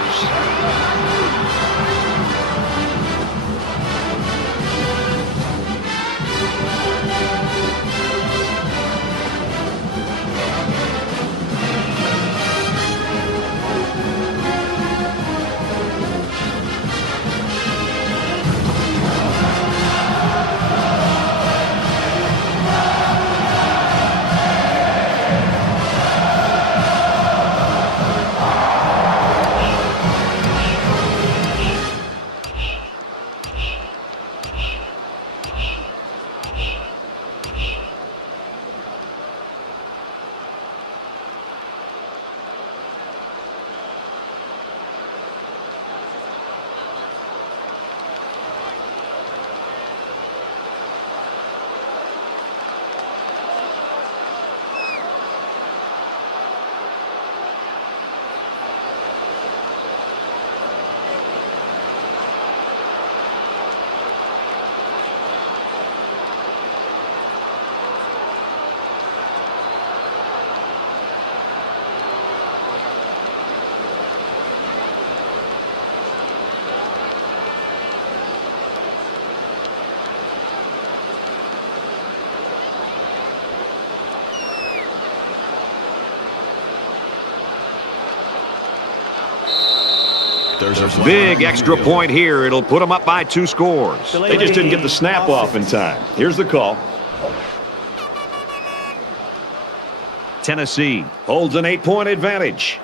There's a big extra point here. It'll put them up by 2 scores. They just didn't get the snap off in time. Here's the call. Tennessee holds an 8-point advantage.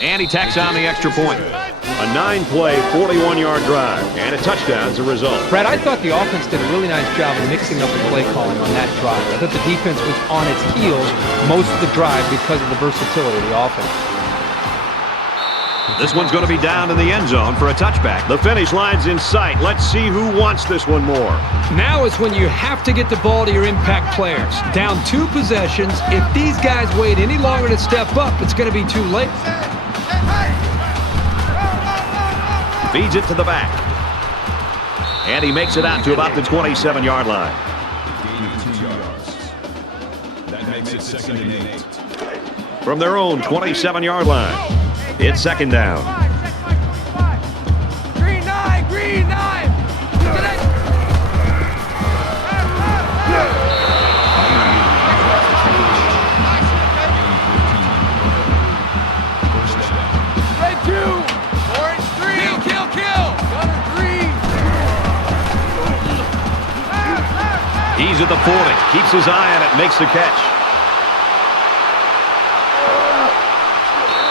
And he tacks on the extra point. A 9-play, 41-yard drive, and a touchdown as a result. Brad, I thought the offense did a really nice job of mixing up the play calling on that drive. I thought the defense was on its heels most of the drive because of the versatility of the offense. This one's going to be down in the end zone for a touchback. The finish line's in sight. Let's see who wants this one more. Now is when you have to get the ball to your impact players. Down 2 possessions. If these guys wait any longer to step up, it's going to be too late. Feeds it to the back. And he makes it out to about the 27-yard line. That makes it 2nd and 8. From their own 27-yard line, it's 2nd down. Green 9, green 9. Red 2, orange 3. Kill. Gunner 3. He's at the 40. Keeps his eye on it. Makes the catch.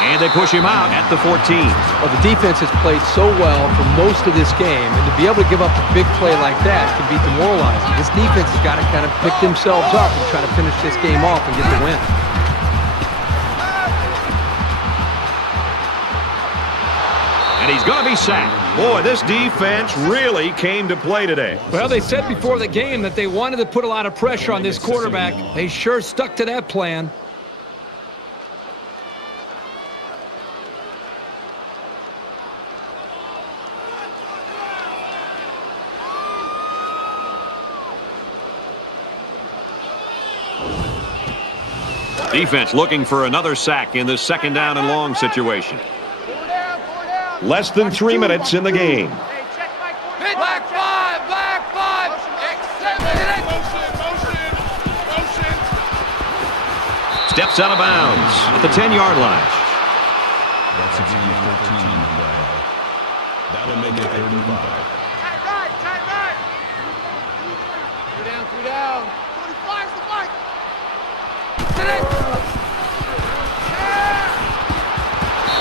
And they push him out at the 14. Well, the defense has played so well for most of this game, and to be able to give up a big play like that can be demoralizing. This defense has got to kind of pick themselves up and try to finish this game off and get the win. And he's going to be sacked. Boy, this defense really came to play today. Well, they said before the game that they wanted to put a lot of pressure on this quarterback. They sure stuck to that plan. Defense looking for another sack in this second down and long situation. Less than 3 minutes in the game. Black five, black five. Steps out of bounds at the 10-yard line. That's a gain of 13. That'll make it 35. Tight right, tight right. Two down. 45's the bike.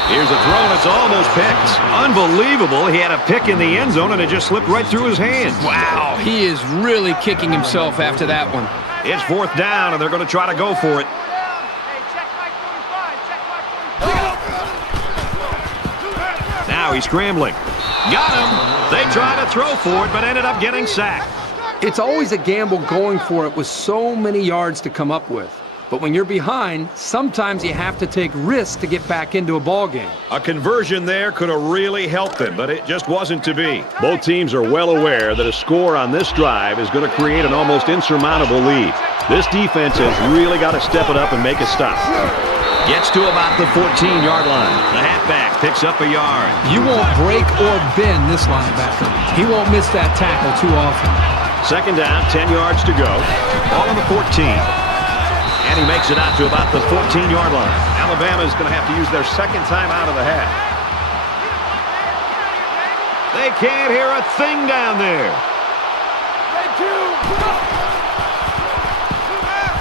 Here's a throw, and it's almost picked. Unbelievable. He had a pick in the end zone, and it just slipped right through his hands. Wow, he is really kicking himself after that one. It's fourth down, and they're going to try to go for it. Hey, check my 45, check my 45. Now he's scrambling. Got him. They tried to throw for it, but ended up getting sacked. It's always a gamble going for it with so many yards to come up with. But when you're behind, sometimes you have to take risks to get back into a ball game. A conversion there could have really helped them, but it just wasn't to be. Both teams are well aware that a score on this drive is going to create an almost insurmountable lead. This defense has really got to step it up and make a stop. Gets to about the 14-yard line. The halfback picks up a yard. You won't break or bend this linebacker. He won't miss that tackle too often. Second down, 10 yards to go. Ball on the 14. And he makes it out to about the 14-yard line. Alabama is going to have to use their second time out of the half. They can't hear a thing down there.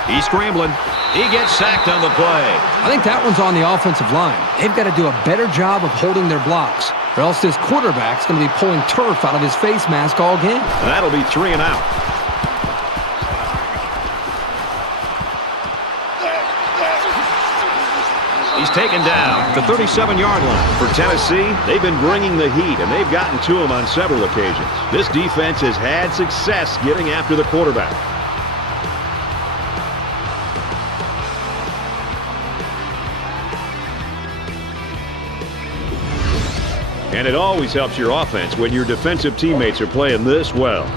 He's scrambling. He gets sacked on the play. I think that one's on the offensive line. They've got to do a better job of holding their blocks, or else this quarterback's going to be pulling turf out of his face mask all game. And that'll be 3 and out. He's taken down at the 37-yard line. For Tennessee, they've been bringing the heat, and they've gotten to him on several occasions. This defense has had success getting after the quarterback. And it always helps your offense when your defensive teammates are playing this well.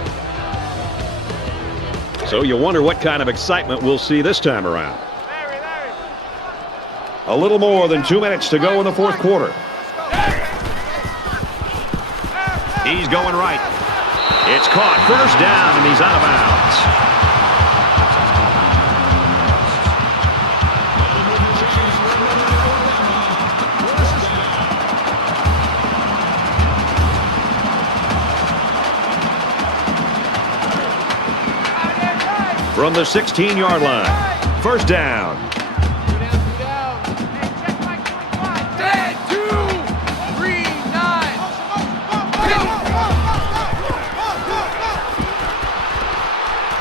So you wonder what kind of excitement we'll see this time around. A little more than 2 minutes to go in the fourth quarter. He's going right. It's caught. First down, and he's out of bounds. From the 16-yard line. First down.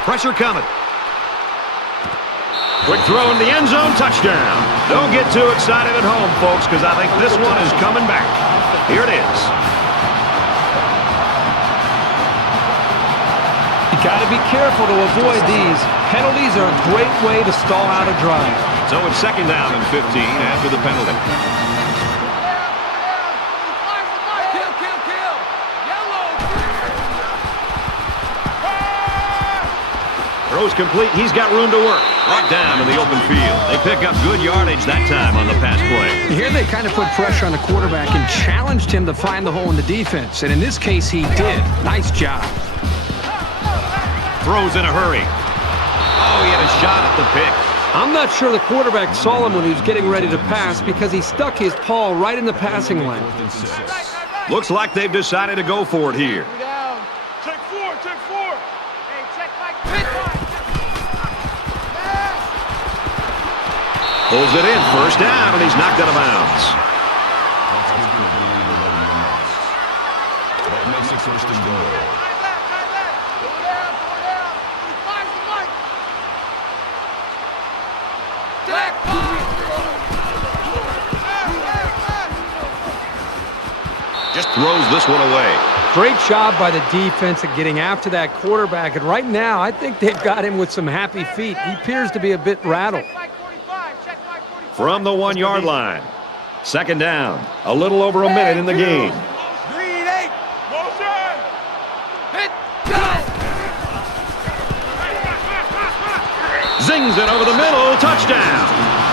Pressure coming. Quick throw in the end zone, touchdown. Don't get too excited at home, folks, because I think this one is coming back. Here it is. You got to be careful to avoid these. Penalties are a great way to stall out a drive. So it's second down and 15 after the penalty. Throws complete. He's got room to work. Right down in the open field. They pick up good yardage that time on the pass play. Here they kind of put pressure on the quarterback and challenged him to find the hole in the defense. And in this case, he did. Nice job. Throws in a hurry. Oh, he had a shot at the pick. I'm not sure the quarterback saw him when he was getting ready to pass because he stuck his paw right in the passing lane. Looks like they've decided to go for it here. Check four. Hey, check my pit. Pulls it in. First down, and he's knocked out of bounds. That makes it first and goal. Just throws this one away. Great job by the defense at getting after that quarterback. And right now, I think they've got him with some happy feet. He appears to be a bit rattled. From the 1-yard line. Second down. A little over a minute in the game. Zings it over the middle. Touchdown.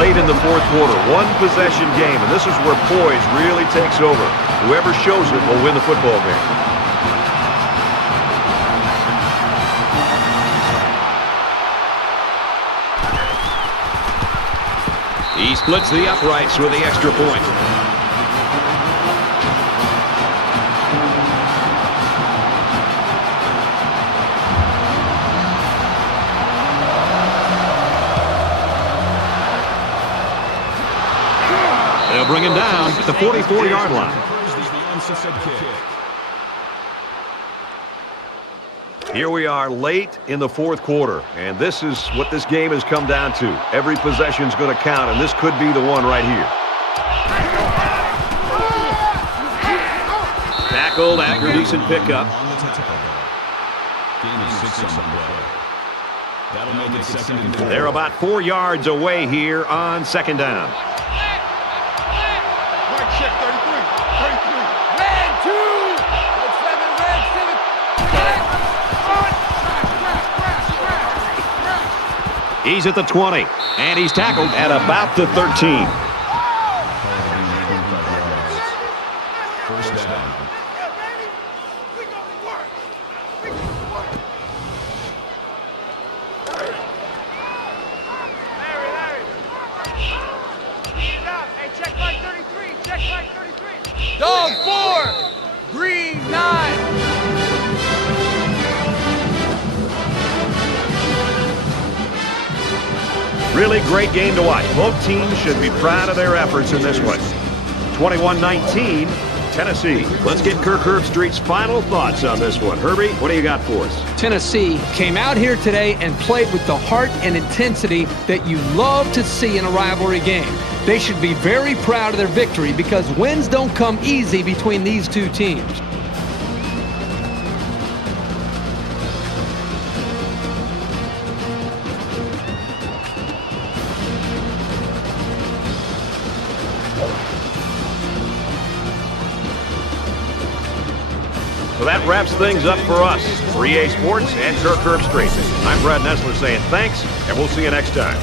late in the fourth quarter. One possession game, and this is where poise really takes over. Whoever shows it will win the football game. He splits the uprights with the extra point. They'll bring him down at the 44-yard line. Here we are late in the fourth quarter, and this is what this game has come down to. Every possession is going to count, and this could be the one right here. Tackled after a decent pickup. They're about 4 yards away here on second down. Check 33. Red 2. Red 7. He's at the 20, and he's tackled at about the 13. First down. Dog 4. Green 9. Really great game to watch. Both teams should be proud of their efforts in this one. 21-19, Tennessee. Let's get Kirk Herbstreit's final thoughts on this one. Herbie, what do you got for us? Tennessee came out here today and played with the heart and intensity that you love to see in a rivalry game. They should be very proud of their victory because wins don't come easy between these two teams. So that wraps things up for us. For EA Sports and Kirk Herbstreit. I'm Brad Nessler saying thanks, and we'll see you next time.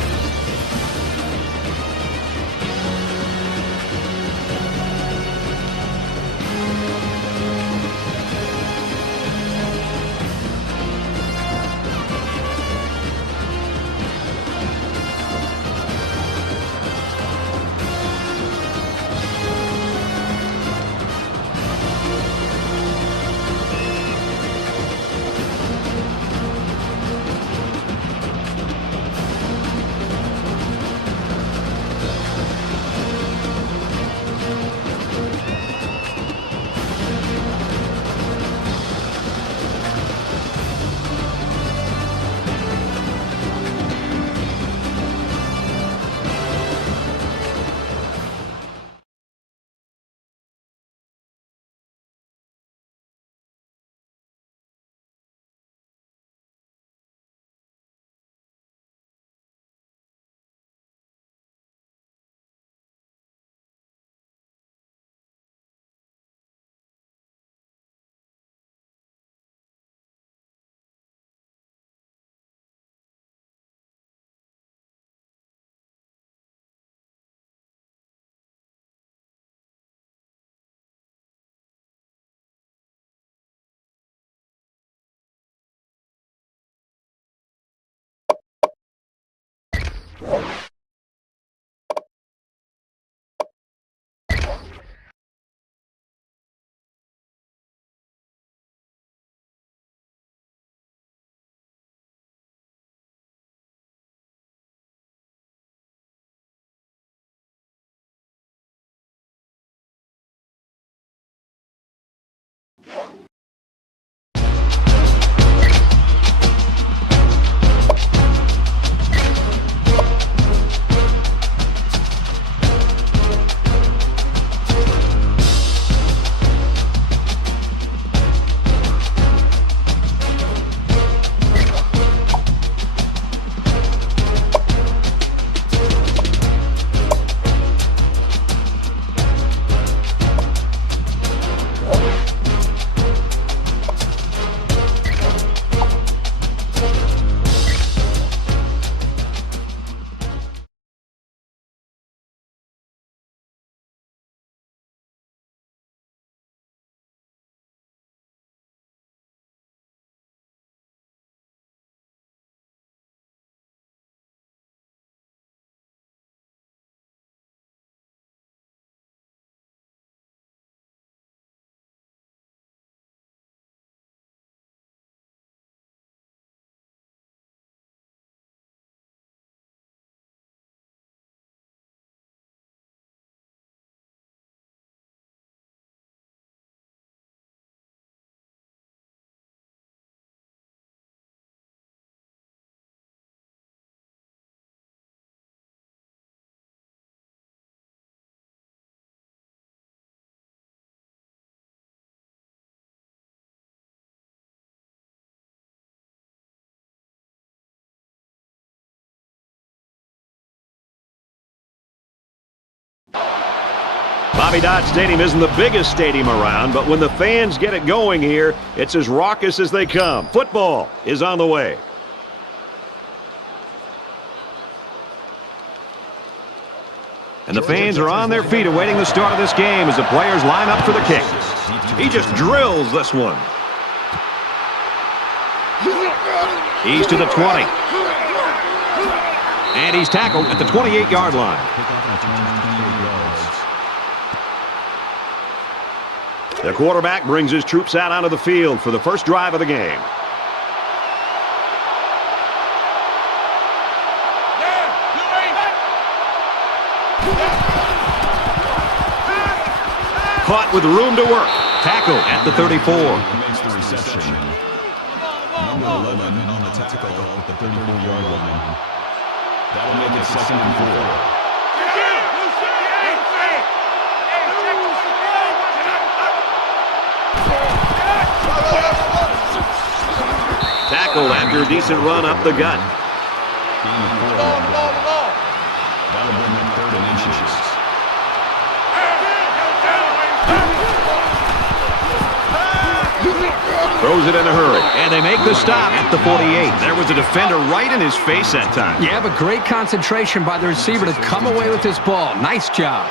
Bobby Dodd Stadium isn't the biggest stadium around, but when the fans get it going here, it's as raucous as they come. Football is on the way. And the fans are on their feet awaiting the start of this game as the players line up for the kick. He just drills this one. He's to the 20. And he's tackled at the 28-yard line. The quarterback brings his troops out onto the field for the first drive of the game. Caught with room to work. Tackle at the 34. Makes the reception. Number 11 on the tackle at the 34-yard line. That'll make it 2nd and 4. Tackled after a decent run up the gut. That'll bring them 3rd and inches. Throws it in a hurry. And they make the stop at the 48. There was a defender right in his face that time. Yeah, but great concentration by the receiver to come away with this ball. Nice job.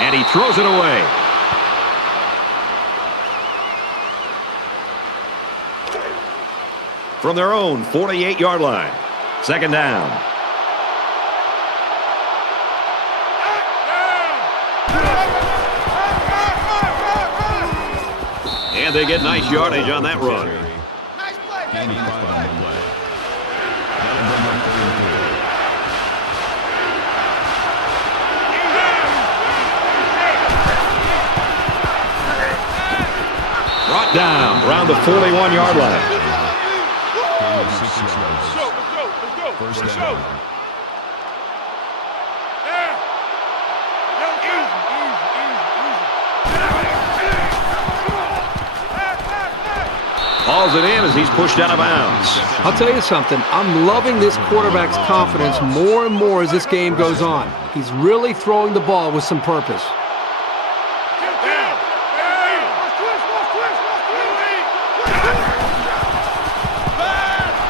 And he throws it away. From their own 48-yard line. 2nd down. And they get nice yardage on that run. Nice play, Gaining baby. 5 on the play. That'll bring them 3rd and 4. Brought down around the 41-yard line. Gain of 6 yards. First down. Hauls it in as he's pushed out of bounds. I'll tell you something. I'm loving this quarterback's confidence more and more as this game goes on. He's really throwing the ball with some purpose.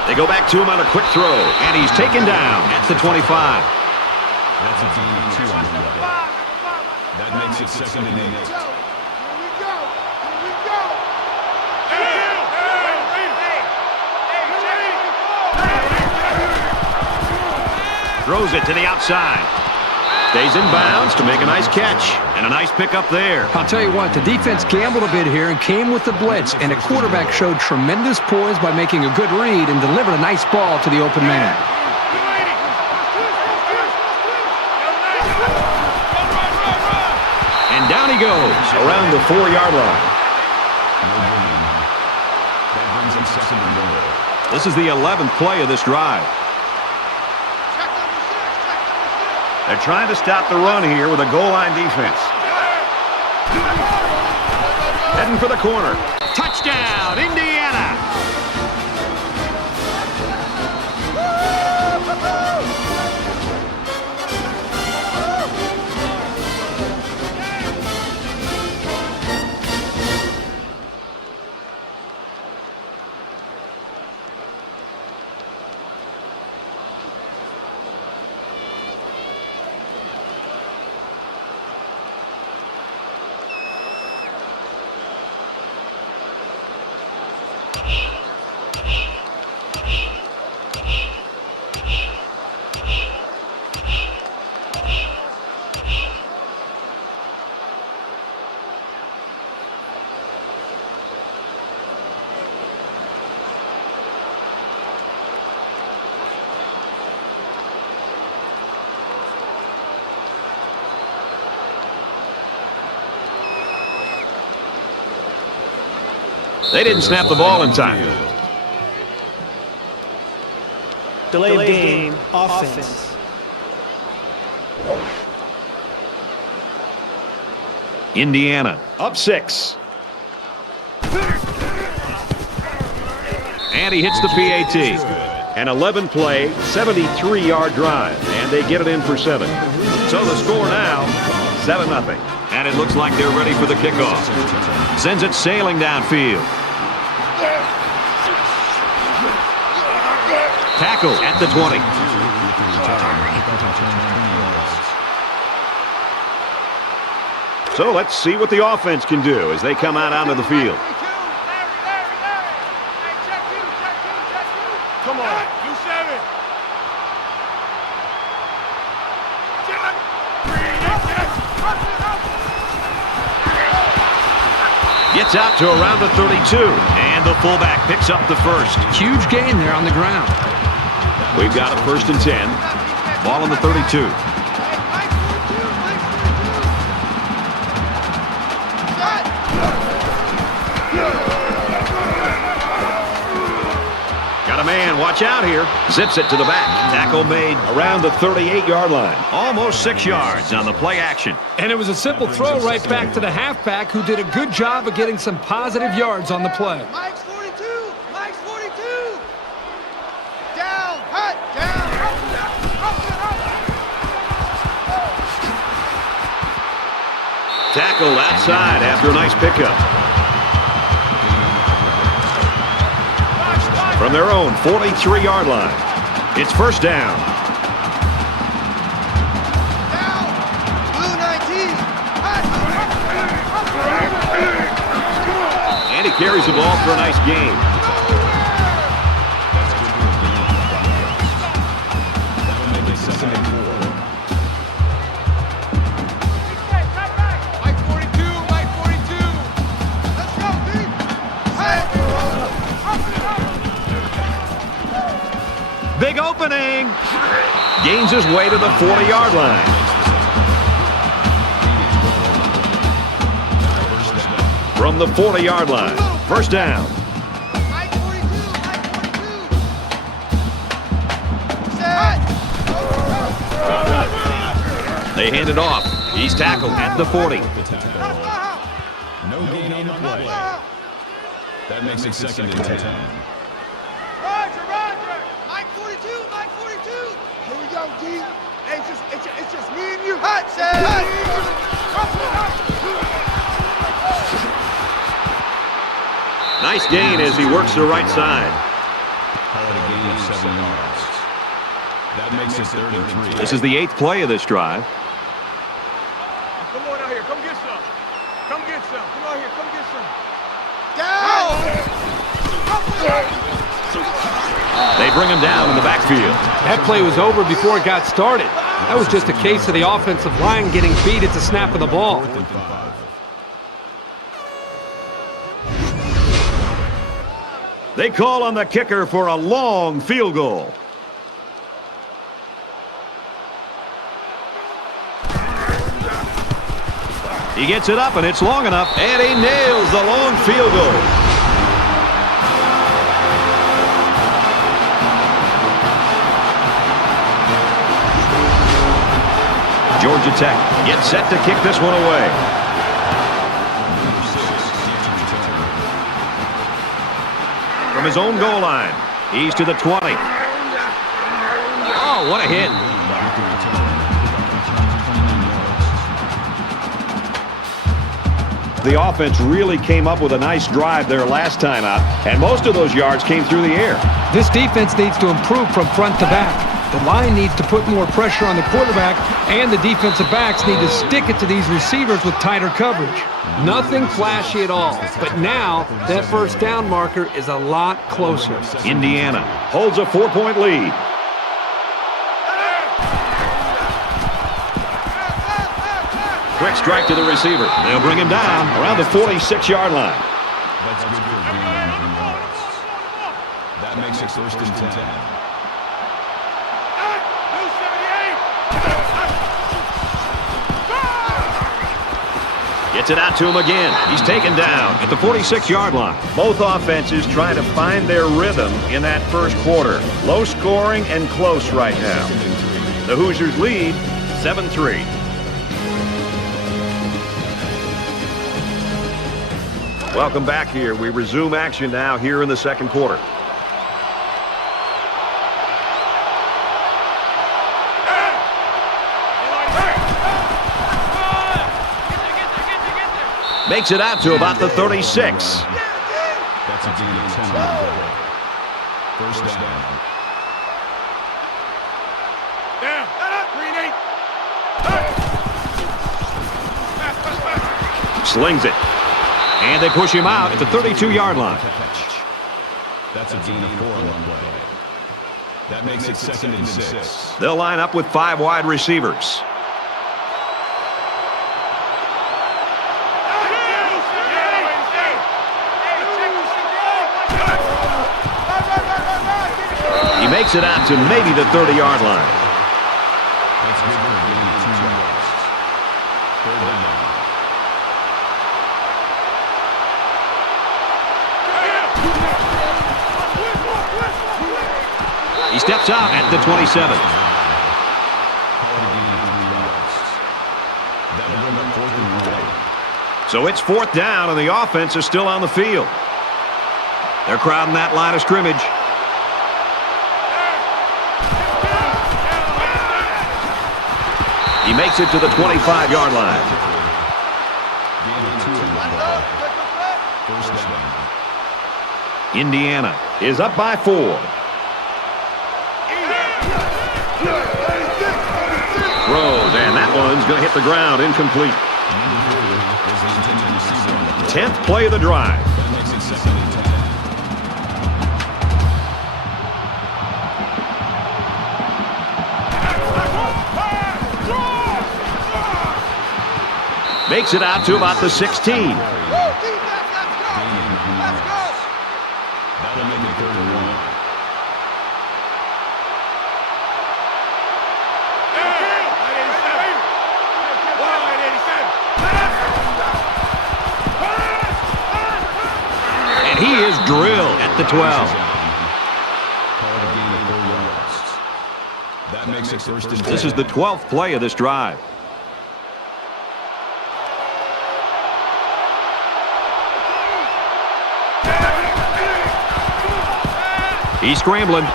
They go back to him on a quick throw, and he's taken down at the 25. That's a gain of 2 on the play. That makes it 2nd and 8. Throws it to the outside. Stays in bounds to make a nice catch. And a nice pickup there. I'll tell you what, the defense gambled a bit here and came with the blitz, and the quarterback showed tremendous poise by making a good read and delivered a nice ball to the open man. And down he goes around the 4-yard line. That brings him 2nd and 1. This is the 11th play of this drive. They're trying to stop the run here with a goal line defense. Heading for the corner. Touchdown, Indiana! They didn't snap the ball in time. Delayed game, offense. Indiana up 6. And he hits the PAT. An 11-play, 73-yard drive, and they get it in for 7. So the score now, 7-0. And it looks like they're ready for the kickoff. Sends it sailing downfield. Tackle at the 20. So let's see what the offense can do as they come out onto the field. Come on. You said it. Gets out to around the 32, and the fullback picks up the first. Huge gain there on the ground. We've got a 1st and 10. Ball on the 32. Got a man, watch out here. Zips it to the back. Tackle made around the 38-yard line. Almost 6 yards on the play action. And it was a simple throw right back to the halfback, who did a good job of getting some positive yards on the play. Mike's 42. Mike's 42. Down. Hut. Down. Tackle outside after a nice pickup. From their own 43-yard line. It's 1st down. Blue 19. And he carries the ball for a nice gain. Mike 42. Mike 42. Let's go, D. Big opening. Gains his way to the 40-yard line. From the 40-yard line. 1st down. Mike 42. Mike 42. Set. They hand it off. He's tackled at the 40. No gain on the play. That makes it 2nd and 10. Roger. Mike 42. Mike 42. Here we go, D. Hey, it's just me and you. Hut, set. Nice gain as he works the right side. Call it a gain of 7 yards. That makes it 3rd and 3. This is the 8th play of this drive. Come on out here. Come get some. Come get some. Come out here. Come get some. Down. They bring him down in the backfield. That play was over before it got started. That was just a case of the offensive line getting beat at the snap of the ball. 4th and 5. They call on the kicker for a long field goal. He gets it up, and it's long enough, and he nails the long field goal. Georgia Tech gets set to kick this one away. From his own goal line, he's to the 20. Oh, what a hit. The offense really came up with a nice drive there last time out, and most of those yards came through the air. This defense needs to improve from front to back. The line needs to put more pressure on the quarterback, and the defensive backs need to stick it to these receivers with tighter coverage. Nothing flashy at all, but now that 1st down marker is a lot closer. Indiana holds a 4-point lead. Quick strike to the receiver. They'll bring him down around the 46-yard line. That's good for a gain of 9 yards. That makes it 1st and 10. Gets it out to him again. He's taken down at the 46-yard line. Both offenses trying to find their rhythm in that 1st quarter. Low scoring and close right now. The Hoosiers lead 7-3. Welcome back here. We resume action now here in the 2nd quarter. Makes it out to about the 36. That's a gain of 10 on the play. First down. Down. Green 8. Pass. Slings it. And they push him out at the 32-yard line. That's a gain of 4 on the play. That makes it 2nd and 6. They'll line up with 5 wide receivers. He makes it out to maybe the 30-yard line. That's good for a gain of 2 yards. Third down. He steps out at the 27. So it's 4th down, and the offense is still on the field. They're crowding that line of scrimmage. He makes it to the 25-yard line. First down. Indiana is up by 4. Throws, and that one's going to hit the ground, incomplete. 10th play of the drive. That makes it 2nd and 10. Makes it out to about the 16. That'll make it 3rd and 1. And he is drilled at the 12. Call it a gain of 4 yards. That makes it 1st and 10. This is the 12th play of this drive. He's scrambling.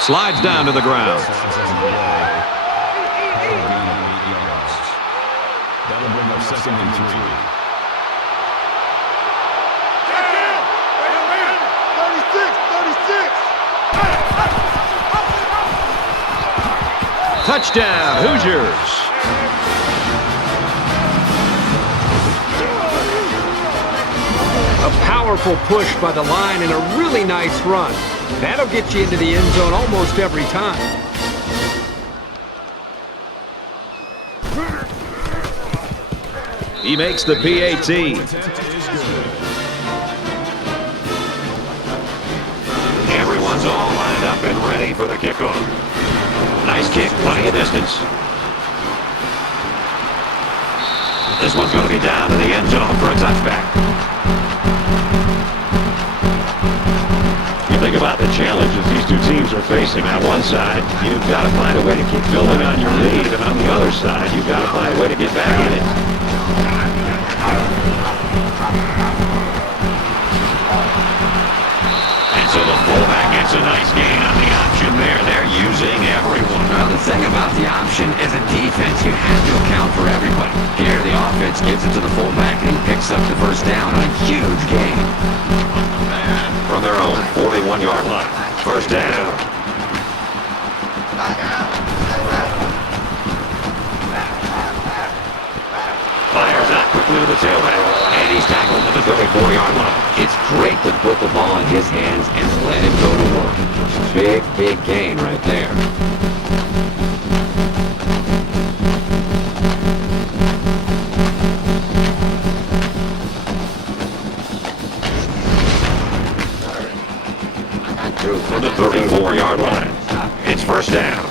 Slides down to the ground. That'll bring up 2nd and 3. Touchdown, Hoosiers. A powerful push by the line and a really nice run. That'll get you into the end zone almost every time. He makes the PAT. Everyone's all lined up and ready for the kickoff. Nice kick, plenty of distance. This one's going to be down in the end zone for a touchback. You think about the challenges these two teams are facing. On one side, you've got to find a way to keep building on your lead, and on the other side, you've got to find a way to get back in it. And so the fullback gets a nice gain on the option there. They're using everyone. Well, the thing about the option is a defense. You have to account for everybody. Here, the offense gives it to the fullback, and he picks up the first down on a huge gain. From their own 41-yard line. First down. Fires out quickly to the tailback. And he's tackled at the 34-yard line. It's great to put the ball in his hands and let him go to work. Big, big gain right there. From the 34-yard line. It's first down.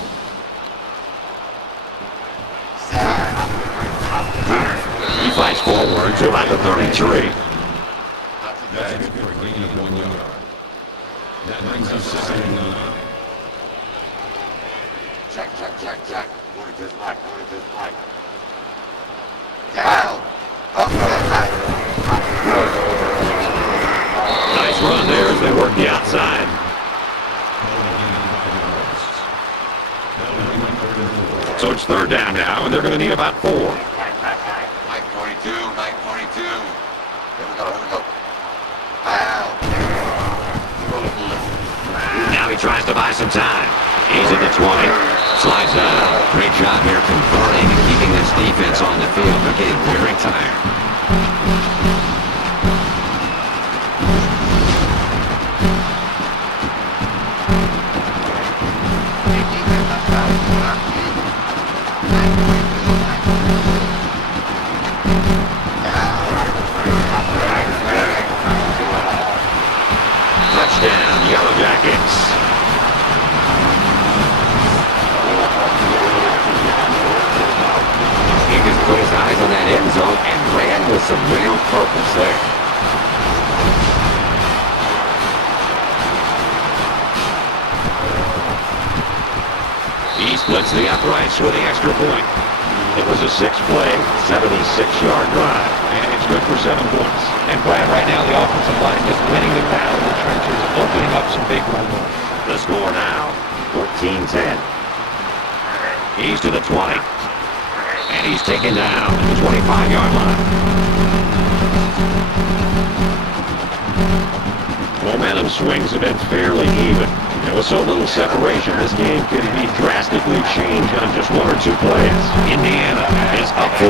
He fights forward to about the 33. That's good for a gain of 1 yard. That brings us 2nd and 9. Check. Going to this right, Down. Up to the right. Nice run there as they work the outside. So it's 3rd down now, and they're going to need about 4. 9:42. tries to buy some time. He's at the 20. Slides out. Great job here converting and keeping this defense on the field. They're getting very tired. Touchdown, Yellow Jackets. He just put his eyes on that end zone and ran with some real purpose there. He splits the uprights with the extra point. It was a 6-play, 76-yard drive, and it's good for 7 points. And Brad, right now the offensive line is winning the battle in the trenches, opening up some big runways. The score now, 14-10. He's to the 20. And he's taken down at the 25-yard line. Momentum swings have been fairly even. And with so little separation, this game can be drastically changed on just 1 or 2 plays. Indiana is up 4.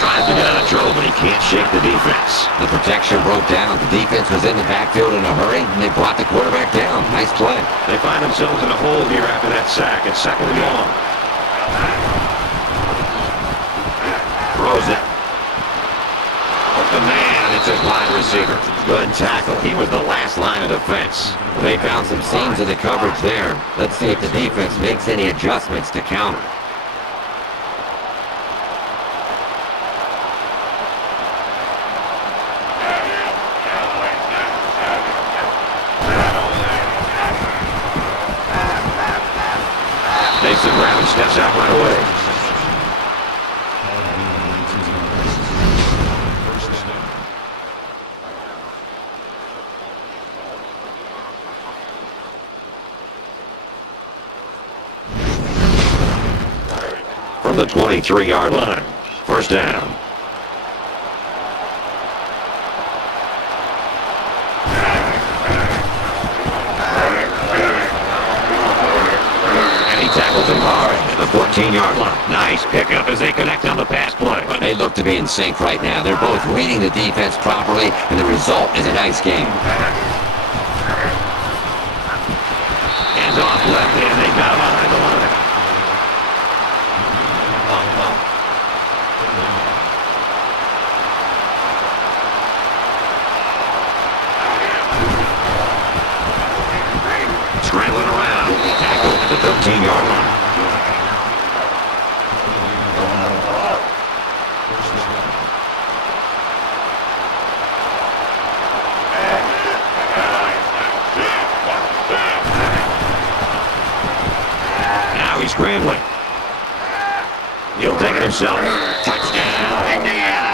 Tries to get out of trouble, but he can't shake the defense. The protection broke down. The defense was in the backfield in a hurry, and they brought the quarterback down. Nice play. They find themselves in a hole here after that sack. It's 2nd and long. Throws it. The man, it's his wide receiver. Good tackle. He was the last line of defense. They found some seams of the coverage there. Let's see if the defense makes any adjustments to counter. Takes the grab and steps out right away. From the 23-yard line. 1st down. And he tackles him hard at the 14-yard line. Nice pickup as they connect on the pass play. But they look to be in sync right now. They're both reading the defense properly, and the result is a nice game. Hands off left, and they got him behind the line. Scrambling around. Tackle at the 13-yard line. Now he's scrambling. He'll take it himself. Touchdown, Indiana!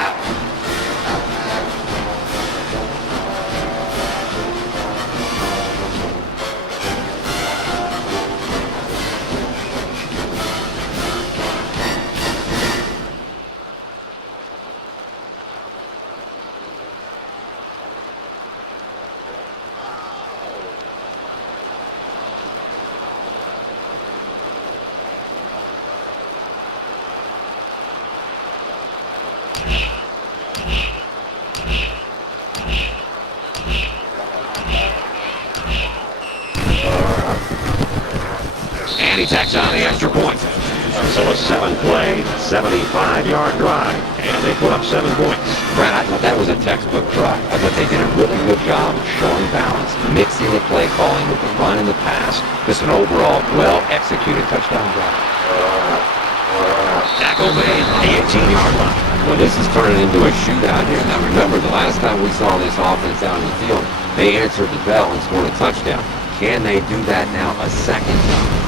And he tacks on the extra point. So a 7-play, 75-yard drive. And they put up 7 points. Brad, I thought that was a textbook drive. I thought they did a really good job of showing balance, mixing the play calling with the run and the pass. Just an overall well-executed touchdown drive. Tackle made on the 18-yard line. Well, this is turning into a shootout here. Now remember, the last time we saw this offense out on the field, they answered the bell and scored a touchdown. Can they do that now a second time?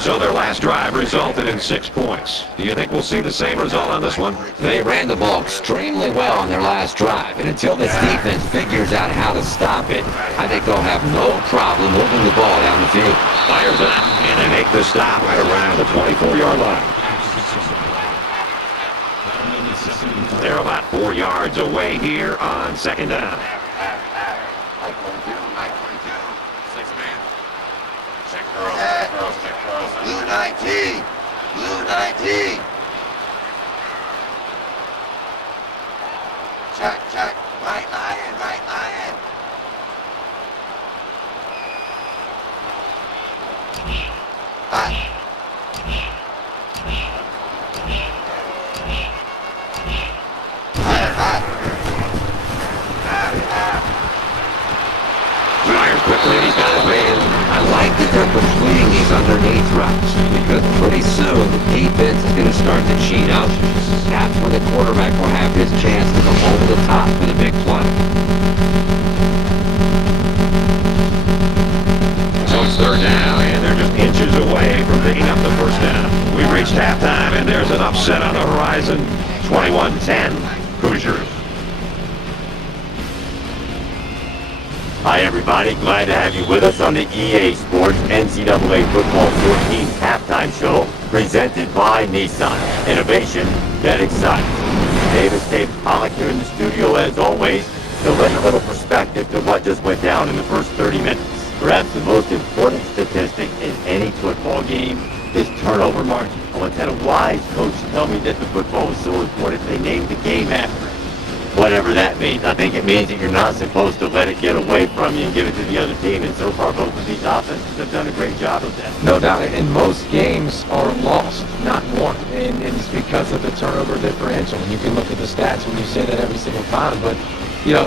So their last drive resulted in 6 points. Do you think we'll see the same result on this one? They ran the ball extremely well on their last drive, and until this defense figures out how to stop it, I think they'll have no problem moving the ball down the field. Fires it up, and they make the stop right around the 24-yard line. They're about 4 yards away here on second down. Blue 19! Blue 19! Check. Right lion. Fires quickly, he's got his man. I like that they're completing these underneath routes because pretty soon the defense is going to start to cheat out. That's when the quarterback will have his chance to go over the top for the big play. So it's third down, and they're just inches away from picking up the first down. We've reached halftime, and there's an upset on the horizon. 21-10, Hoosiers. Hi everybody, glad to have you with us on the EA Sports NCAA Football 14 Halftime Show, presented by Nissan. Innovation that excites. David Pollock here in the studio as always, to lend a little perspective to what just went down in the first 30 minutes. Perhaps the most important statistic in any football game is turnover margin. I once had a wise coach tell me that the football was so important they named the game after it. Whatever that means. I think it means that you're not supposed to let it get away from you and give it to the other team, and so far both of these offenses have done a great job of that. No doubt, and most games are lost, not won, and it's because of the turnover differential. And you can look at the stats when you say that every single time, but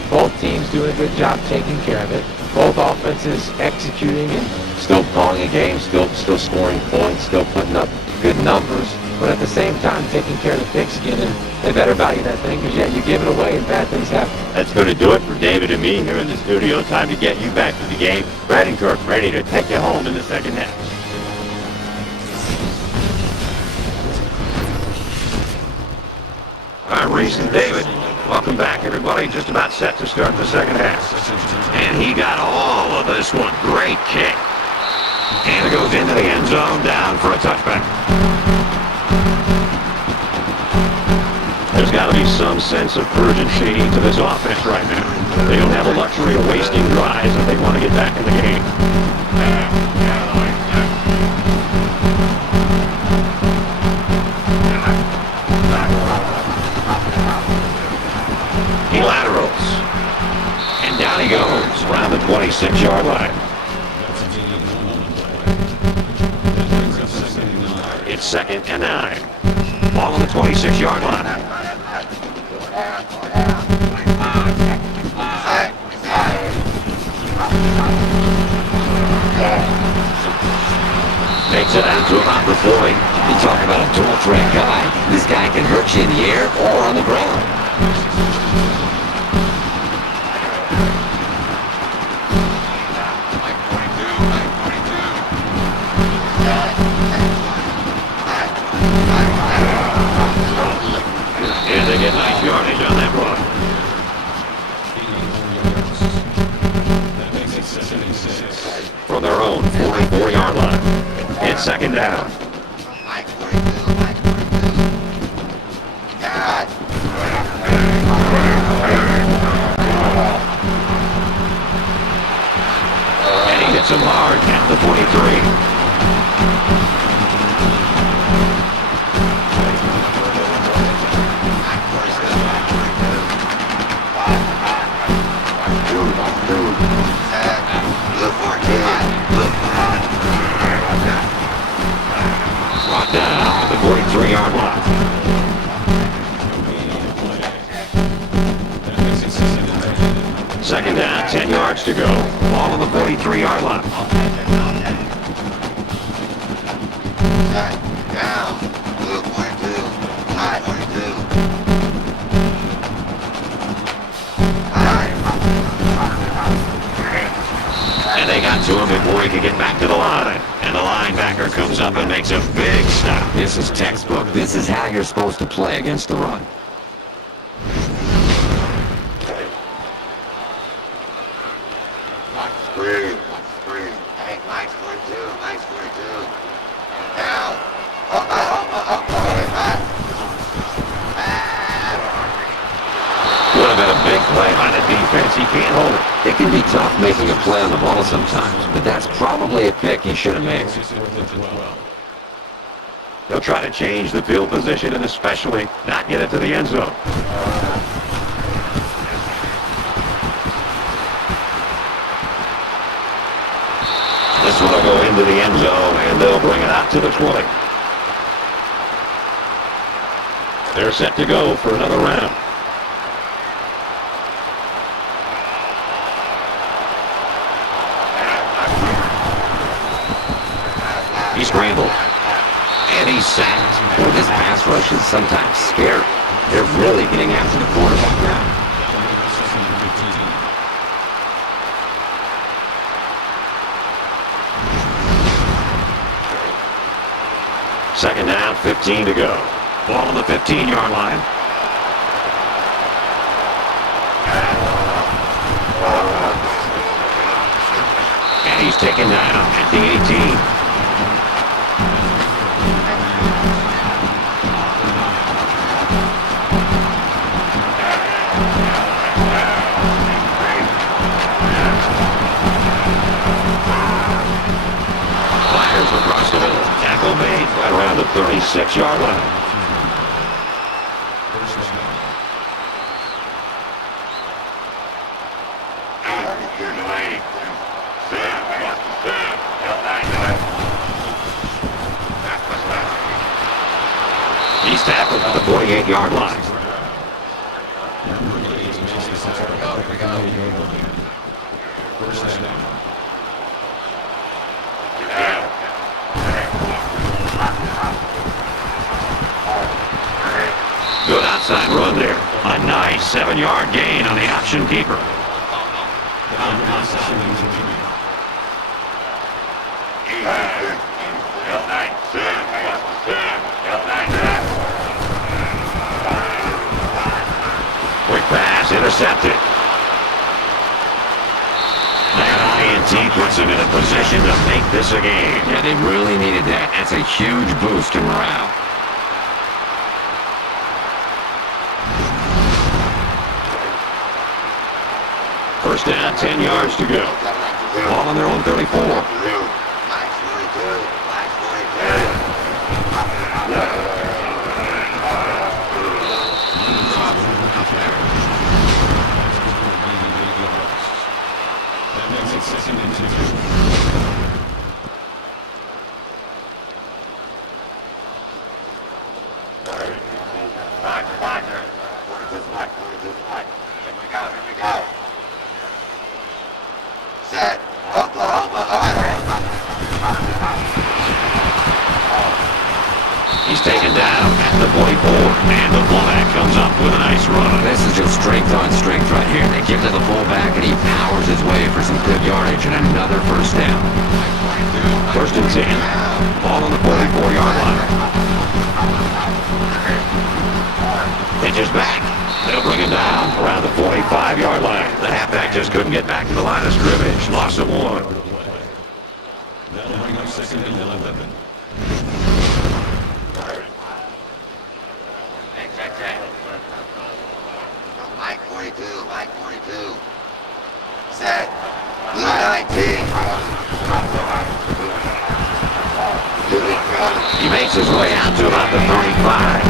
both teams doing a good job taking care of it. Both offenses executing and still calling a game, still scoring points, still putting up good numbers, but at the same time taking care of the pigskin, and they better value that thing because you give it away and bad things happen. That's going to do it for David and me here in the studio. Time to get you back to the game. Brad and Kirk ready to take you home in the second half. I'm Reese and David. Welcome back, everybody. Just about set to start the second half. And he got all of this one. Great kick. And it goes into the end zone, down for a touchback. There's got to be some sense of urgency to this offense right now. They don't have the luxury of wasting drives if they want to get back in the game. He laterals. And down he goes around the 26-yard line. It's 2nd and 9. Ball on the 26-yard line. Takes it out to about the 40. You talk about a dual threat guy. This guy can hurt you in the air or on the ground. And they get nice yardage on that run. From their own 44-yard line. It's 2nd down. And he hits him hard at the 43. Brought down at the 43-yard line. Second down, 10 yards to go. Ball on the 43-yard line. Down. Blue 42. High 42. And they got to him before he could get back to the line. And the linebacker comes up and makes a big stop. This is textbook. This is how you're supposed to play against the run. Three. Hey, Mike 42. Down. He can't hold it. It can be tough making a play on the ball sometimes, but that's probably a pick he should have made. They'll try to change the field position and especially not get it to the end zone. This one will go into the end zone, and they'll bring it out to the 20. They're set to go for another round. He scrambled. And he's sacked. Boy, this pass rush is sometimes scary. They're really getting after the quarterback now. Second down, 15 to go. Ball on the 15-yard line. And he's taken down at the 18. Fires across the middle. Tackle made right around the 36-yard line. He's tackled at the 48-yard line. Good outside run there. A nice 7-yard gain on the option keeper. Quick pass intercepted. That INT puts them in a position to make this a game. Yeah, they really needed that. That's a huge boost to morale. First down, 10 yards to go. Ball on their own 34. He's taken down at the 44, and the fullback comes up with a nice run. This is just strength on strength right here. They give it to the fullback, and he powers his way for some good yardage and another first down. First and 10. Ball on the 44-yard line. Pitches back. They'll bring it down around the 45-yard line. The halfback just couldn't get back to the line of scrimmage. Loss of 1. That'll bring up second and 11. Mike 42. Set. Blue 19. He makes his way out to about the 35.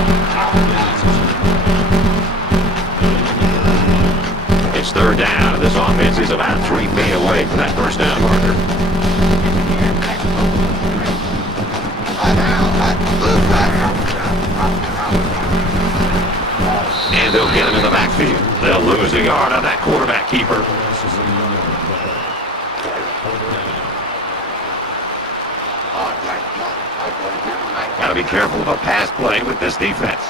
It's third down, and this offense is about 3 feet away from that first down marker. And they'll get him in the backfield. They'll lose a yard on that quarterback keeper. Gotta be careful of a pass play with this defense.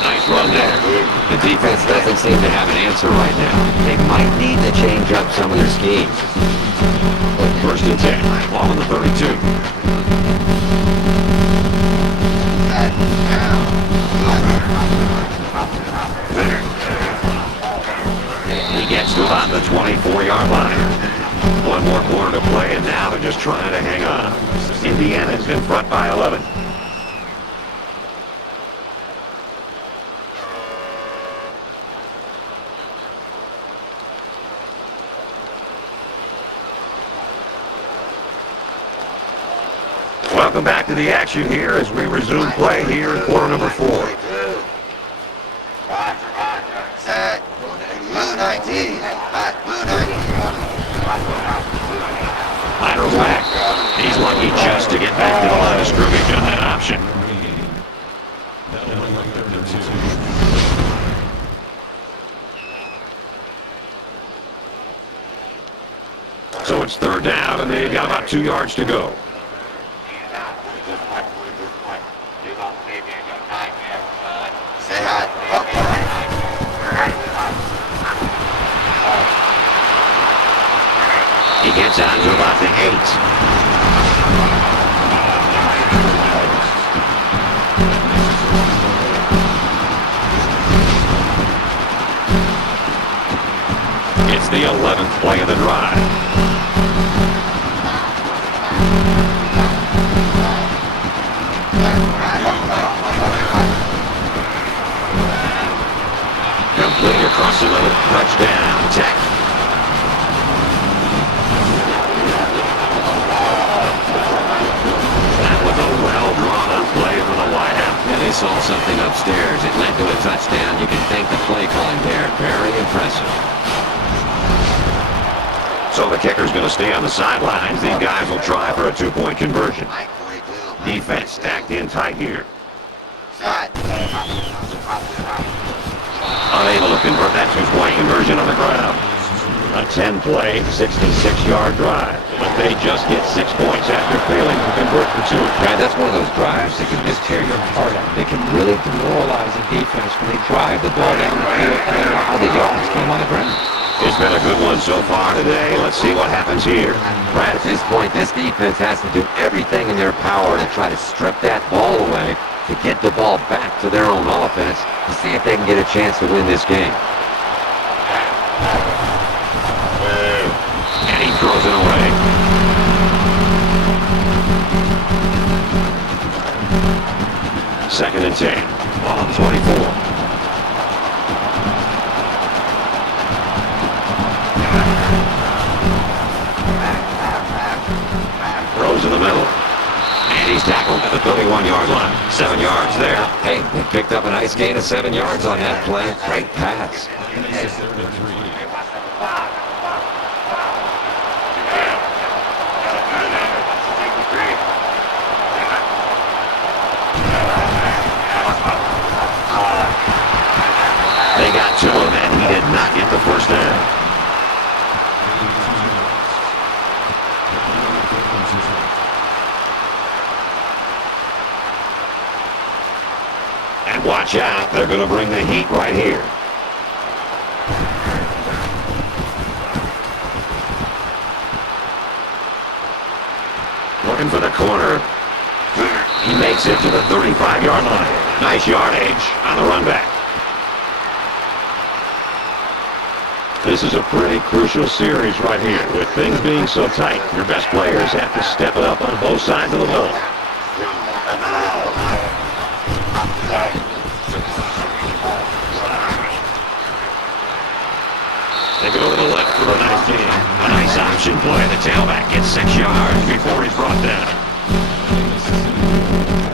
Nice run there. The defense doesn't seem to have an answer right now. They might need to change up some of their schemes. First and 10. Ball on the 32. He gets to about the 24-yard line. One more quarter to play, and now they're just trying to hang on. Indiana's in front by 11. Welcome back to the action here as we resume play here in quarter number 4. Set. Blue 19. Blue 19. Laterals back. He's lucky just to get back to the line of scrimmage on that option. So it's third down, and they've got about 2 yards to go. He gets out to about the 8. It's the 11th play of the drive. Complete across the middle. Touchdown, Tech. That was a well-drawn-up play for the wideout. Yeah, they saw something upstairs. It led to a touchdown. You can thank the play calling there. Very impressive. So the kicker's going to stay on the sidelines. These guys will try for a 2-point conversion. Defense stacked in tight here. Unable to convert that 2-point conversion on the ground. A 10-play, 66-yard drive. But they just get 6 points after failing to convert for 2. Right, that's one of those drives that can just tear your heart out. They can really demoralize the defense when they drive the ball down the field and allow the yards come on the ground. It's been a good one so far today. Let's see what happens here. Right at this point, this defense has to do everything in their power to try to strip that ball away, to get the ball back to their own offense, to see if they can get a chance to win this game. And he throws it away. Second and 10. Ball 24. Throws in the middle. And he's tackled at the 31-yard line. 7 yards there. Hey, they picked up a nice gain of 7 yards on that play. Great pass. They got to him, and he did not get the first down. And watch out, they're going to bring the heat right here. Looking for the corner. He makes it to the 35-yard line. Nice yardage on the run back. This is a pretty crucial series right here. With things being so tight, your best players have to step it up on both sides of the ball. They go to the left for a nice gain. A nice option play. The tailback gets 6 yards before he's brought down.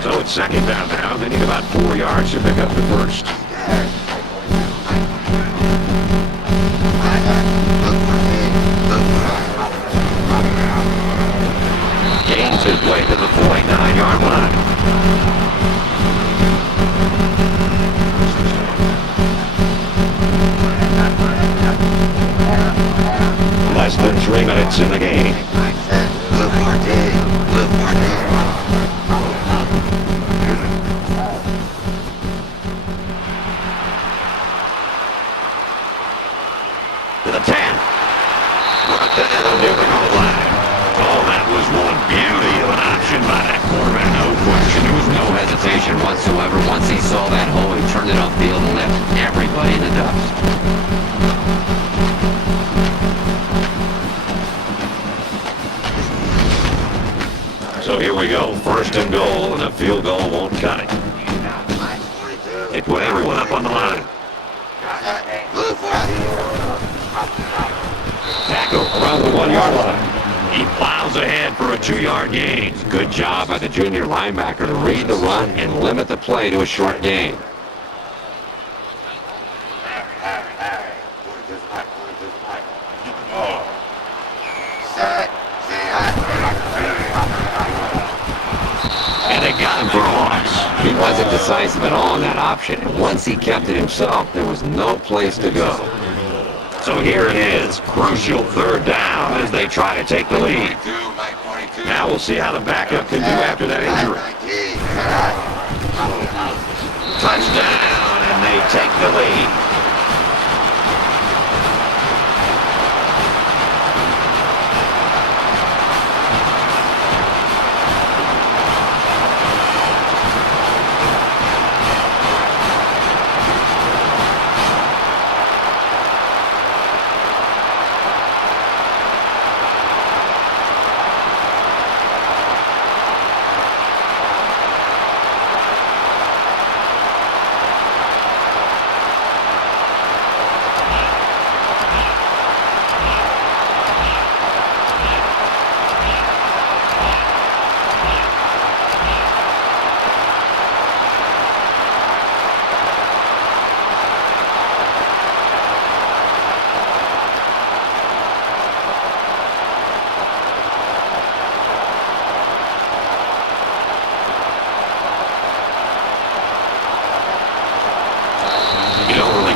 So it's second down now. They need about 4 yards to pick up the first. Gains his way to the 49-yard line. Less than 3 minutes in the game. To the 10. Brought down near the goal line. Oh, that was one beauty of an option by that quarterback. No question. There was no hesitation whatsoever. Once he saw that hole, he turned it upfield and left everybody in the dust. So here we go, first and goal, and a field goal won't cut it. It put everyone up on the line. Tackle around the 1-yard line. He plows ahead for a 2-yard gain. Good job by the junior linebacker to read the run and limit the play to a short gain. And they got him for a loss. He wasn't decisive at all in that option, and once he kept it himself, there was no place to go. So here it is, crucial 3rd down as they try to take the lead. Now we'll see how the backup can do after that injury. Touchdown, and they take the lead.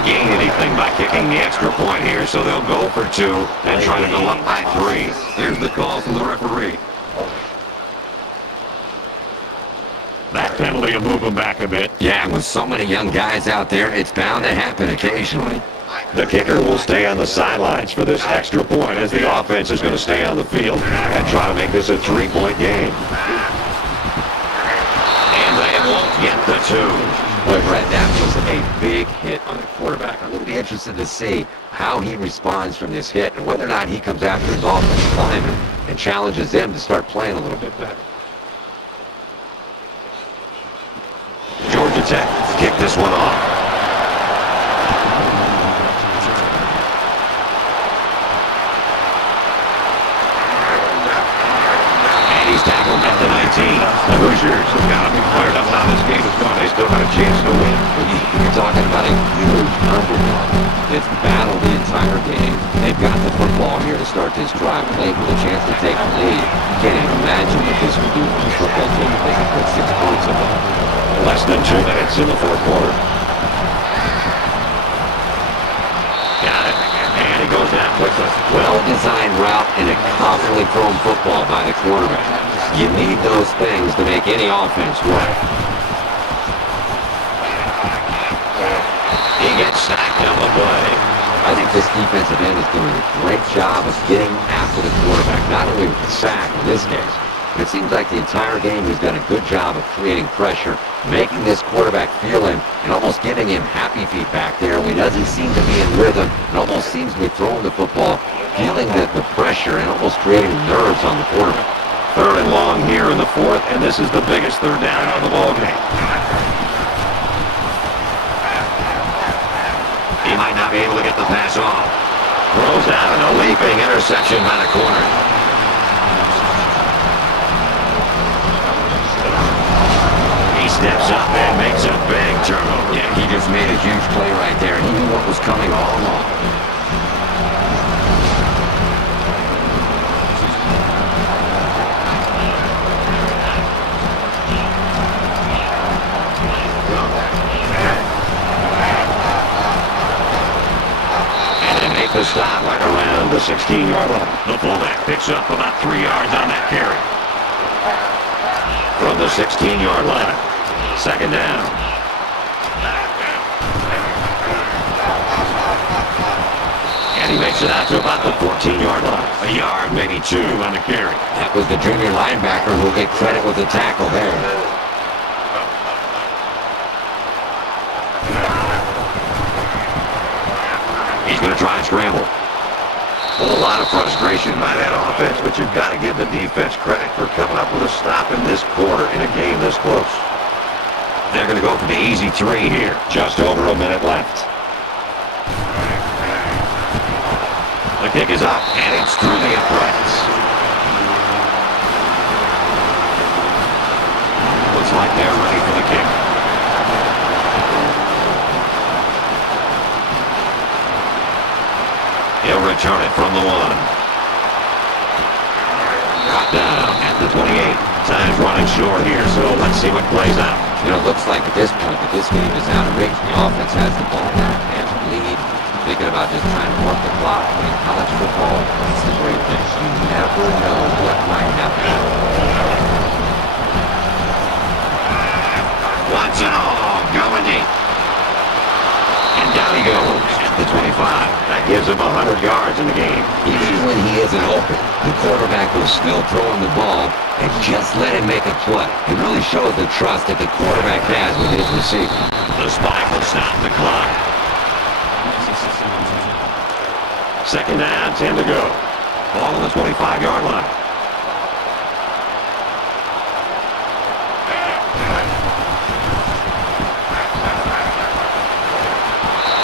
Gain anything by kicking the extra point here, so they'll go for 2 and try to go up by 3. Here's the call from the referee. That penalty will move them back a bit. Yeah, with so many young guys out there, it's bound to happen occasionally. The kicker will stay on the sidelines for this extra point as the offense is going to stay on the field and try to make this a 3-point game. And they won't get the 2. Boy, Brett, that was a big hit on the quarterback. I'm going to be interested to see how he responds from this hit and whether or not he comes after his offensive lineman and challenges them to start playing a little bit better. Georgia Tech kick this one off. And he's tackled at the 19. The Hoosiers have got to be fired up how this game is going. They still got a chance to win. You're talking about a huge underdog. It's battled the entire game. They've got the football here to start this drive late with a chance to take the lead. Can't even imagine what this would do for the football team if they can put 6 points on them. Less than 2 minutes in the 4th quarter. Got it. And he goes down quickly. Well-designed route and a confidently thrown football by the quarterback. You need those things to make any offense work. He gets sacked on the play. I think this defensive end is doing a great job of getting after the quarterback, not only with the sack in this case, but it seems like the entire game he's done a good job of creating pressure, making this quarterback feel him, and almost giving him happy feet back there when he doesn't seem to be in rhythm, and almost seems to be throwing the football, feeling the pressure and almost creating nerves on the quarterback. 3rd and long here in the 4th, and this is the biggest 3rd down of the ballgame. He might not be able to get the pass off. Throws out and a leaping interception by the corner. He steps up and makes a big turnover. Yeah, he just made a huge play right there, and he knew what was coming all along. The stop right around the 16-yard line. The fullback picks up about 3 yards on that carry. From the 16-yard line. 2nd down. And he makes it out to about the 14-yard line. A yard, maybe 2 on the carry. That was the junior linebacker who'll get credit with the tackle there. He's going to try and scramble. A lot of frustration by that offense, but you've got to give the defense credit for coming up with a stop in this quarter in a game this close. They're going to go for the easy 3 here. Just over a minute left. The kick is up, and it's through the uprights. return it from the 1. Got down at the 28. Time's running short here, so let's see what plays out. You know, it looks like at this point that this game is out of reach. The offense has the ball now and the lead. Thinking about just trying to work the clock. I mean, college football, it's the great thing. You never know what might happen. Watch it all, going deep. And down he goes at the 25. That gives him 100 yards in the game. Even when he isn't open, the quarterback will still throw him the ball and just let him make a play. It really shows the trust that the quarterback has with his receiver. The spike will stop the clock. Second down, 10 to go. Ball on the 25-yard line.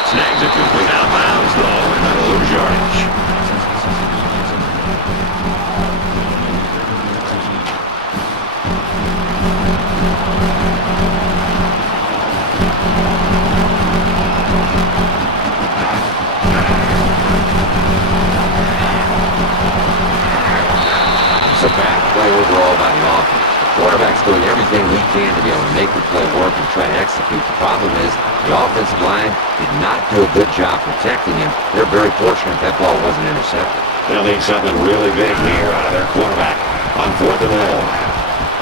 Snags it complete out of bounds, though, and that'll lose yardage. It's a bad play overall by the offense. The quarterback's doing everything he can to be able to make the play work and try to execute. The problem is the offensive line did not do a good job protecting him. They're very fortunate that ball wasn't intercepted. They'll need something really big here out of their quarterback on 4th and long.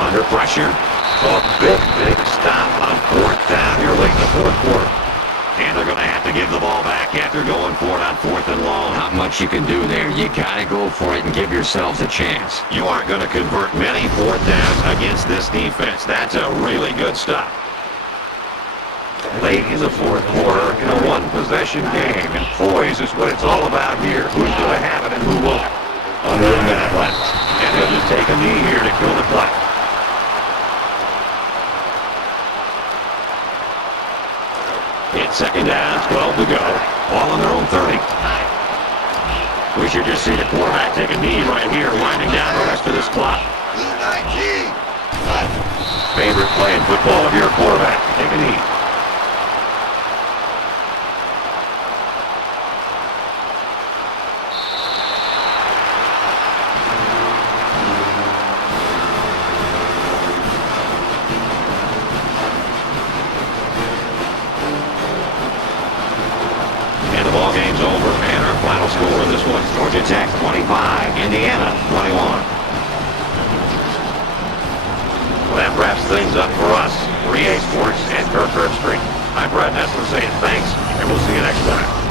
Under pressure. A big stop on 4th down here late in the 4th quarter. And they're going to have to give the ball back after going for it on 4th and long. Not much you can do there. You got to go for it and give yourselves a chance. You aren't going to convert many 4th downs against this defense. That's a really good stop. Late in the 4th quarter in a one-possession game. And poise is what it's all about here. Who's going to have it and who won't. Under a minute left. And they'll just take a knee here to kill the play. It's second down, 12 to go. Ball on their own 30. We should just see the quarterback take a knee right here, winding down the rest of this clock. Favorite play in football of your quarterback, take a knee. Game's over, and our final score in this one, Georgia Tech 25, Indiana 21. Well, that wraps things up for us. 3A Sports and Kirk Street. I'm Brad Nessler saying thanks, and we'll see you next time.